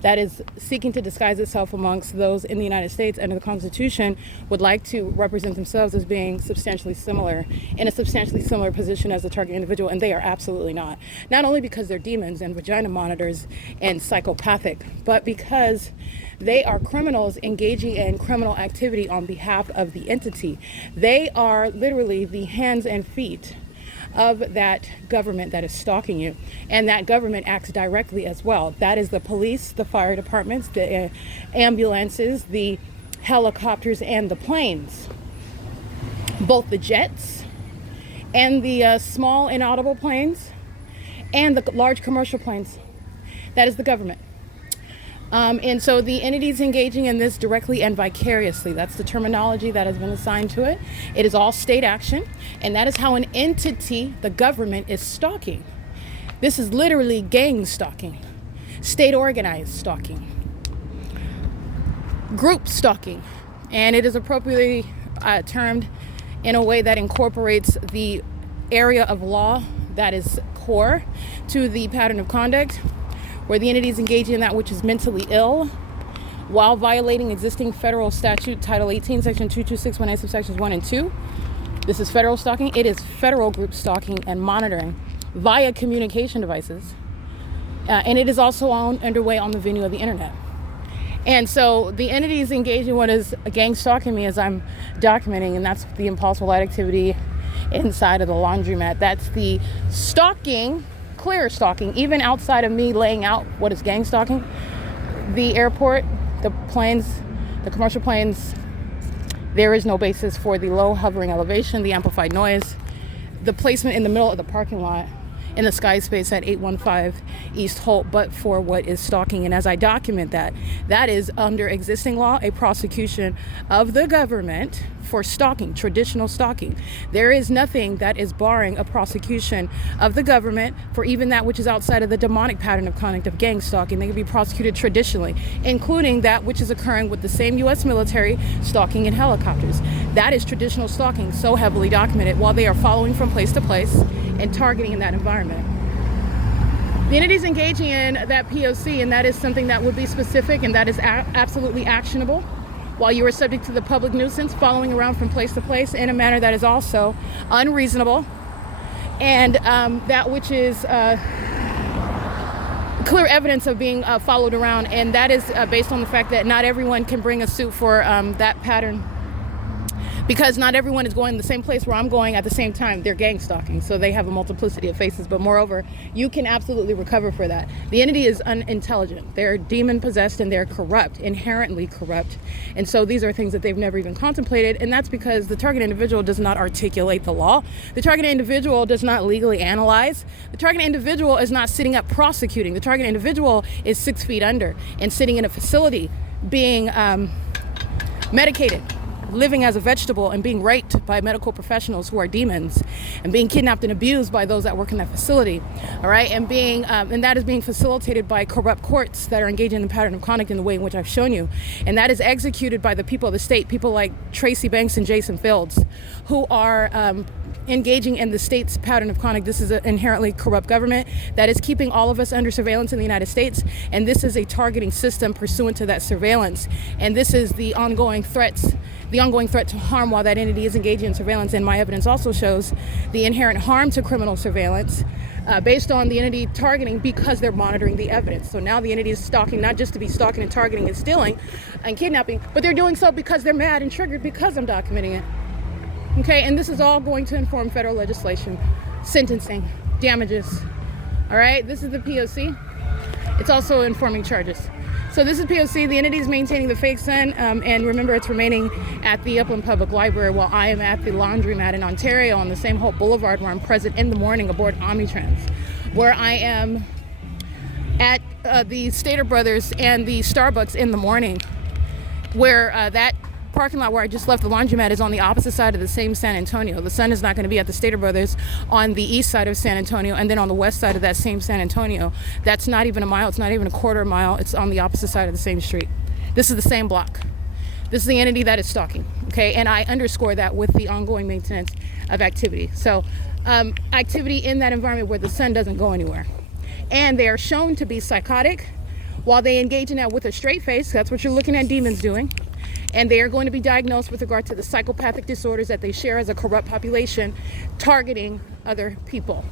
that is seeking to disguise itself amongst those in the United States under the Constitution would like to represent themselves as being substantially similar, in a substantially similar position as the target individual, and they are absolutely not. Not only because they're demons and vagina monitors and psychopathic, but because they are criminals engaging in criminal activity on behalf of the entity. They are literally the hands and feet of that government that is stalking you, and that government acts directly as well. That is the police, the fire departments, the ambulances, the helicopters, and the planes, both the jets and the small inaudible planes and the large commercial planes. That is the government. And so the entities engaging in this directly and vicariously, that's the terminology that has been assigned to it. It is all state action, and that is how an entity, the government, is stalking. This is literally gang stalking, state organized stalking, group stalking, and it is appropriately termed in a way that incorporates the area of law that is core to the pattern of conduct, where the entity is engaging in that which is mentally ill while violating existing federal statute, Title 18, Section 2261A, subsections 1 and 2. This is federal stalking. It is federal group stalking and monitoring via communication devices. And it is also underway on the venue of the internet. And so the entity is engaging in what is a gang stalking me as I'm documenting, and that's the impossible light activity inside of the laundromat. That's the stalking, clear stalking, even outside of me laying out what is gang stalking. The airport, the planes, the commercial planes, there is no basis for the low hovering elevation, the amplified noise, the placement in the middle of the parking lot in the sky space at 815 East Holt, but for what is stalking. And as I document that, that is under existing law, a prosecution of the government for stalking, traditional stalking. There is nothing that is barring a prosecution of the government for even that which is outside of the demonic pattern of conduct of gang stalking. They can be prosecuted traditionally, including that which is occurring with the same U.S. military stalking in helicopters. That is traditional stalking, so heavily documented, while they are following from place to place and targeting in that environment. The entities engaging in that P.O.C., and that is something that would be specific and that is absolutely actionable, while you are subject to the public nuisance following around from place to place in a manner that is also unreasonable, and that which is clear evidence of being followed around, and that is based on the fact that not everyone can bring a suit for that pattern because not everyone is going the same place where I'm going at the same time. They're gang stalking, so they have a multiplicity of faces. But moreover, you can absolutely recover for that. The entity is unintelligent. They're demon possessed and they're corrupt, inherently corrupt. And so these are things that they've never even contemplated. And that's because the target individual does not articulate the law. The target individual does not legally analyze. The target individual is not sitting up prosecuting. The target individual is 6 feet under and sitting in a facility being medicated, living as a vegetable, and being raped by medical professionals who are demons, and being kidnapped and abused by those that work in that facility, all right, and being and that is being facilitated by corrupt courts that are engaging in the pattern of conduct in the way in which I've shown you, and that is executed by the people of the state, people like Tracy Banks and Jason Fields, who are engaging in the state's pattern of conduct. This is an inherently corrupt government that is keeping all of us under surveillance in the United States, and this is a targeting system pursuant to that surveillance, and this is the ongoing threat to harm while that entity is engaging in surveillance. And my evidence also shows the inherent harm to criminal surveillance based on the entity targeting, because they're monitoring the evidence. So now the entity is stalking, not just to be stalking and targeting and stealing and kidnapping, but they're doing so because they're mad and triggered because I'm documenting it. Okay, and this is all going to inform federal legislation, sentencing, damages. All right, this is the P.O.C. It's also informing charges. So this is P.O.C. The entity is maintaining the fake sun, and remember, it's remaining at the Upland Public Library while I am at the laundromat in Ontario on the same Holt Boulevard, where I'm present in the morning aboard Omnitrans, where I am at the Stater Brothers and the Starbucks in the morning, where that parking lot where I just left the laundromat is on the opposite side of the same San Antonio. The sun is not going to be at the Stater Brothers on the east side of San Antonio, and then on the west side of that same San Antonio. That's not even a mile. It's not even a quarter mile. It's on the opposite side of the same street. This is the same block. This is the entity that is stalking. Okay, and I underscore that with the ongoing maintenance of activity. So activity in that environment where the sun doesn't go anywhere. And they are shown to be psychotic while they engage in that with a straight face. That's what you're looking at demons doing. And they are going to be diagnosed with regard to the psychopathic disorders that they share as a corrupt population, targeting other people.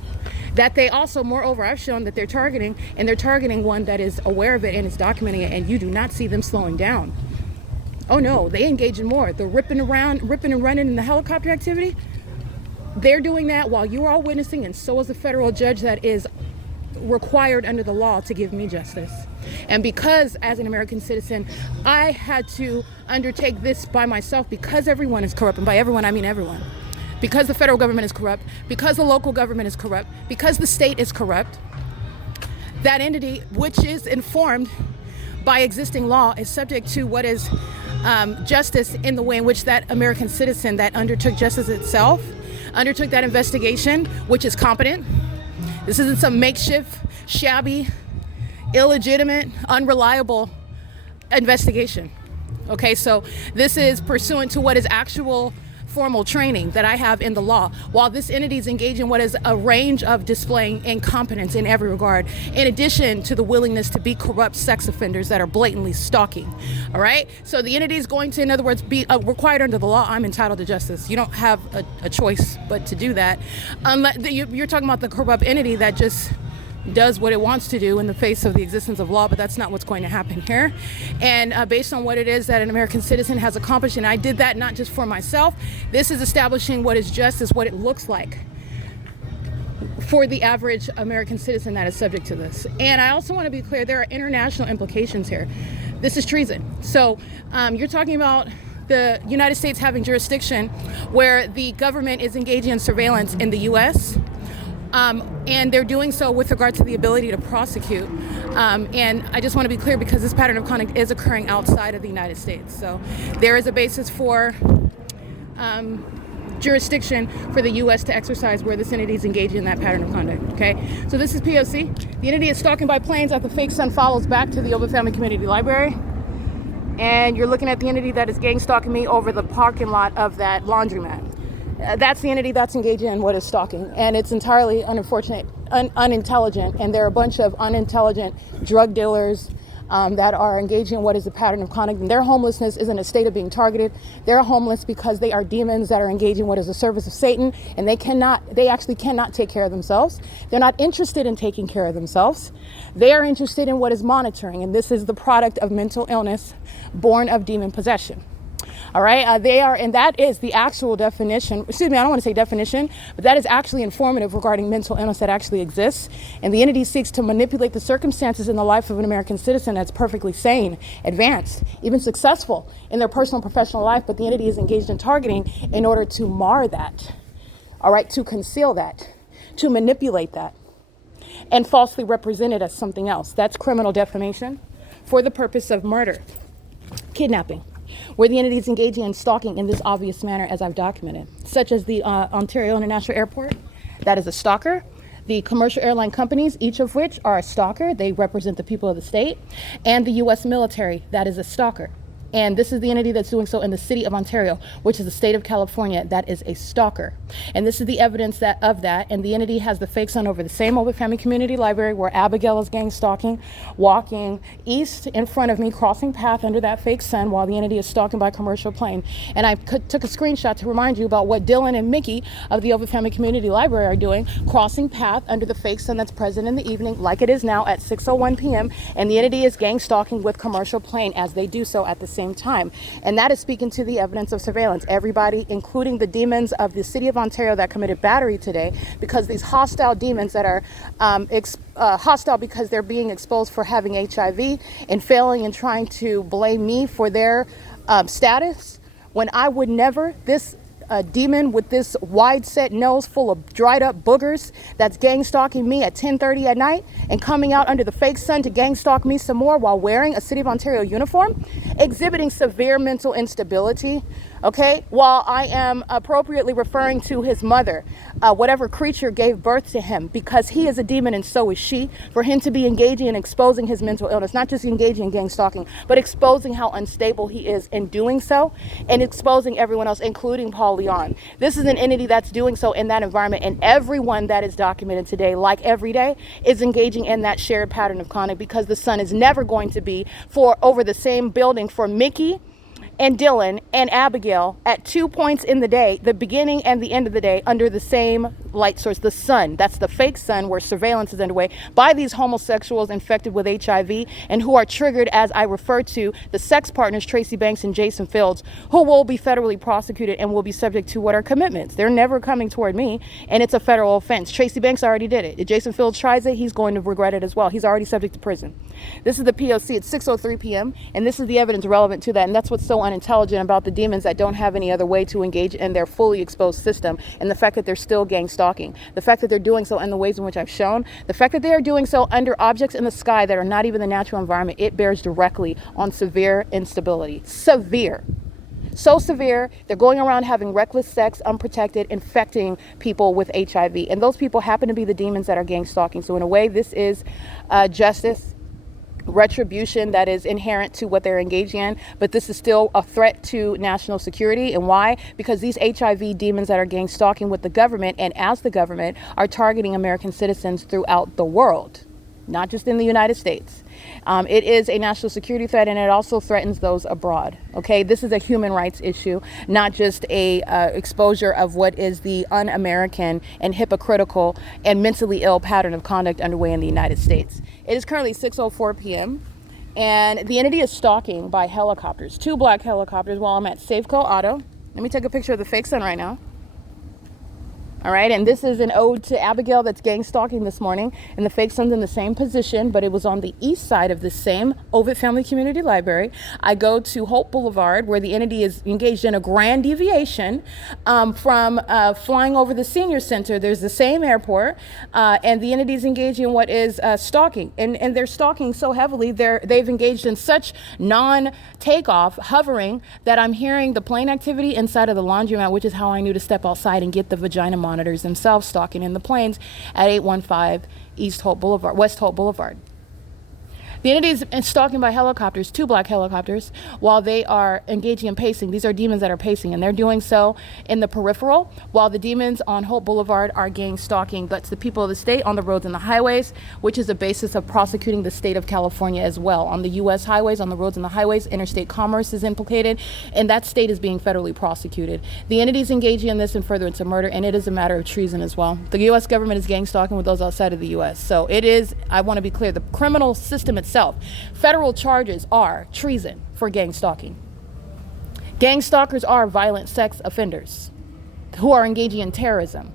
That they also, moreover, I've shown that they're targeting, and they're targeting one that is aware of it and is documenting it, and you do not see them slowing down. Oh no, they engage in more. The ripping and running in the helicopter activity, they're doing that while you're all witnessing, and so is the federal judge that is required under the law to give me justice. And because as an American citizen, I had to undertake this by myself, because everyone is corrupt, and by everyone I mean everyone, because the federal government is corrupt, because the local government is corrupt, because the state is corrupt, that entity, which is informed by existing law, is subject to what is justice in the way in which that American citizen that undertook justice itself undertook that investigation, which is competent. This isn't some makeshift, shabby, illegitimate, unreliable investigation. Okay, so this is pursuant to what is actual formal training that I have in the law, while this entity is engaged in what is a range of displaying incompetence in every regard, in addition to the willingness to be corrupt sex offenders that are blatantly stalking. All right, so the entity is going to, in other words, be required under the law. I'm entitled to justice. You don't have a choice but to do that, unless you're talking about the corrupt entity that just does what it wants to do in the face of the existence of law, but that's not what's going to happen here. And based on what it is that an American citizen has accomplished, and I did that not just for myself, this is establishing what is justice, what it looks like for the average American citizen that is subject to this. And I also want to be clear, there are international implications here. This is treason. So you're talking about the United States having jurisdiction where the government is engaging in surveillance in the U.S., and they're doing so with regard to the ability to prosecute. And I just want to be clear, because this pattern of conduct is occurring outside of the United States. So there is a basis for jurisdiction for the U.S. to exercise where this entity is engaging in that pattern of conduct. Okay, so this is P.O.C. The entity is stalking by planes as the fake sun follows back to the OVITT Family Community Library. And you're looking at the entity that is gang stalking me over the parking lot of that laundromat. That's the entity that's engaging in what is stalking, and it's entirely unintelligent, and there are a bunch of unintelligent drug dealers that are engaging in what is a pattern of conduct, and their homelessness is in a state of being targeted. They're homeless because they are demons that are engaging in what is a service of Satan, and they actually cannot take care of themselves. They're not interested in taking care of themselves. They are interested in what is monitoring, and this is the product of mental illness born of demon possession. All right, they are, and that is the actual definition. Excuse me, I don't want to say definition, but that is actually informative regarding mental illness that actually exists. And the entity seeks to manipulate the circumstances in the life of an American citizen that's perfectly sane, advanced, even successful in their personal and professional life, but the entity is engaged in targeting in order to mar that, all right, to conceal that, to manipulate that, and falsely represent it as something else. That's criminal defamation for the purpose of murder, kidnapping, where the entity is engaging in stalking in this obvious manner as I've documented, such as the Ontario International Airport, that is a stalker. The commercial airline companies, each of which are a stalker, they represent the people of the state, and the U.S. military, that is a stalker. And this is the entity that's doing so in the city of Ontario, which is the state of California, that is a stalker. And this is the evidence of that. And the entity has the fake son over the same OVITT Family Community Library where Abigail is gang stalking, walking east in front of me, crossing path under that fake sun while the entity is stalking by commercial plane. And I took a screenshot to remind you about what Dylan and Mickey of the OVITT Family Community Library are doing, crossing path under the fake sun that's present in the evening, like it is now at 6:01 p.m. And the entity is gang stalking with commercial plane as they do so at the same time. And that is speaking to the evidence of surveillance. Everybody, including the demons of the city of Ontario that committed battery today, because these hostile demons that are hostile because they're being exposed for having HIV and failing and trying to blame me for their status, when I would never, this demon with this wide set nose full of dried up boogers that's gang stalking me at 10:30 at night and coming out under the fake sun to gang stalk me some more while wearing a City of Ontario uniform, exhibiting severe mental instability, okay, while I am appropriately referring to his mother, whatever creature gave birth to him, because he is a demon and so is she, for him to be engaging and exposing his mental illness, not just engaging in gang stalking, but exposing how unstable he is in doing so, and exposing everyone else, including Paul Leon. This is an entity that's doing so in that environment, and everyone that is documented today, like every day, is engaging in that shared pattern of conduct, because the sun is never going to be for over the same building for Mickey and Dylan and Abigail at 2 points in the day, the beginning and the end of the day, under the same light source, the sun. That's the fake sun where surveillance is underway by these homosexuals infected with HIV and who are triggered, as I refer to, the sex partners, Tracy Banks and Jason Fields, who will be federally prosecuted and will be subject to what are commitments. They're never coming toward me, and it's a federal offense. Tracy Banks already did it. If Jason Fields tries it, he's going to regret it as well. He's already subject to prison. This is the P.O.C. It's 6:03 p.m., and this is the evidence relevant to that, and that's what's so unintelligent about the demons that don't have any other way to engage in their fully exposed system, and the fact that they're still gang stalking, the fact that they're doing so in the ways in which I've shown, the fact that they are doing so under objects in the sky that are not even the natural environment, it bears directly on severe instability. Severe. So severe, they're going around having reckless sex, unprotected, infecting people with HIV. And those people happen to be the demons that are gang stalking. So in a way, this is justice, retribution that is inherent to what they're engaging in, but this is still a threat to national security. And why? Because these HIV demons that are gang stalking with the government and as the government are targeting American citizens throughout the world, not just in the United States. It is a national security threat, and it also threatens those abroad. Okay, this is a human rights issue, not just a exposure of what is the un-American and hypocritical and mentally ill pattern of conduct underway in the United States. It is currently 6:04 p.m. and the entity is stalking by helicopters, 2 black helicopters, while I'm at Safeco Auto. Let me take a picture of the fake sun right now. All right, and this is an ode to Abigail that's gang stalking this morning, and the fake sun's in the same position, but it was on the east side of the same OVITT Family Community Library. I go to HOLT Boulevard, where the entity is engaged in a grand deviation from flying over the senior center. There's the same airport, and the entity is engaging in what is stalking, and they're stalking so heavily, they've engaged in such non-takeoff hovering that I'm hearing the plane activity inside of the laundromat, which is how I knew to step outside and get the vagina monitors themselves stalking in the planes at 815 West Holt Boulevard. The entity is stalking by helicopters, 2 black helicopters, while they are engaging in pacing. These are demons that are pacing, and they're doing so in the peripheral, while the demons on Holt Boulevard are gang stalking. That's the people of the state on the roads and the highways, which is a basis of prosecuting the state of California as well. On the U.S. highways, on the roads and the highways, interstate commerce is implicated, and that state is being federally prosecuted. The entity is engaging in this in furtherance of murder, and it is a matter of treason as well. The U.S. government is gang stalking with those outside of the U.S. So it is, I want to be clear, the criminal system itself, federal charges are treason for gang stalking. Gang stalkers are violent sex offenders who are engaging in terrorism.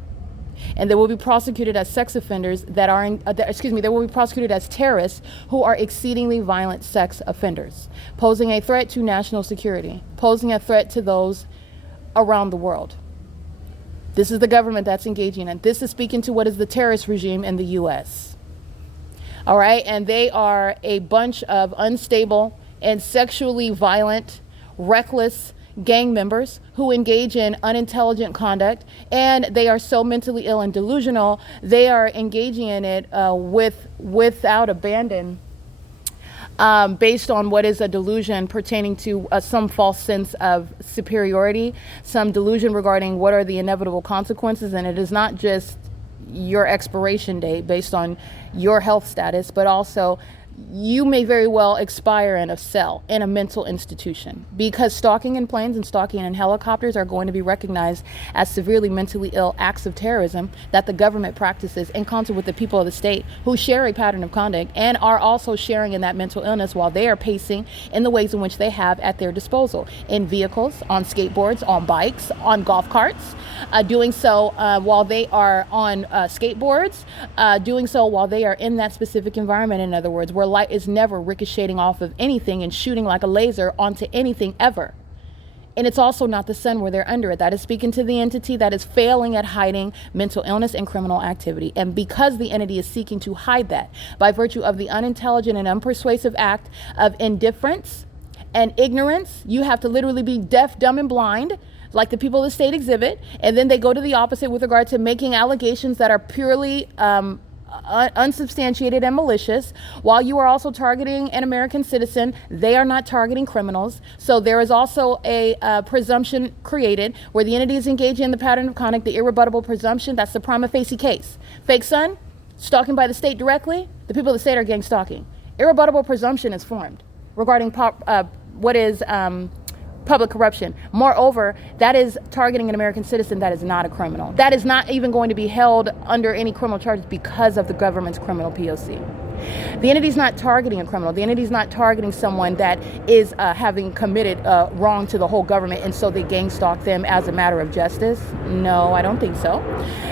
And they will be prosecuted as sex offenders that are, they will be prosecuted as terrorists who are exceedingly violent sex offenders, posing a threat to national security, posing a threat to those around the world. This is the government that's engaging in. This is speaking to what is the terrorist regime in the U.S. All right, and they are a bunch of unstable and sexually violent, reckless gang members who engage in unintelligent conduct, and they are so mentally ill and delusional, they are engaging in it without abandon, based on what is a delusion pertaining to some false sense of superiority, some delusion regarding what are the inevitable consequences. And it is not just your expiration date based on your health status, but also you may very well expire in a cell in a mental institution, because stalking in planes and stalking in helicopters are going to be recognized as severely mentally ill acts of terrorism that the government practices in concert with the people of the state, who share a pattern of conduct and are also sharing in that mental illness while they are pacing in the ways in which they have at their disposal, in vehicles, on skateboards, on bikes, on golf carts, doing so while they are on skateboards, doing so while they are in that specific environment. In other words, where light is never ricocheting off of anything and shooting like a laser onto anything ever. And it's also not the sun where they're under it. That is speaking to the entity that is failing at hiding mental illness and criminal activity. And because the entity is seeking to hide that by virtue of the unintelligent and unpersuasive act of indifference and ignorance, you have to literally be deaf, dumb, and blind, like the people of the state exhibit. And then they go to the opposite with regard to making allegations that are purely unsubstantiated and malicious, while you are also targeting an American citizen. They are not targeting criminals. So there is also a presumption created where the entity is engaging in the pattern of conduct, the irrebuttable presumption. That's the prima facie case. Fake son, stalking by the state directly, the people of the state are gang stalking. Irrebuttable presumption is formed regarding what is public corruption. Moreover, that is targeting an American citizen that is not a criminal. That is not even going to be held under any criminal charges because of the government's criminal P.O.C. The entity is not targeting a criminal. The entity is not targeting someone that is having committed wrong to the whole government, and so they gang stalk them as a matter of justice. No, I don't think so.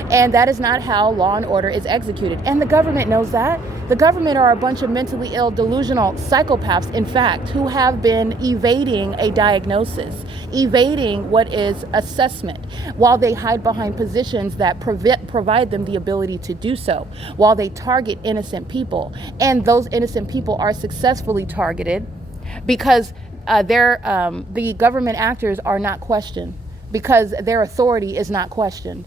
And that is not how law and order is executed. And the government knows that. The government are a bunch of mentally ill, delusional psychopaths, in fact, who have been evading a diagnosis, evading what is assessment, while they hide behind positions that provide them the ability to do so, while they target innocent people. And those innocent people are successfully targeted because the government actors are not questioned, because their authority is not questioned.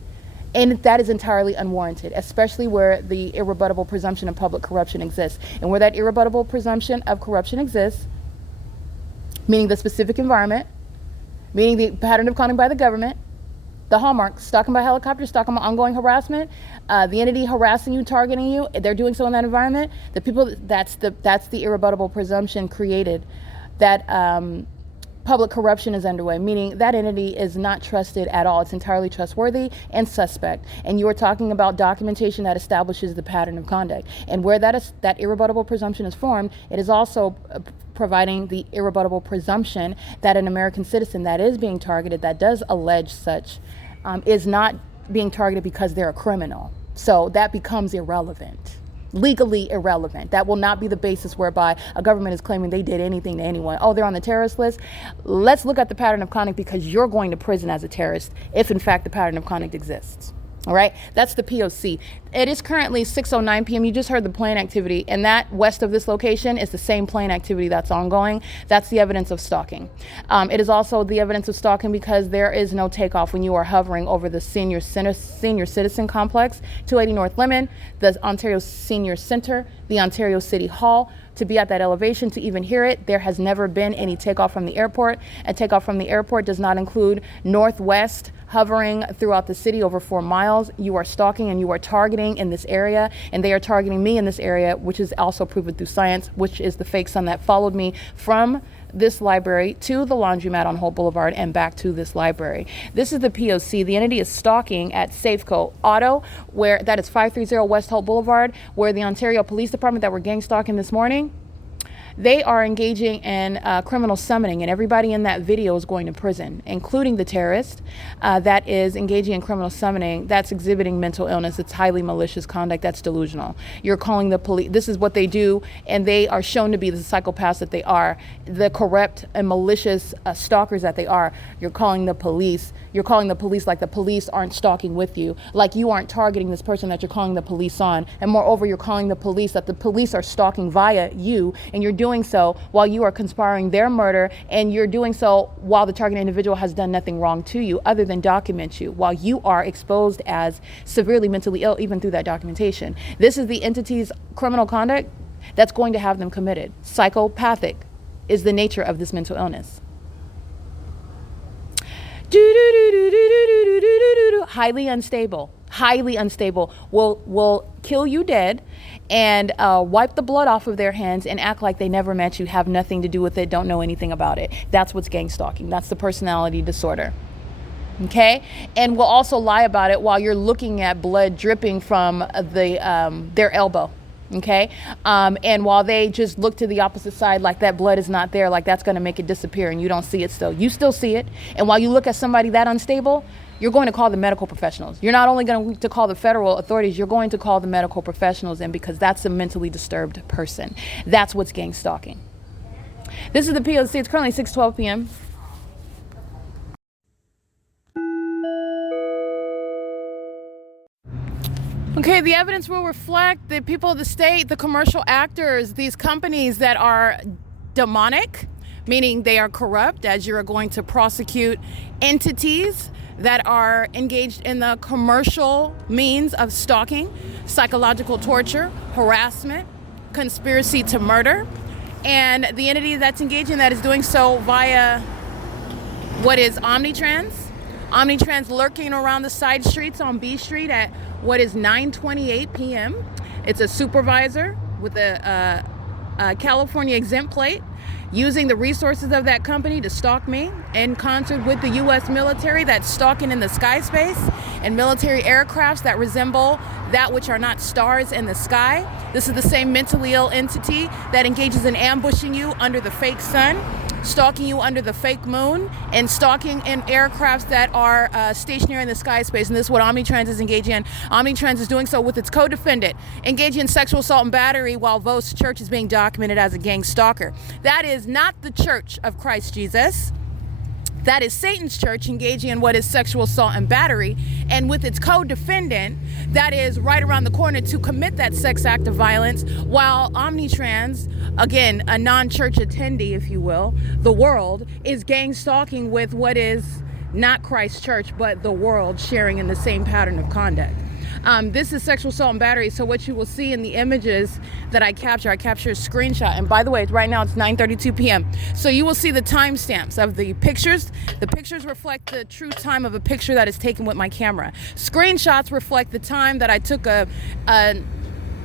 And that is entirely unwarranted, especially where the irrebuttable presumption of public corruption exists. And where that irrebuttable presumption of corruption exists, meaning the specific environment, meaning the pattern of conduct by the government, the hallmarks, stalking by helicopter, stalking by ongoing harassment, the entity harassing you, targeting you, they're doing so in that environment. The people, that's the irrebuttable presumption created that public corruption is underway, meaning that entity is not trusted at all. It's entirely trustworthy and suspect. And you are talking about documentation that establishes the pattern of conduct. And where that irrebuttable presumption is formed, it is also providing the irrebuttable presumption that an American citizen that is being targeted, that does allege such, is not being targeted because they're a criminal. So that becomes irrelevant. Legally irrelevant. That will not be the basis whereby a government is claiming they did anything to anyone. Oh, they're on the terrorist list. Let's look at the pattern of conduct, because you're going to prison as a terrorist if in fact the pattern of conduct exists. All right, that's the P.O.C. It is currently 6:09 p.m. You just heard the plane activity, and that west of this location is the same plane activity that's ongoing. That's the evidence of stalking. It is also the evidence of stalking because there is no takeoff when you are hovering over the senior citizen complex, 280 North Lemon, the Ontario Senior Center, the Ontario City Hall. To be at that elevation, to even hear it, there has never been any takeoff from the airport. And takeoff from the airport does not include northwest, hovering throughout the city over 4 miles. You are stalking and you are targeting in this area, and they are targeting me in this area, which is also proven through science, which is the fake son that followed me from this library to the laundromat on Holt Boulevard and back to this library. This is the P.O.C. The entity is stalking at Safeco Auto, where that is 530 West Holt Boulevard, where the Ontario Police Department that were gang stalking this morning They are engaging in criminal summoning, and everybody in that video is going to prison, including the terrorist that is engaging in criminal summoning. That's exhibiting mental illness. It's highly malicious conduct. That's delusional. You're calling the police. This is what they do, and they are shown to be the psychopaths that they are, the corrupt and malicious stalkers that they are. You're calling the police. You're calling the police like the police aren't stalking with you, like you aren't targeting this person that you're calling the police on. And moreover, you're calling the police that the police are stalking via you, and you're doing so while you are conspiring their murder, and you're doing so while the targeted individual has done nothing wrong to you other than document you, while you are exposed as severely mentally ill even through that documentation. This is the entity's criminal conduct that's going to have them committed. Psychopathic is the nature of this mental illness. Highly unstable, will kill you dead and wipe the blood off of their hands and act like they never met you, have nothing to do with it, don't know anything about it. That's what's gang stalking. That's the personality disorder. Okay, and will also lie about it while you're looking at blood dripping from their elbow. Okay, and while they just look to the opposite side like that blood is not there, like that's going to make it disappear, and you don't see it still. You still see it, and while you look at somebody that unstable, you're going to call the medical professionals. You're not only going to call the federal authorities, you're going to call the medical professionals, and because that's a mentally disturbed person. That's what's gang stalking. This is the P.O.C. It's currently 6:12 p.m. Okay, the evidence will reflect the people of the state, the commercial actors, these companies that are demonic, meaning they are corrupt, as you're going to prosecute entities that are engaged in the commercial means of stalking, psychological torture, harassment, conspiracy to murder, and the entity that's engaged in that is doing so via what is Omnitrans. Omnitrans lurking around the side streets on B Street at what is 9:28 p.m. It's a supervisor with a California exempt plate using the resources of that company to stalk me in concert with the U.S. military that's stalking in the sky space and military aircrafts that resemble that which are not stars in the sky. This is the same mentally ill entity that engages in ambushing you under the fake sun, stalking you under the fake moon, and stalking in aircrafts that are stationary in the sky space. And this is what Omnitrans is engaging in. Omnitrans is doing so with its co-defendant, engaging in sexual assault and battery while Vos Church is being documented as a gang stalker. That is not the Church of Christ Jesus. That is Satan's church engaging in what is sexual assault and battery, and with its co-defendant that is right around the corner to commit that sex act of violence, while Omnitrans, again, a non-church attendee, if you will, the world, is gang stalking with what is not Christ's church, but the world sharing in the same pattern of conduct. This is sexual assault and battery. So what you will see in the images that I capture a screenshot. And by the way, right now it's 9:32 p.m. So you will see the timestamps of the pictures. The pictures reflect the true time of a picture that is taken with my camera. Screenshots reflect the time that I took an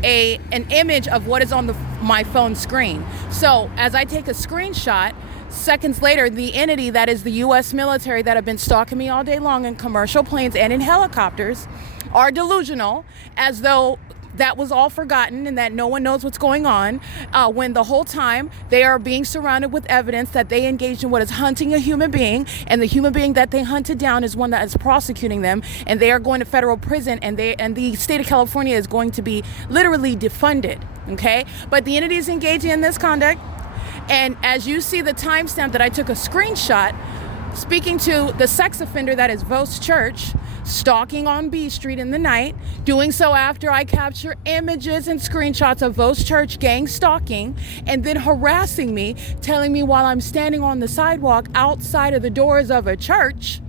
image of what is on my phone screen. So as I take a screenshot, seconds later, the entity that is the U.S. military that have been stalking me all day long in commercial planes and in helicopters are delusional, as though that was all forgotten and that no one knows what's going on, when the whole time they are being surrounded with evidence that they engaged in what is hunting a human being, and the human being that they hunted down is one that is prosecuting them, and they are going to federal prison, and the state of California is going to be literally defunded. Okay, but the entity is engaging in this conduct. And as you see the timestamp that I took a screenshot, speaking to the sex offender that is Vos Church, stalking on B Street in the night, doing so after I capture images and screenshots of Vos Church gang stalking, and then harassing me, telling me while I'm standing on the sidewalk outside of the doors of a church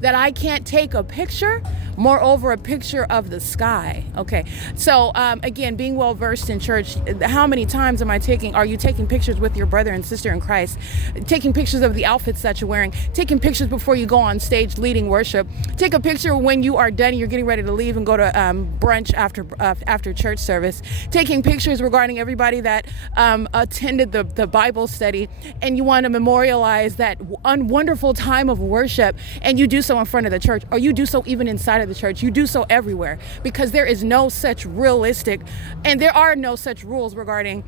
that I can't take a picture, moreover a picture of the sky. Okay, so again, being well versed in church, how many times are you taking pictures with your brother and sister in Christ, taking pictures of the outfits that you're wearing, taking pictures before you go on stage leading worship, take a picture when you are done and you're getting ready to leave and go to brunch after church service, taking pictures regarding everybody that attended the Bible study, and you want to memorialize that wonderful time of worship, and you do so in front of the church, or you do so even inside of the church. You do so everywhere, because there is no such realistic, and there are no such rules regarding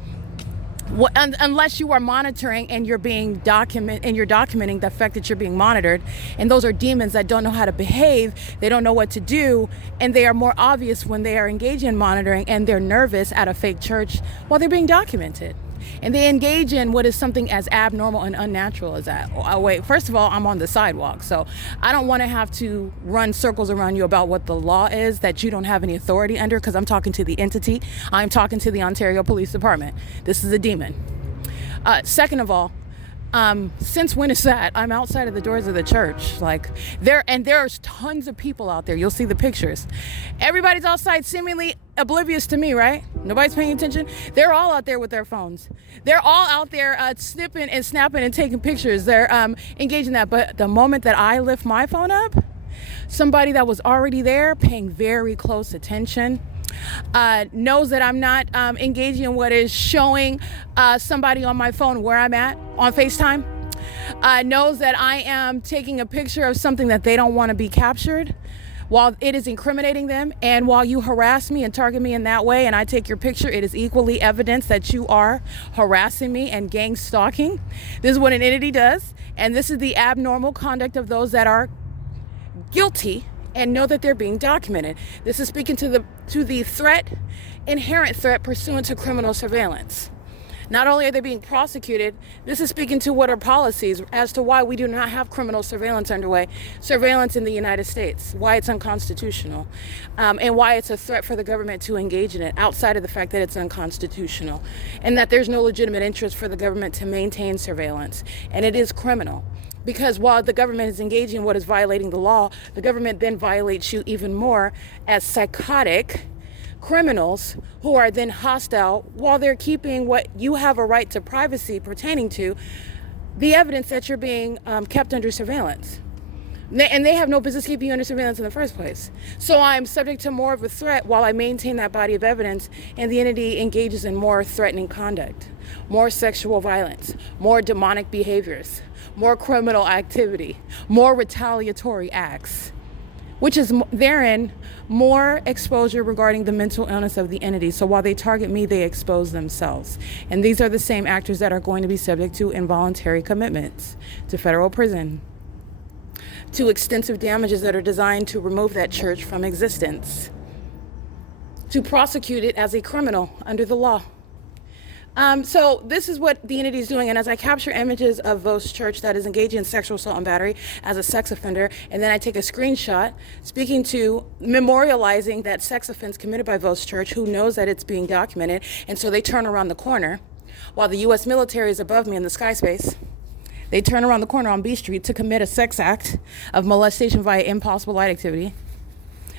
Unless you are monitoring and you're documenting the fact that you're being monitored, and those are demons that don't know how to behave, they don't know what to do, and they are more obvious when they are engaged in monitoring and they're nervous at a fake church while they're being documented. And they engage in what is something as abnormal and unnatural as that. Oh, wait, first of all, I'm on the sidewalk, so I don't want to have to run circles around you about what the law is that you don't have any authority under, because I'm talking to the entity. I'm talking to the Ontario Police Department. This is a demon. Second of all, since when is that? I'm outside of the doors of the church. There's tons of people out there. You'll see the pictures. Everybody's outside seemingly oblivious to me, right? Nobody's paying attention. They're all out there with their phones. They're all out there snipping and snapping and taking pictures. They're engaged in that. But the moment that I lift my phone up, somebody that was already there paying very close attention, knows that I'm not engaging in what is showing somebody on my phone where I'm at on FaceTime, knows that I am taking a picture of something that they don't want to be captured while it is incriminating them. And while you harass me and target me in that way and I take your picture, it is equally evidence that you are harassing me and gang stalking. This is what an entity does, and this is the abnormal conduct of those that are guilty and know that they're being documented. This is speaking to the threat, inherent threat pursuant to criminal surveillance. Not only are they being prosecuted, this is speaking to what are policies as to why we do not have criminal surveillance underway, surveillance in the United States, why it's unconstitutional, and why it's a threat for the government to engage in it, outside of the fact that it's unconstitutional, and that there's no legitimate interest for the government to maintain surveillance, and it is criminal. Because while the government is engaging in what is violating the law, the government then violates you even more as psychotic criminals who are then hostile while they're keeping what you have a right to privacy pertaining to, the evidence that you're being kept under surveillance. And they have no business keeping you under surveillance in the first place. So I'm subject to more of a threat while I maintain that body of evidence, and the entity engages in more threatening conduct, more sexual violence, more demonic behaviors, more criminal activity, more retaliatory acts, which is therein more exposure regarding the mental illness of the entity. So while they target me, they expose themselves. And these are the same actors that are going to be subject to involuntary commitments, to federal prison, to extensive damages that are designed to remove that church from existence, to prosecute it as a criminal under the law. So this is what the entity is doing. And as I capture images of Vos Church that is engaging in sexual assault and battery as a sex offender, and then I take a screenshot speaking to memorializing that sex offense committed by Vos Church, who knows that it's being documented. And so they turn around the corner while the U.S. military is above me in the sky space. They turn around the corner on B Street to commit a sex act of molestation via impossible light activity,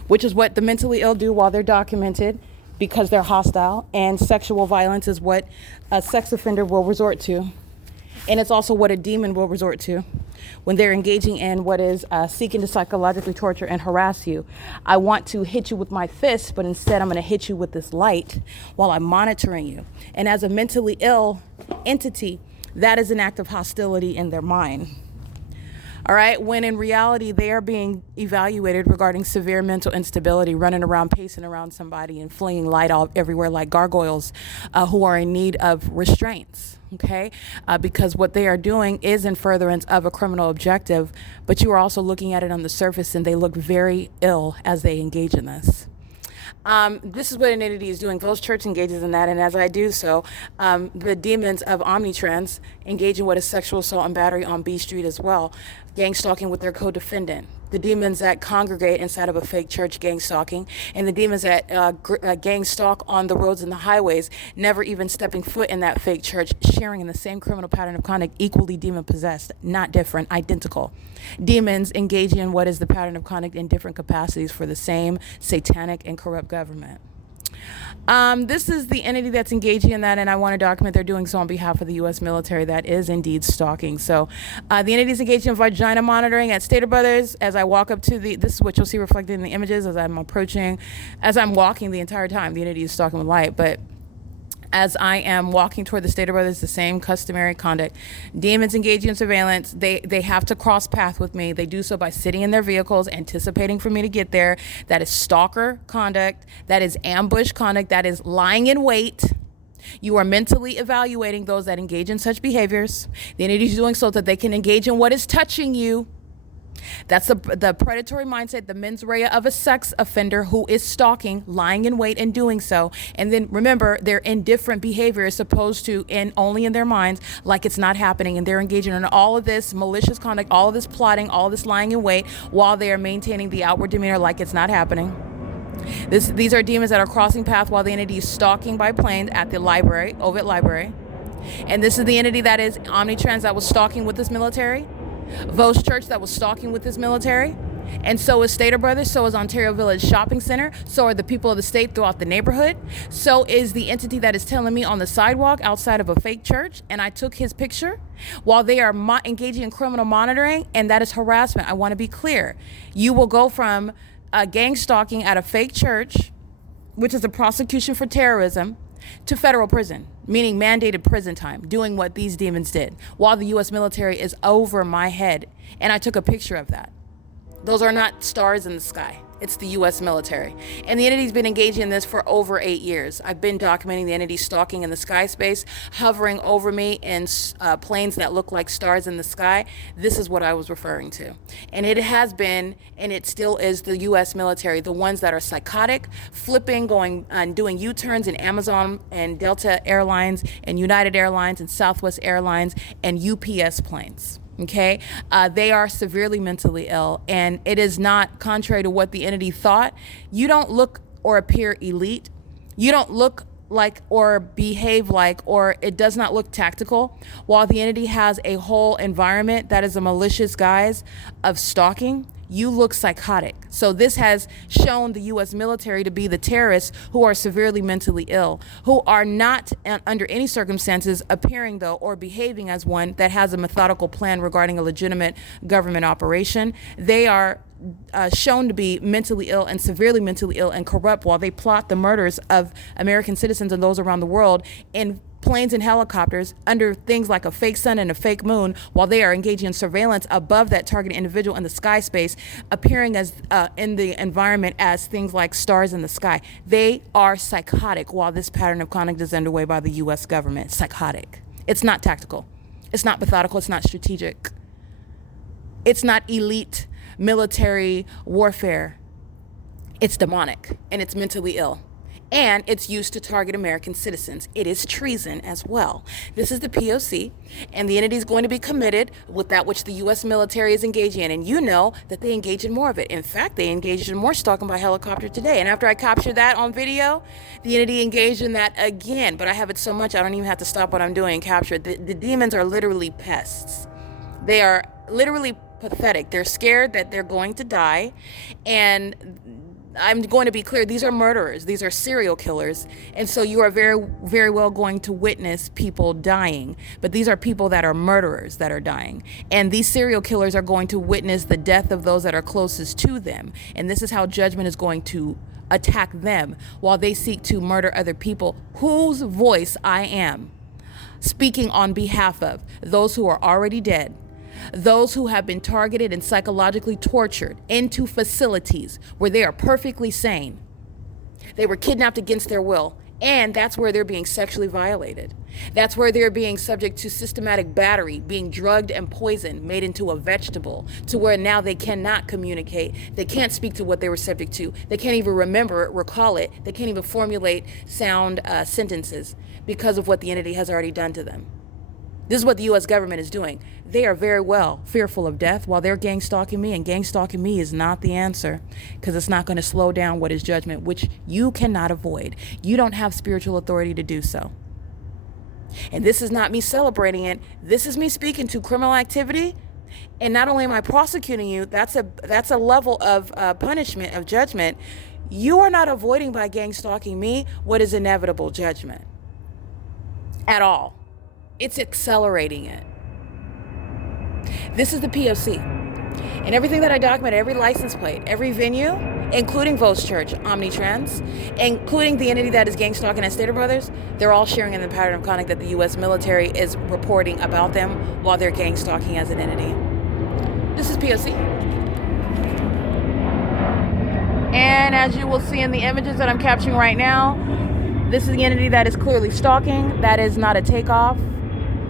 which is what the mentally ill do while they're documented, because they're hostile, and sexual violence is what a sex offender will resort to. And it's also what a demon will resort to when they're engaging in what is seeking to psychologically torture and harass you. I want to hit you with my fist, but instead I'm going to hit you with this light while I'm monitoring you. And as a mentally ill entity, that is an act of hostility in their mind. All right, when in reality, they are being evaluated regarding severe mental instability, running around, pacing around somebody and flinging light all everywhere like gargoyles who are in need of restraints, okay? Because what they are doing is in furtherance of a criminal objective, but you are also looking at it on the surface and they look very ill as they engage in this. This is what an entity is doing. Vos Church engages in that, and as I do so, the demons of Omnitrans engage in what is sexual assault and battery on B Street as well, gang stalking with their co-defendant. The demons that congregate inside of a fake church gang stalking, and the demons that gang stalk on the roads and the highways, never even stepping foot in that fake church, sharing in the same criminal pattern of conduct, equally demon-possessed, not different, identical. Demons engaging in what is the pattern of conduct in different capacities for the same satanic and corrupt government. This is the entity that's engaging in that, and I want to document they're doing so on behalf of the U.S. military that is indeed stalking. So the entity is engaging in vagina monitoring at Stater Brothers. As I walk up to this is what you'll see reflected in the images as I'm approaching, as I'm walking the entire time. The entity is stalking with light, but as I am walking toward the Stater Brothers, the same customary conduct. Demons engaging in surveillance, they have to cross path with me. They do so by sitting in their vehicles, anticipating for me to get there. That is stalker conduct. That is ambush conduct. That is lying in wait. You are mentally evaluating those that engage in such behaviors. The entity is doing so that they can engage in what is touching you. That's the predatory mindset, the mens rea of a sex offender who is stalking, lying in wait, and doing so. And then remember, they're indifferent behavior as opposed to only in their minds, like it's not happening. And they're engaging in all of this malicious conduct, all of this plotting, all of this lying in wait, while they are maintaining the outward demeanor like it's not happening. These are demons that are crossing paths while the entity is stalking by planes at the library, OVITT library. And this is the entity that is Omnitrans that was stalking with this military. Vos Church that was stalking with this military, and so is Stater Brothers, so is Ontario Village Shopping Center, so are the people of the state throughout the neighborhood, so is the entity that is telling me on the sidewalk outside of a fake church, and I took his picture, while they are engaging in criminal monitoring, and that is harassment. I want to be clear. You will go from gang stalking at a fake church, which is a prosecution for terrorism, to federal prison, meaning mandated prison time, doing what these demons did, while the U.S. military is over my head. And I took a picture of that. Those are not stars in the sky. It's the U.S. military. And the entity's been engaging in this for over 8 years. I've been documenting the entity stalking in the sky space, hovering over me in planes that look like stars in the sky. This is what I was referring to. And it has been, and it still is, the U.S. military, the ones that are psychotic, flipping, going and doing U-turns in Amazon and Delta Airlines and United Airlines and Southwest Airlines and UPS planes. Okay, they are severely mentally ill, and it is not contrary to what the entity thought. You don't look or appear elite. You don't look like or behave like, or it does not look tactical, while the entity has a whole environment that is a malicious guise of stalking. You look psychotic. So this has shown the U.S. military to be the terrorists who are severely mentally ill, who are not under any circumstances appearing, though, or behaving as one that has a methodical plan regarding a legitimate government operation. They are shown to be mentally ill and severely mentally ill and corrupt while they plot the murders of American citizens and those around the world in planes and helicopters under things like a fake sun and a fake moon, while they are engaging in surveillance above that targeted individual in the sky space, appearing as in the environment as things like stars in the sky. They are psychotic while this pattern of conduct is underway by the U.S. government. Psychotic. It's not tactical. It's not methodical. It's not strategic. It's not elite military warfare. It's demonic, and it's mentally ill. And it's used to target American citizens. It is treason as well. This is the P.O.C., and the entity is going to be committed with that which the U.S. military is engaging in. And you know that they engage in more of it. In fact, they engaged in more stalking by helicopter today. And after I captured that on video, the entity engaged in that again. But I have it so much, I don't even have to stop what I'm doing and capture it. The demons are literally pests. They are literally pathetic. They're scared that they're going to die, and I'm going to be clear, these are murderers. These are serial killers. And so you are very, very well going to witness people dying. But these are people that are murderers that are dying. And these serial killers are going to witness the death of those that are closest to them. And this is how judgment is going to attack them while they seek to murder other people whose voice I am speaking on behalf of those who are already dead. Those who have been targeted and psychologically tortured into facilities where they are perfectly sane. They were kidnapped against their will, and that's where they're being sexually violated. That's where they're being subject to systematic battery, being drugged and poisoned, made into a vegetable, to where now they cannot communicate. They can't speak to what they were subject to. They can't even remember it, recall it. They can't even formulate sound sentences because of what the entity has already done to them. This is what the U.S. government is doing. They are very well fearful of death while they're gang stalking me, and gang stalking me is not the answer, because it's not going to slow down what is judgment, which you cannot avoid. You don't have spiritual authority to do so. And this is not me celebrating it. This is me speaking to criminal activity. And not only am I prosecuting you, that's a level of punishment, of judgment. You are not avoiding by gang stalking me what is inevitable judgment at all. It's accelerating it. This is the P.O.C. And everything that I document, every license plate, every venue, including Vos Church, Omnitrans, including the entity that is gang stalking at Stater Brothers, they're all sharing in the pattern of conduct that the U.S. military is reporting about them while they're gang stalking as an entity. This is P.O.C. And as you will see in the images that I'm capturing right now, This is the entity that is clearly stalking. That is not a takeoff.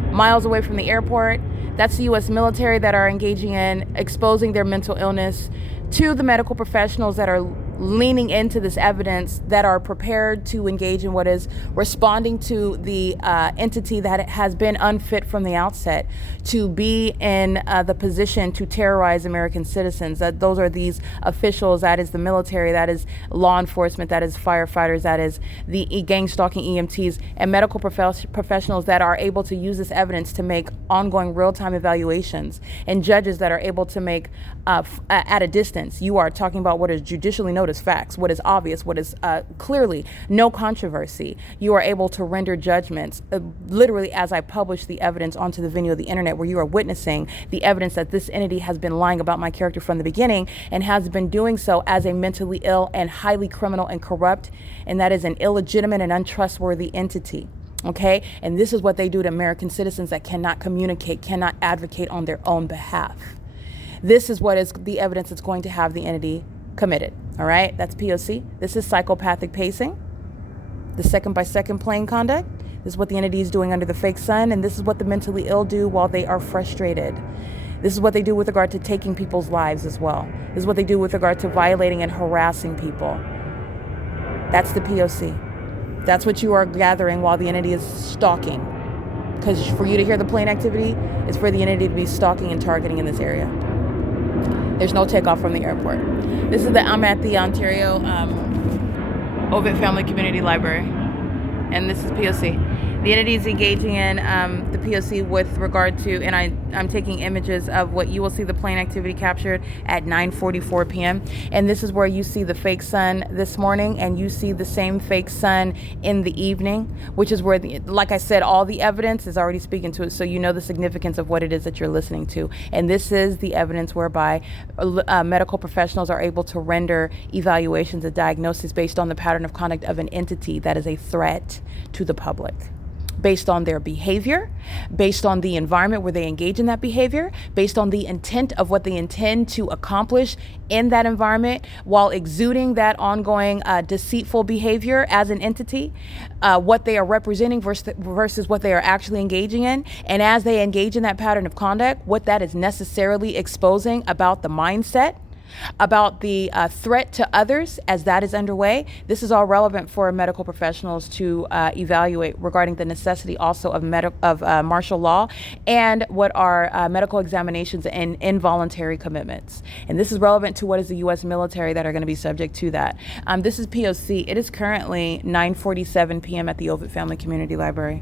Miles away from the airport. That's the U.S. military that are engaging in exposing their mental illness to the medical professionals that are leaning into this evidence, that are prepared to engage in what is responding to the entity that has been unfit from the outset to be in the position to terrorize American citizens. That those are these officials, that is the military, that is law enforcement, that is firefighters, that is the gang stalking EMTs and medical professionals that are able to use this evidence to make ongoing real-time evaluations, and judges that are able to make at a distance. You are talking about what is judicially known as facts, what is obvious, what is clearly no controversy. You are able to render judgments literally as I publish the evidence onto the venue of the internet, where you are witnessing the evidence that this entity has been lying about my character from the beginning, and has been doing so as a mentally ill and highly criminal and corrupt, and that is an illegitimate and untrustworthy entity. Okay, and this is what they do to American citizens that cannot communicate, cannot advocate on their own behalf. This is what is the evidence that's going to have the entity committed. All right, that's P.O.C. This is psychopathic pacing, the second-by-second plane conduct. This is what the entity is doing under the fake sun, and this is what the mentally ill do while they are frustrated. This is what they do with regard to taking people's lives as well. This is what they do with regard to violating and harassing people. That's the P.O.C. That's what you are gathering while the entity is stalking. Because for you to hear the plane activity, it's for the entity to be stalking and targeting in this area. There's no takeoff from the airport. I'm at the Ontario OVITT Family Community Library, and this is P.O.C. The entity is engaging in the P.O.C. with regard to, and I'm taking images of what you will see the plane activity captured at 9:44 p.m. And this is where you see the fake sun this morning, and you see the same fake sun in the evening, which is where, like I said, all the evidence is already speaking to it, so you know the significance of what it is that you're listening to. And this is the evidence whereby medical professionals are able to render evaluations and diagnoses based on the pattern of conduct of an entity that is a threat to the public, based on their behavior, based on the environment where they engage in that behavior, based on the intent of what they intend to accomplish in that environment while exuding that ongoing deceitful behavior as an entity, what they are representing versus what they are actually engaging in. And as they engage in that pattern of conduct, what that is necessarily exposing about the mindset, about the threat to others as that is underway. This is all relevant for medical professionals to evaluate regarding the necessity also of martial law and what are medical examinations and involuntary commitments. And this is relevant to what is the U.S. military that are going to be subject to that. This is P.O.C. It is currently 9:47 p.m. at the OVITT Family Community Library.